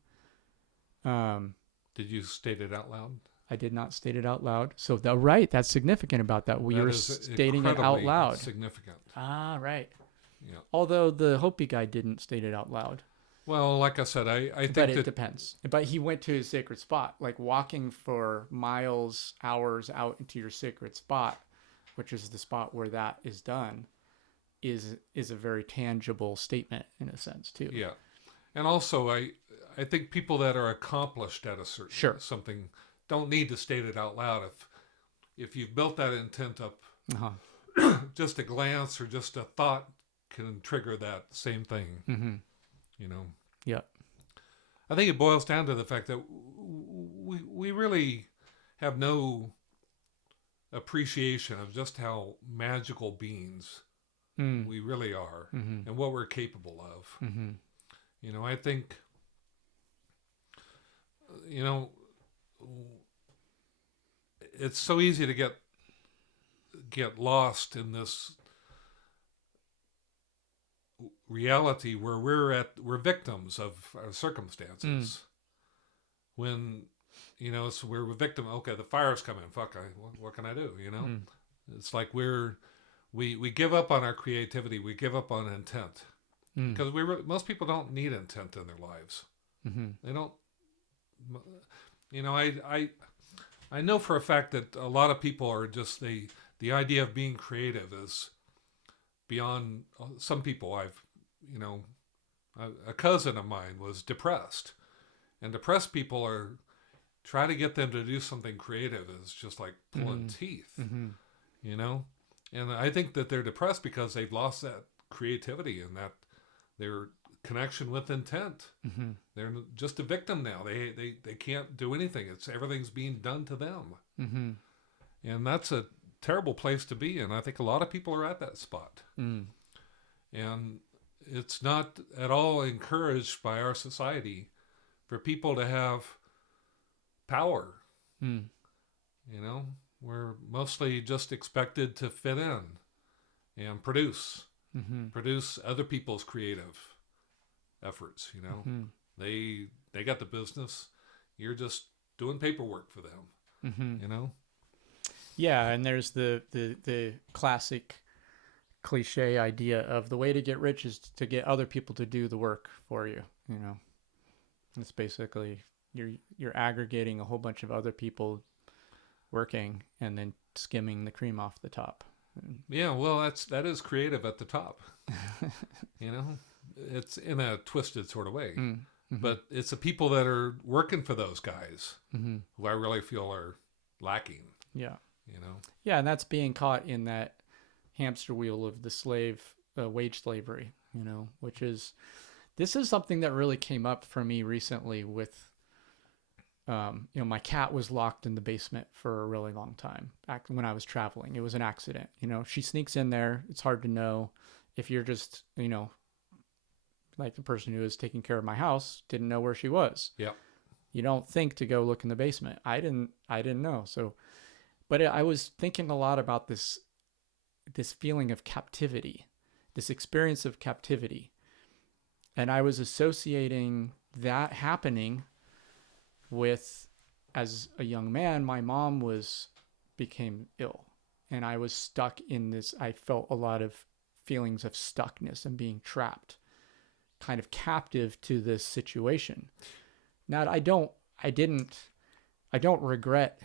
Did you state it out loud? I did not state it out loud. So that's significant about that. We were stating it out loud. Significant. Ah, right. Yeah. Although the Hopi guy didn't state it out loud. Well, like I said, I think but it depends. But he went to his sacred spot. Like, walking for miles, hours out into your sacred spot, which is the spot where that is done, is a very tangible statement in a sense too. Yeah. And also, I think people that are accomplished at a certain something don't need to state it out loud. If you've built that intent up, just a glance or just a thought can trigger that same thing. Mm-hmm. Yeah. I think it boils down to the fact that we really have no appreciation of just how magical beings we really are, and what we're capable of. I think, it's so easy to get lost in this reality where we're victims of our circumstances. When so we're a victim. Okay, the fire's coming. Fuck, what can I do? It's like we give up on our creativity. We give up on intent, because most people don't need intent in their lives. They don't. I know for a fact that a lot of people are just the idea of being creative is beyond some people. A cousin of mine was depressed, and depressed people are try to get them to do something creative is just like pulling teeth, and I think that they're depressed because they've lost that creativity and that their connection with intent. They're just a victim now. They can't do anything. Everything's being done to them, and that's a terrible place to be in. I think a lot of people are at that spot, and it's not at all encouraged by our society for people to have power. We're mostly just expected to fit in and produce other people's creative efforts. They got the business. You're just doing paperwork for them. Yeah, and there's the classic cliche idea of the way to get rich is to get other people to do the work for you. It's basically you're aggregating a whole bunch of other people working and then skimming the cream off the top. Yeah, well, that is creative at the top. It's in a twisted sort of way, but it's the people that are working for those guys who I really feel are lacking. Yeah. Yeah, and that's being caught in that hamster wheel of the wage slavery, which this is something that really came up for me recently with, my cat was locked in the basement for a really long time back when I was traveling. It was an accident. She sneaks in there. It's hard to know if you're just, like the person who was taking care of my house didn't know where she was. Yeah. You don't think to go look in the basement. I didn't know. So, but I was thinking a lot about this feeling of captivity, this experience of captivity. And I was associating that happening with, as a young man, my mom became ill, and I was stuck in this. I felt a lot of feelings of stuckness and being trapped, kind of captive to this situation. Now, I don't regret,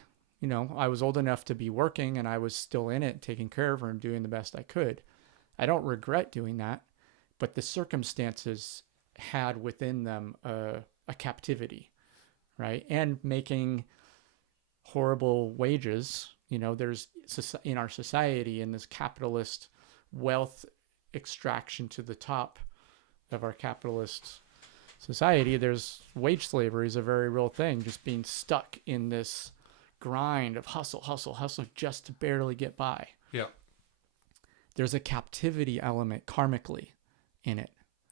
I was old enough to be working and I was still in it, taking care of her and doing the best I could. I don't regret doing that, but the circumstances had within them a captivity, right? And making horrible wages. You know, there's in our society in this capitalist wealth extraction to the top of our capitalist society, there's wage slavery is a very real thing. Just being stuck in this grind of hustle, hustle, hustle just to barely get by. Yeah. There's a captivity element karmically in it.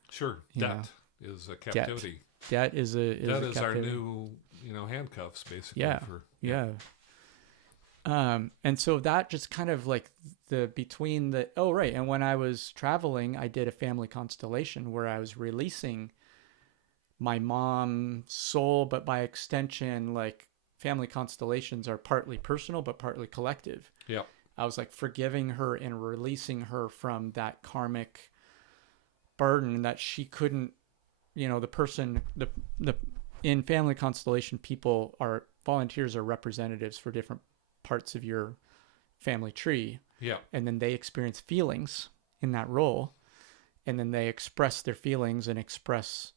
Sure. You Debt is a captivity. Debt is Debt is our captivity. new, handcuffs, basically. Yeah. And so that just kind of like and when I was traveling, I did a family constellation where I was releasing my mom's soul, but by extension, like family constellations are partly personal, but partly collective. Yeah. I was like forgiving her and releasing her from that karmic burden that she couldn't, the person, the in family constellation, volunteers are representatives for different parts of your family tree. Yeah. And then they experience feelings in that role. And then they express their feelings and express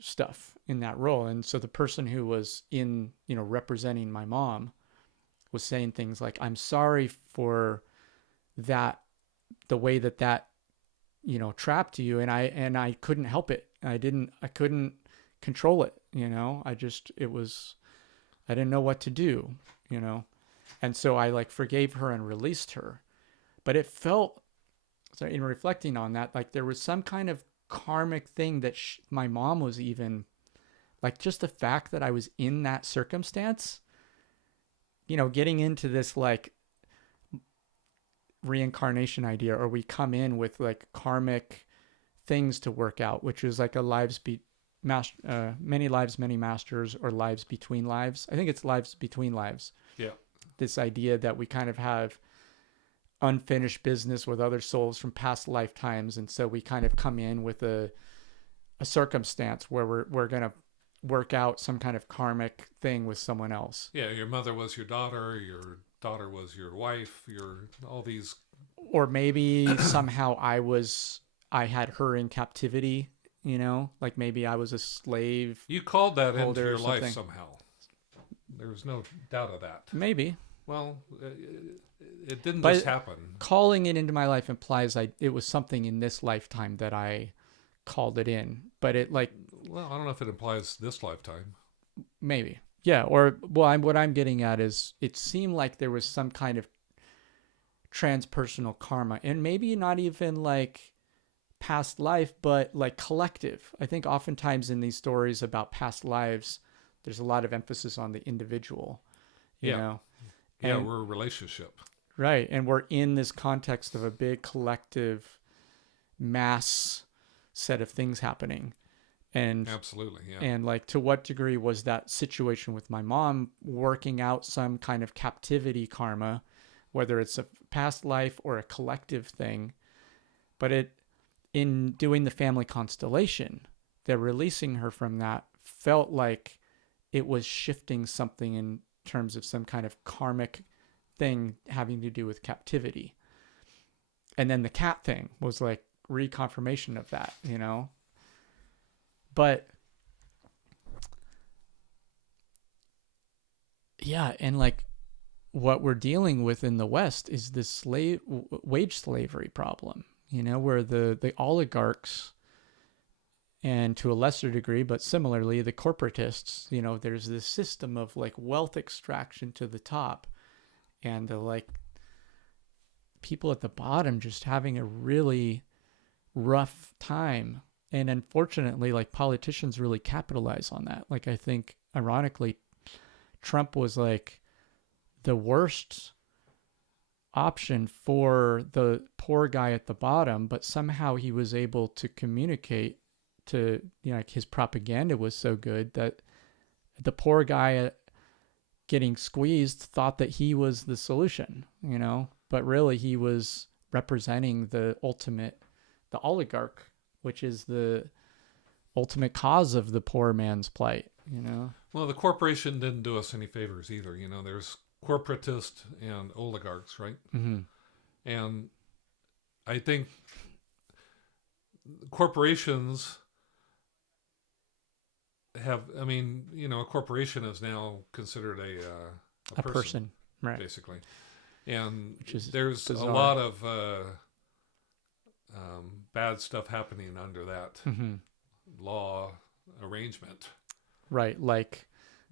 stuff in that role. And so the person who was representing my mom was saying things like, I'm sorry for that, the way that trapped you. And I couldn't help it. I couldn't control it. I didn't know what to do, And so I like forgave her and released her. But it felt, so in reflecting on that, like there was some kind of karmic thing that my mom was even, like just the fact that I was in that circumstance, getting into this like reincarnation idea, or we come in with like karmic things to work out, which is like many lives, many masters, or lives between lives. I think it's lives between lives. Yeah. This idea that we kind of have unfinished business with other souls from past lifetimes. And so we kind of come in with a circumstance where we're going to work out some kind of karmic thing with someone else. Yeah. Your mother was your daughter was your wife, all these. Or maybe somehow I had her in captivity, like maybe I was a slave. You called that into your life somehow. There's no doubt of that. Maybe. Well, it didn't just happen. Calling it into my life implies it was something in this lifetime that I called it in. But it like... Well, I don't know if it implies this lifetime. Maybe. Yeah. Or, well, what I'm getting at is it seemed like there was some kind of transpersonal karma. And maybe not even like past life, but like collective. I think oftentimes in these stories about past lives, there's a lot of emphasis on the individual, you know? Yeah, we're a relationship. Right. And we're in this context of a big collective mass set of things happening. And absolutely, yeah. And like, to what degree was that situation with my mom working out some kind of captivity karma, whether it's a past life or a collective thing? But in doing the family constellation, they're releasing her from that felt like it was shifting something in terms of some kind of karmic thing having to do with captivity. And then the cat thing was like reconfirmation of that, But yeah, and like what we're dealing with in the West is this wage slavery problem, where the oligarchs, and to a lesser degree, but similarly, the corporatists, there's this system of like wealth extraction to the top, and the like people at the bottom just having a really rough time. And unfortunately, like politicians really capitalize on that. Like, I think ironically, Trump was like the worst option for the poor guy at the bottom, but somehow he was able to communicate to, like his propaganda was so good that the poor guy getting squeezed thought that he was the solution, but really he was representing the oligarch, which is the ultimate cause of the poor man's plight, Well, the corporation didn't do us any favors either. There's corporatists and oligarchs, right? Mm-hmm. And I think corporations have. I mean, a corporation is now considered a A person, person, right? basically, and Which is there's bizarre. a lot of bad stuff happening under that Mm-hmm. law arrangement. Right, like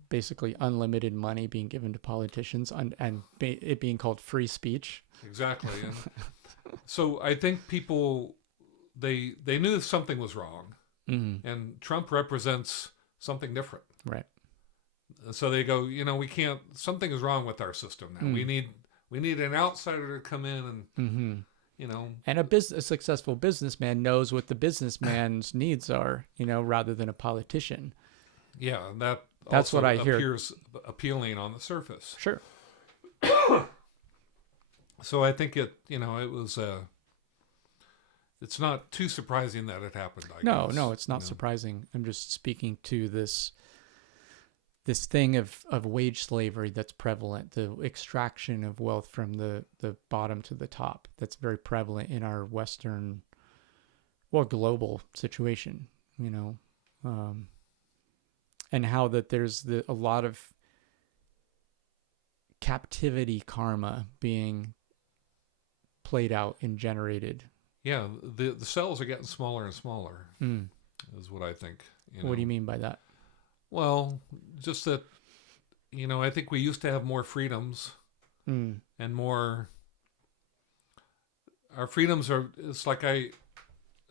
basically unlimited money being given to politicians and it being called free speech. Exactly, and so I think people they knew something was wrong, Mm-hmm. and Trump represents something different. Right. And so they go, we can't. Something is wrong with our system now. Mm. We need an outsider to come in and Mm-hmm. you know And a successful businessman knows what the businessman's needs are, rather than a politician. yeah, and that That's also what I hear. appears appealing on the surface. Sure. So I think it was it's not too surprising that it happened. I No, guess. no, it's not surprising. I'm just speaking to this thing of wage slavery that's prevalent, the extraction of wealth from the bottom to the top. That's very prevalent in our Western, global situation, and how that there's a lot of captivity karma being played out and generated. Yeah, the cells are getting smaller and smaller, Mm. is what I think. What do you mean by that? Well, just that, I think we used to have more freedoms Mm. and more. Our freedoms are. It's like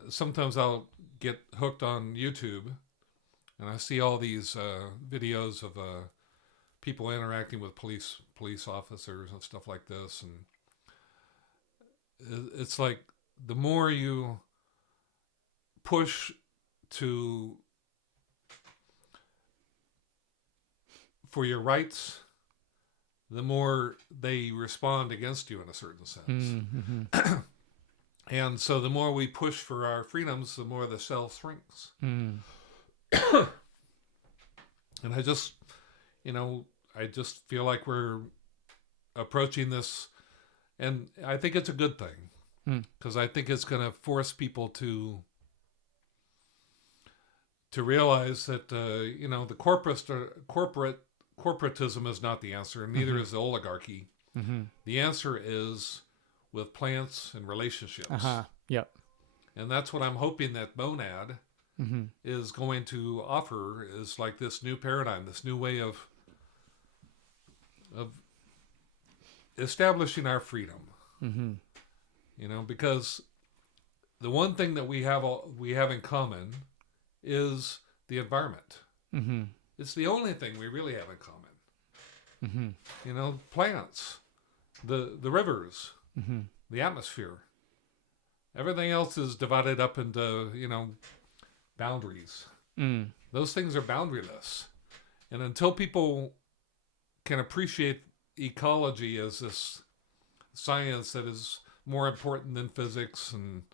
sometimes I'll get hooked on YouTube, and I see all these videos of people interacting with police officers and stuff like this, and it's like the more you push for your rights, the more they respond against you in a certain sense. Mm-hmm. And so the more we push for our freedoms, the more the cell shrinks. Mm. And I just feel like we're approaching this, and I think it's a good thing, because I think it's going to force people to realize that the corporatism is not the answer, and neither is the oligarchy. Mm-hmm. The answer is with plants and relationships. Yep. And that's what I'm hoping that Monad Mm-hmm. is going to offer, is like this new paradigm, this new way of establishing our freedom. Mm-hmm. Because the one thing that we have in common is the environment. Mm-hmm. It's the only thing we really have in common. Mm-hmm. Plants, the rivers, Mm-hmm. the atmosphere. Everything else is divided up into, boundaries. Mm. Those things are boundaryless. And until people can appreciate ecology as this science that is more important than physics and,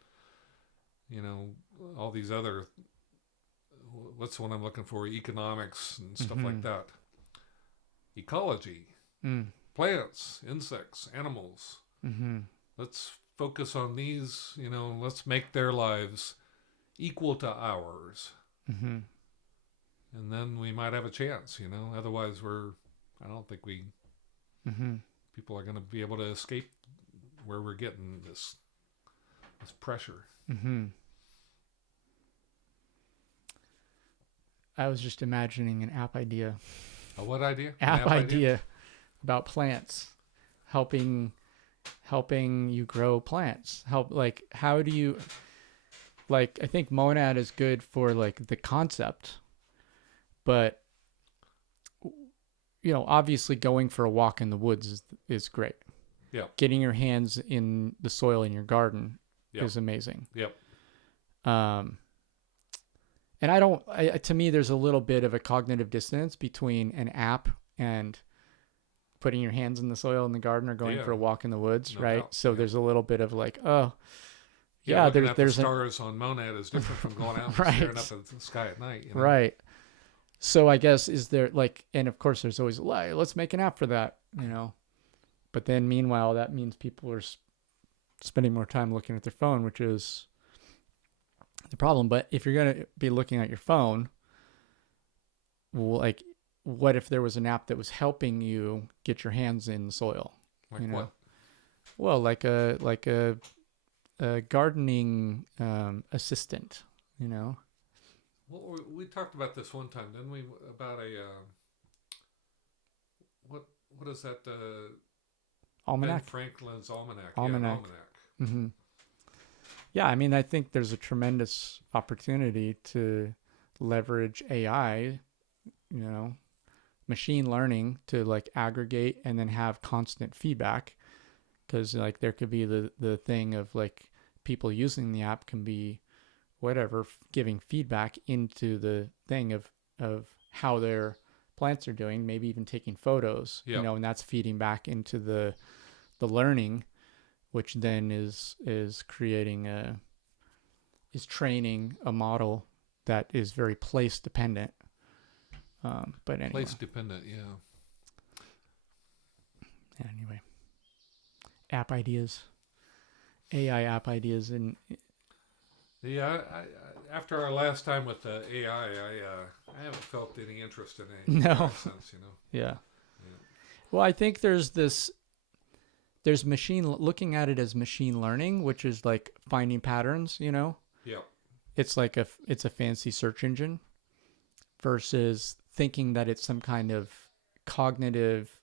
all these other, what's the one I'm looking for? Economics and stuff like that. Ecology, plants, insects, animals. Mm-hmm. Let's focus on these, let's make their lives equal to ours. Mm-hmm. And then we might have a chance, Otherwise, I don't think people are going to be able to escape where we're getting this pressure. Mm-hmm. I was just imagining an app idea. A what idea? App idea about plants, helping you grow plants. How do you, I think Monad is good for the concept, but obviously going for a walk in the woods is great. Yeah. Getting your hands in the soil in your garden is amazing. Yep. And to me, there's a little bit of a cognitive dissonance between an app and putting your hands in the soil in the garden or going for a walk in the woods, right? Doubt. So there's a little bit of looking there's the stars on Monad is different from going out and staring up at the sky at night. Right. So I guess is there and of course there's always let's make an app for that, But then meanwhile, that means people are spending more time looking at their phone, which is the problem. But if you're going to be looking at your phone, like, what if there was an app that was helping you get your hands in the soil? Like You know? what? Well, a gardening assistant, you know. Well, we talked about this one time, didn't we? About a what? What is that? Ben Almanac. Franklin's almanac. Yeah, an Almanac. almanac. Mm-hmm. Yeah, I mean, I think there's a tremendous opportunity to leverage AI, you know, machine learning to like aggregate and then have constant feedback. Because like there could be the thing of like people using the app can be whatever giving feedback into the thing of how their plants are doing, maybe even taking photos, Yep. and that's feeding back into the learning, which then is creating is training a model that is very place dependent. But anyway, Place dependent. Yeah. anyway, app ideas, AI app ideas, and Yeah. After our last time with the AI, I haven't felt any interest in any No. since. You know. yeah. Yeah. Well, I think there's machine looking at it as machine learning, which is like finding patterns, you know. Yeah. It's like it's a fancy search engine versus thinking that it's some kind of cognitive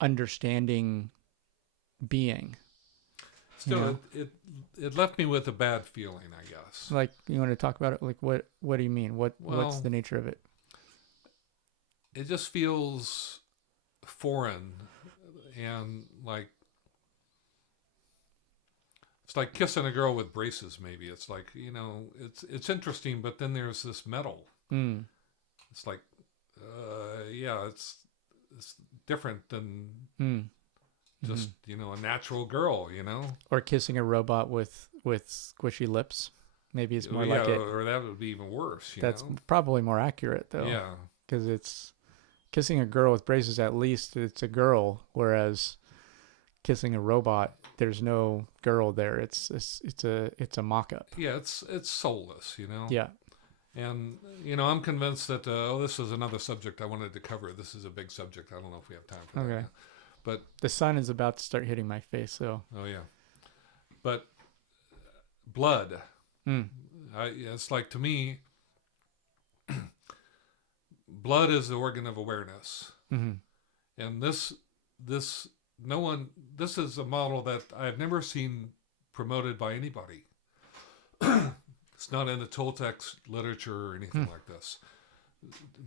understanding being. Still, You know? it left me with a bad feeling, I guess. Like, you want to talk about it? Like, what do you mean? What's Well, the nature of it? it just feels foreign, and like it's like kissing a girl with braces. Maybe it's like, it's interesting, but then there's this metal. Mm. It's like, yeah, it's different than Mm. just a natural girl. Or kissing a robot with squishy lips. Maybe it's more like it. Or that would be even worse. That's probably more accurate though. Yeah. Because it's kissing a girl with braces. At least it's a girl, whereas kissing a robot, there's no girl there. It's a mock-up. Yeah, it's soulless. Yeah. And I'm convinced that this is another subject I wanted to cover. This is a big subject. I don't know if we have time for that. Okay. Now. But the sun is about to start hitting my face, so. Oh yeah, but blood. Mm. It's like, to me, blood is the organ of awareness, and this is a model that I've never seen promoted by anybody. It's not in the Toltec literature or anything like this.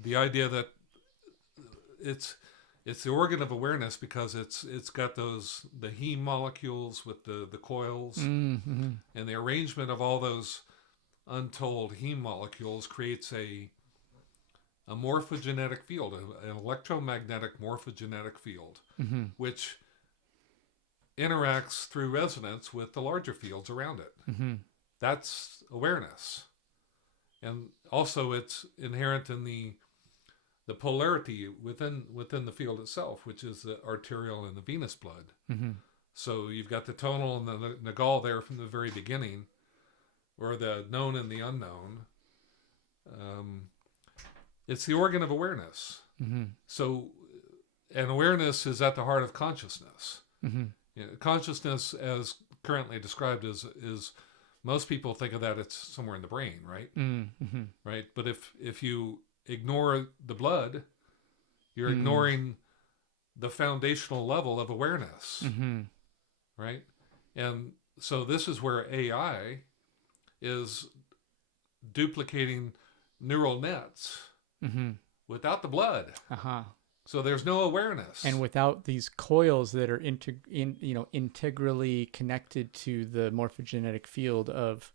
The idea that it's the organ of awareness because it's got the heme molecules with the coils, and the arrangement of all those untold heme molecules creates a morphogenetic field, an electromagnetic morphogenetic field, which interacts through resonance with the larger fields around it. That's awareness. And also it's inherent in the polarity within the field itself, which is the arterial and the venous blood. So you've got the tonal and the nagal there from the very beginning, or the known and the unknown. It's the organ of awareness. So, and awareness is at the heart of consciousness. Consciousness, as currently described, is most people think of that it's somewhere in the brain, right? Right. But if you ignore the blood, you're ignoring the foundational level of awareness, right? And so this is where AI is duplicating neural nets without the blood. So there's no awareness, and without these coils that are integrally connected to the morphogenetic field of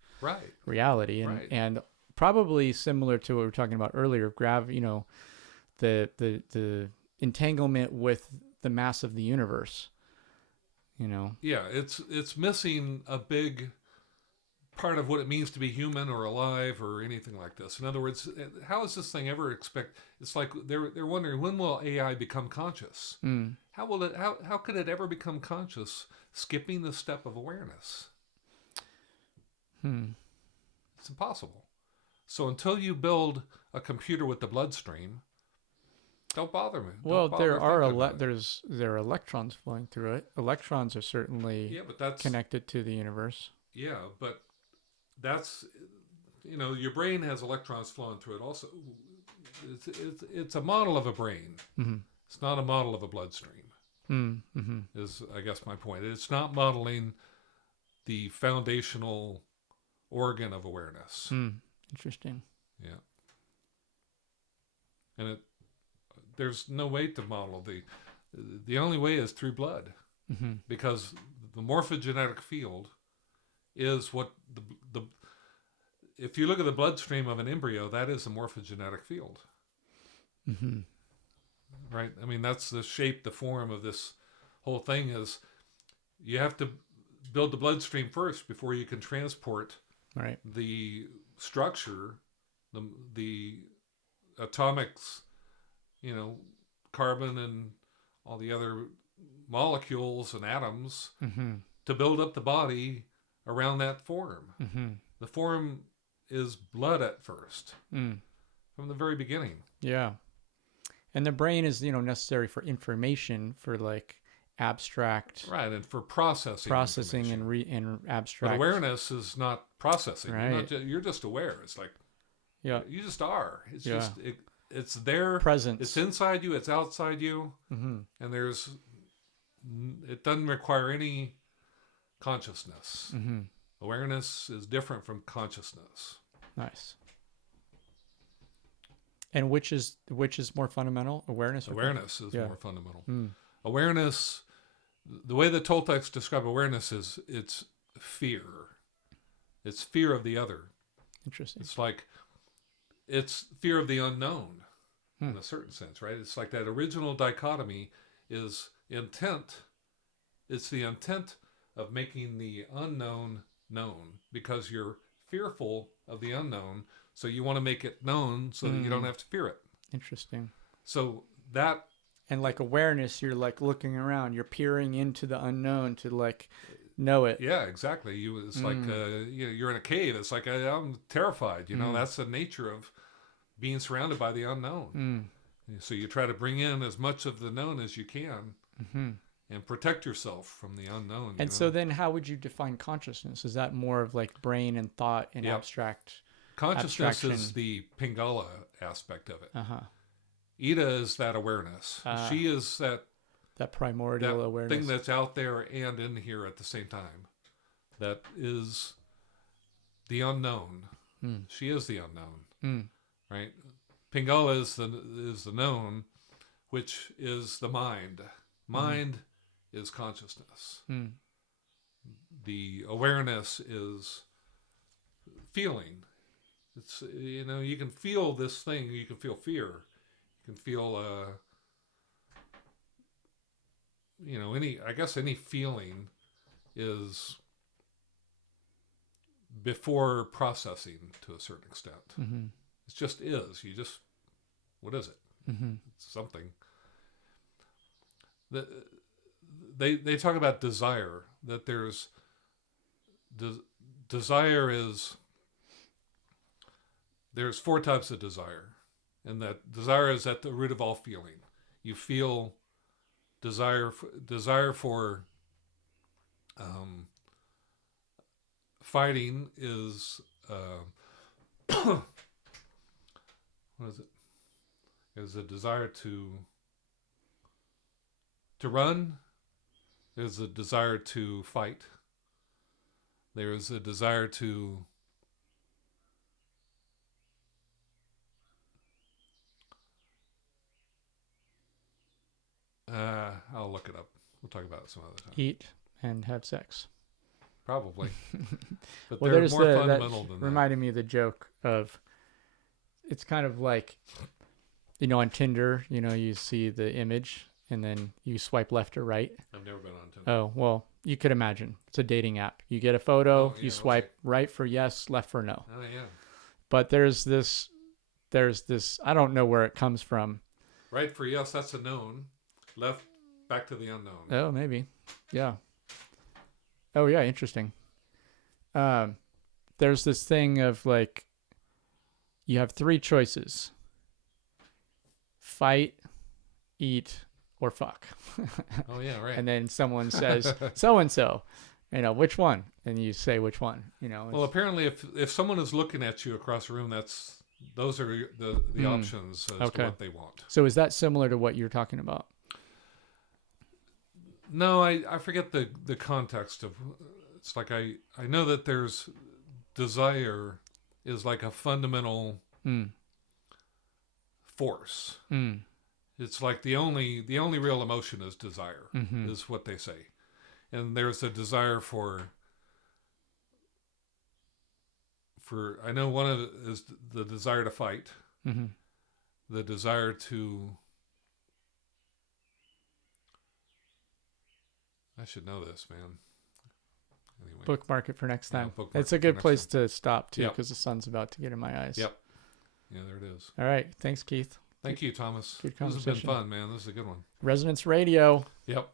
reality, and probably similar to what we were talking about earlier, the entanglement with the mass of the universe. Yeah, it's missing a big part of what it means to be human or alive or anything like this. In other words, how is this thing ever it's like they're wondering, when will AI become conscious? How could it ever become conscious skipping the step of awareness. Hmm. It's impossible. So until you build a computer with the bloodstream, don't bother me. Well, Don't bother thinking about it. there are electrons flowing through it. Electrons are certainly Yeah, but that's connected to the universe. yeah, but that's your brain has electrons flowing through it. Also, it's a model of a brain. Mm-hmm. It's not a model of a bloodstream. Mm-hmm. Is I guess my point. It's not modeling the foundational organ of awareness. Interesting. Yeah, and there's no way to model the only way is through blood, Mm-hmm. because the morphogenetic field is what the if you look at the bloodstream of an embryo, that is the morphogenetic field. Mm-hmm. Right? I mean, that's the shape, the form of this whole thing is you have to build the bloodstream first before you can transport Right. the structure, the atomics, carbon and all the other molecules and atoms Mm-hmm. to build up the body around that form. Mm-hmm. The form is blood at first, from the very beginning. Yeah. And the brain is, necessary for information, for like abstract Right, and for processing and but abstract. awareness is not processing. Right. You're just aware. It's like Yeah. you just are. It's Yeah. just it's there. Presence. It's inside you. It's outside you. Mm-hmm. And it doesn't require any consciousness. Mm-hmm. Awareness is different from consciousness. Nice. And which is more fundamental? Awareness. Awareness is Yeah. more fundamental. Mm. Awareness, the way the Toltecs describe awareness is it's fear. It's fear of the other. Interesting. It's fear of the unknown in a certain sense, right? It's like that original dichotomy is intent. It's the intent of making the unknown known because you're fearful of the unknown. So you want to make it known so that you don't have to fear it. Interesting. So that... And like awareness, you're like looking around, you're peering into the unknown to like know it. Yeah, exactly. It's like you're in a cave. It's like I'm terrified. That's the nature of being surrounded by the unknown. So you try to bring in as much of the known as you can and protect yourself from the unknown. And so then how would you define consciousness? Is that more of like brain and thought and abstract? Consciousness abstraction? is the Pingala aspect of it. Uh-huh. Ida is that awareness. She is that primordial awareness thing that's out there and in here at the same time. That is the unknown. She is the unknown, right? Pingala is the known, which is the mind. Mind is consciousness. The awareness is feeling. It's you can feel this thing. You can feel fear. You can feel any feeling is before processing to a certain extent. It just is. What is it? It's something. They talk about desire, that there's desire is there's 4 types of desire, and that desire is at the root of all feeling. You feel desire for fighting is what is it? Is a desire to run. There's a desire to fight. There's a desire to I'll look it up. We'll talk about it some other time. eat and have sex. Probably. But Well, they're there's more fundamental than that. reminded me of the joke of, it's kind of like, on Tinder, you see the image and then you swipe left or right. I've never been on Tinder. Oh, well, you could imagine. It's a dating app. You get a photo, Oh, yeah, you swipe okay. right for yes, left for no. Oh, yeah. But there's this, I don't know where it comes from. Right for yes, that's a known. Left, back to the unknown. Oh, maybe. Yeah. Oh yeah, interesting. Um, there's this thing of like you have three choices: fight, eat, or fuck. Oh yeah, right. And then someone says so and so, which one? And you say which one. Well, apparently, if someone is looking at you across the room, those are the options as to Okay. what they want. So is that similar to what you're talking about? No, I forget the context of. It's like I know that there's desire is like a fundamental Mm. force. Mm. It's like the only real emotion is desire, Mm-hmm. is what they say, and there's a desire for I know one of it is the desire to fight, Mm-hmm. the desire to. I should know this, man. Anyway, Bookmark it for next time. bookmark It's a it for good next place time. to stop too, Yep. because the sun's about to get in my eyes. Yep. Yeah, there it is. All right. Thanks, Keith. Thank you, Thomas. Good This has been conversation. fun, man. This is a good one. Resonance Radio. Yep.